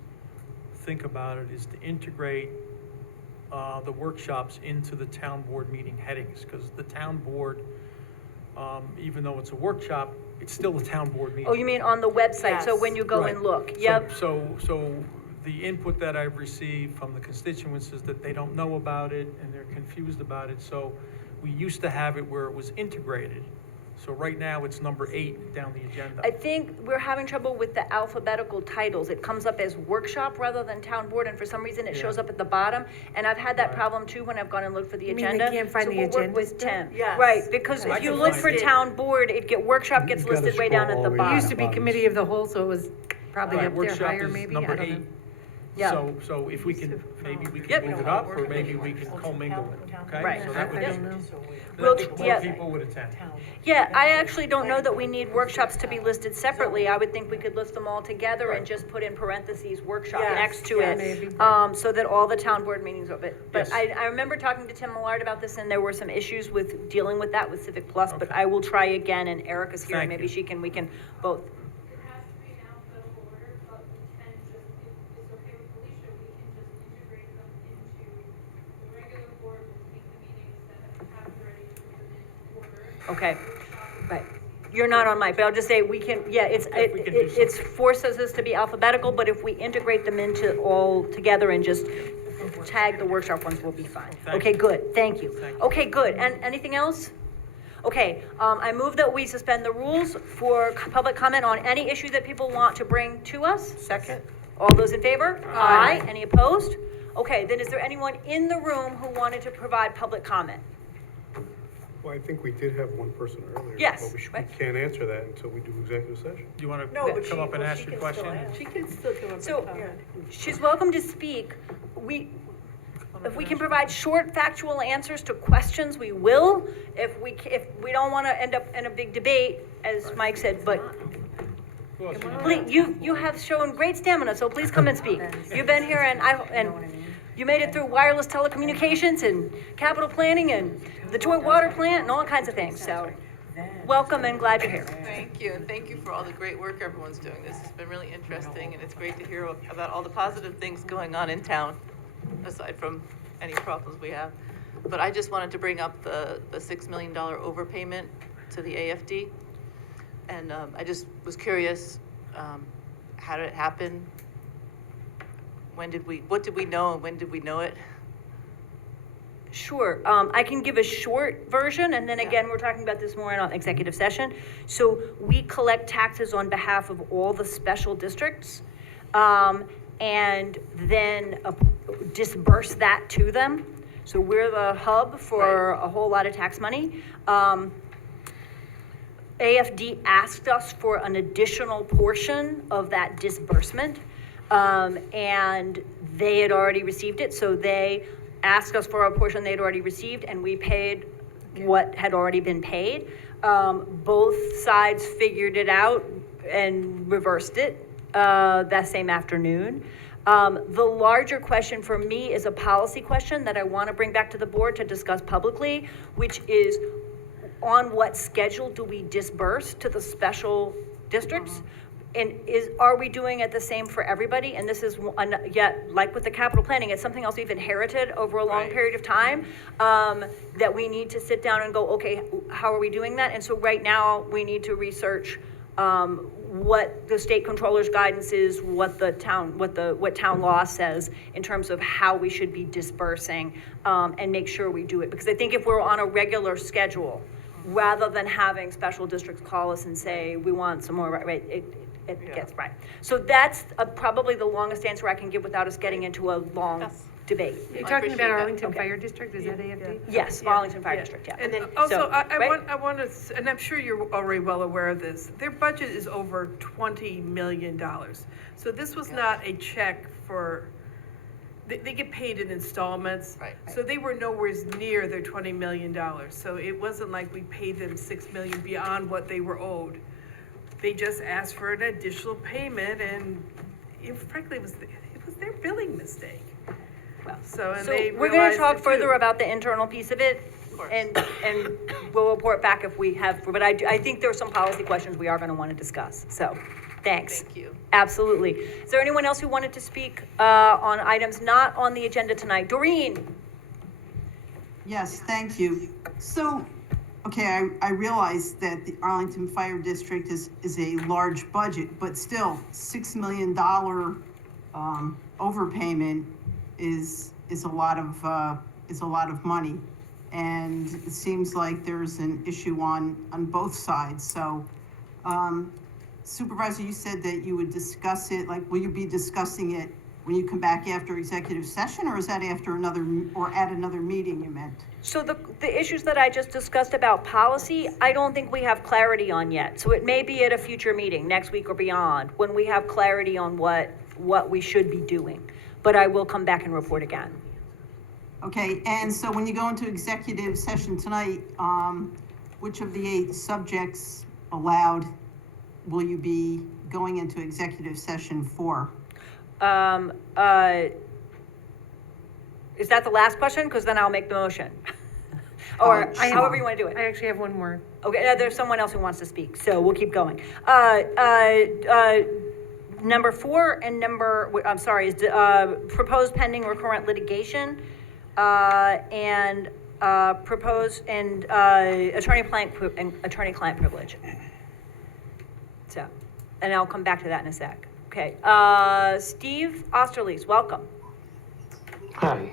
think about it, is to integrate the workshops into the town board meeting headings, because the town board, even though it's a workshop, it's still a town board meeting. Oh, you mean on the website, so Yes. when you go Right. and look? Yep. So the input that I've received from the constituents is that they don't know about it and they're confused about it. So we used to have it where it was integrated. So right now it's number 8 down the agenda. I think we're having trouble with the alphabetical titles. It comes up as workshop rather than town board, and for some reason it shows up at the bottom. And I've had that Right. problem too when I've gone and looked for the You mean they agenda. can't find So the we'll work agenda with still? Tim. Yes. Right, because I if you can look find for it. town board, workshop gets You gotta listed way down scroll at all the the way It bottom. used to be committee of the whole, so it was probably Right, up there workshop higher is maybe, I number don't know. 8. Yeah. So if we can, maybe we Yep. can move it up, or maybe we can commingle it, okay? Right. So that would I don't know. We'll- I think more yeah. people would attend. Yeah, I actually don't know that we need workshops to be listed separately. I would think we could list them all together and just put in parentheses workshop Yes, next to yes. it. So that all the town board meetings of it. But Yes. I remember talking to Tim Millard about this, and there were some issues with dealing with that with Civic Plus, but Okay. I will try again, and Erica's here, and Thank maybe you. we can both. It has to be in alphabetical order, but we can just, if it's okay with Felicia, we can just integrate them into the regular board, we'll take the meetings that have already to put them in order. Okay, right. You're not on mic, but I'll just say we can, yeah, we can do it's forces us to be alphabetical, but if we integrate them into all together and just tag the workshop ones, we'll be fine. Thank Okay, you. good, thank you. Thank you. Okay, good, and anything else? Okay, I move that we suspend the rules for public comment on any issue that people want to bring to us. Second? All those in favor? Aye. Any opposed? Okay, then is there anyone in the room who wanted to provide public comment? Well, I think we did have one person earlier. Yes, But we right. can't answer that until we do executive session. Do you want No, to but come she- up and well, ask she your can still question? ask. She can still come up and So, comment. she's welcome to speak. If we can provide short factual answers to questions, we will. If we don't want to end up in a big debate, as Mike said, but Well, so you- please, you have shown great stamina, so please come and speak. You've been here and you made it through wireless telecommunications and capital planning and the joint water plant and all kinds of things, so welcome and glad you're here. Thank you, and thank you for all the great work everyone's doing. This has been really interesting, and it's great to hear about all the positive things going on in town, aside from any problems we have. But I just wanted to bring up the $6 million overpayment to the AFD. And I just was curious, how did it happen? What did we know, and when did we know it? Sure, I can give a short version, and then again, we're talking about this more in an executive session. So we collect taxes on behalf of all the special districts, and then disperse that to them. So we're the hub for a whole lot of tax money. AFD asked us for an additional portion of that disbursement, and they had already received it, so they asked us for a portion they'd already received, and we paid what had already been paid. Both sides figured it out and reversed it that same afternoon. The larger question for me is a policy question that I want to bring back to the board to discuss publicly, which is on what schedule do we disperse to the special districts? And are we doing it the same for everybody? And this is, yet, like with the capital planning, it's something else we've inherited over a long Right. period of time, that we need to sit down and go, okay, how are we doing that? And so right now, we need to research, what the state controller's guidance is, what town law says in terms of how we should be dispersing, and make sure we do it. Because I think if we're on a regular schedule, rather than having special districts call us and say, we want some more, right, it gets, right. So that's probably the longest answer I can give without us getting into a long Yes. debate. You're I talking appreciate about that. Arlington Okay. Fire District, is that AFD? Yes, Arlington Fire District, yeah. And then So, also, I right? want to, and I'm sure you're already well aware of this, their budget is over $20 million. So this was not a check for, they get paid in installments. Right. So they were nowhere near their $20 million. So it wasn't like we paid them $6 million beyond what they were owed. They just asked for an additional payment, and frankly, it was their billing mistake. So, and So they we're gonna realized talk it further too. about the internal piece of it, course. and we'll report back if we have, but I think there are some policy questions we are gonna wanna discuss, so, thanks. Thank you. Absolutely. Is there anyone else who wanted to speak, on items not on the agenda tonight? Doreen? Yes, thank you. So, okay, I realize that the Arlington Fire District is a large budget, but still, $6 million overpayment is a lot of money. And it seems like there's an issue on both sides. So, Supervisor, you said that you would discuss it, like, will you be discussing it when you come back after executive session, or is that after at another meeting you meant? So the issues that I just discussed about policy, I don't think we have clarity on yet. So it may be at a future meeting, next week or beyond, when we have clarity on what we should be doing. But I will come back and report again. Okay, and so when you go into executive session tonight, which of the 8 subjects allowed will you be going into executive session for? Is that the last question? Because then I'll make the motion. Or however you want to do it. I actually have one more. Okay, there's someone else who wants to speak, so we'll keep going. Number 4 and is proposed pending recurrent litigation, and proposed and attorney-client privilege. So, and I'll come back to that in a sec. Okay, Steve Osterlees, welcome. Hi,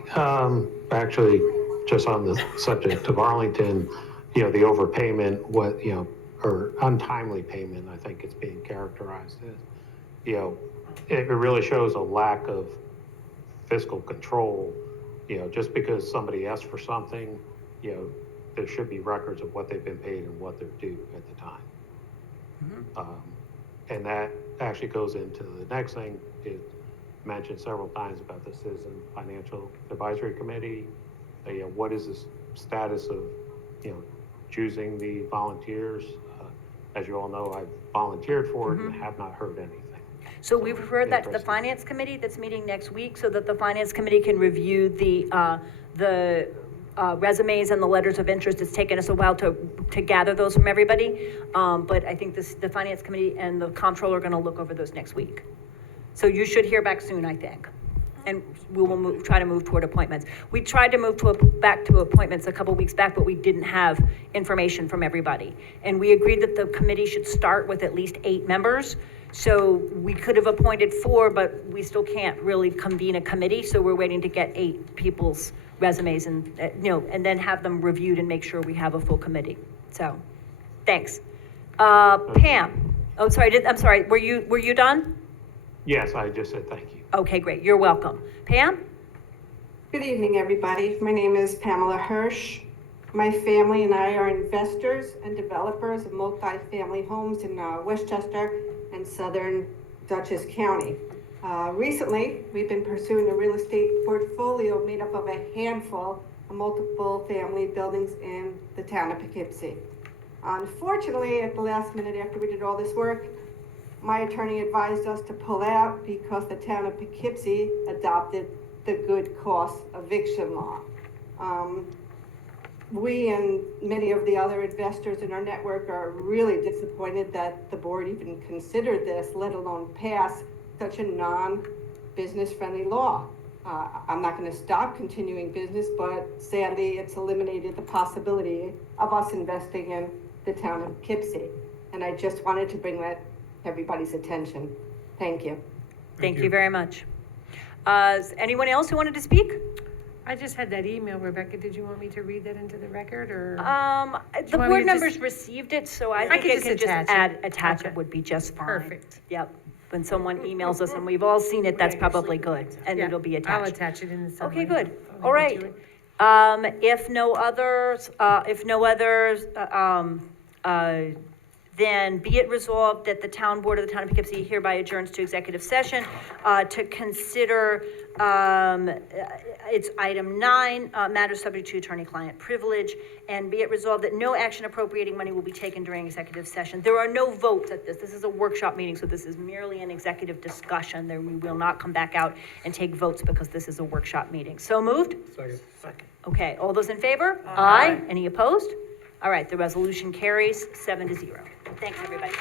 actually, just on the subject of Arlington, the overpayment, or untimely payment, I think it's being characterized as, it really shows a lack of fiscal control, just because somebody asked for something, there should be records of what they've been paid and what they're due at the time. Mm-hmm. And that actually goes into the next thing. It mentioned several times about the Citizen Financial Advisory Committee. What is the status of, choosing the volunteers? As you all know, I've volunteered for it and have not heard anything. So we've referred that to the Finance Committee that's meeting next week, so that the Finance Committee can review the resumes and the letters of interest. It's taken us a while to gather those from everybody. But I think the Finance Committee and the Comptroller are gonna look over those next week. So you should hear back soon, I think. And we will try to move toward appointments. We tried to move back to appointments a couple weeks back, but we didn't have information from everybody. And we agreed that the committee should start with at least 8 members. So we could have appointed 4, but we still can't really convene a committee. So we're waiting to get 8 people's resumes and, and then have them reviewed and make sure we have a full committee. So, thanks. Pam, I'm sorry, were you done? Yes, I just said thank you. Okay, great, you're welcome. Pam? Good evening, everybody. My name is Pamela Hirsch. My family and I are investors and developers of multi-family homes in Westchester and southern Dutchess County. Recently, we've been pursuing a real estate portfolio made up of a handful of multiple family buildings in the town of Poughkeepsie. Unfortunately, at the last minute after we did all this work, my attorney advised us to pull out because the town of Poughkeepsie adopted the good cost eviction law. we and many of the other investors in our network are really disappointed that the board even considered this, let alone pass such a non-business friendly law. I'm not gonna stop continuing business, but sadly, it's eliminated the possibility of us investing in the town of Poughkeepsie. And I just wanted to bring that to everybody's attention. Thank you. Thank you very much. Is anyone else who wanted to speak? I just had that email, Rebecca. Did you want me to read that into the record, or? The want me board to members just- received it, so I I think could it just can just attach it. attach it Okay. would be just fine. Perfect. Yep. When someone emails us and we've all seen it, that's probably good, and Yeah, ittle be I'll attached. attach it in the summary. Okay, good. I'll All link right. to it. If no others, then be it resolved that the town board of the town of Poughkeepsie hereby adjourns to executive session to consider it's item 9, matters subject to attorney-client privilege, and be it resolved that no action appropriating money will be taken during executive session. There are no votes at this. This is a workshop meeting, so this is merely an executive discussion. There, we will not come back out and take votes because this is a workshop meeting. So moved? Second. Okay, all those in favor? Aye. Any opposed? All right, the resolution carries 7-0. Thanks, everybody.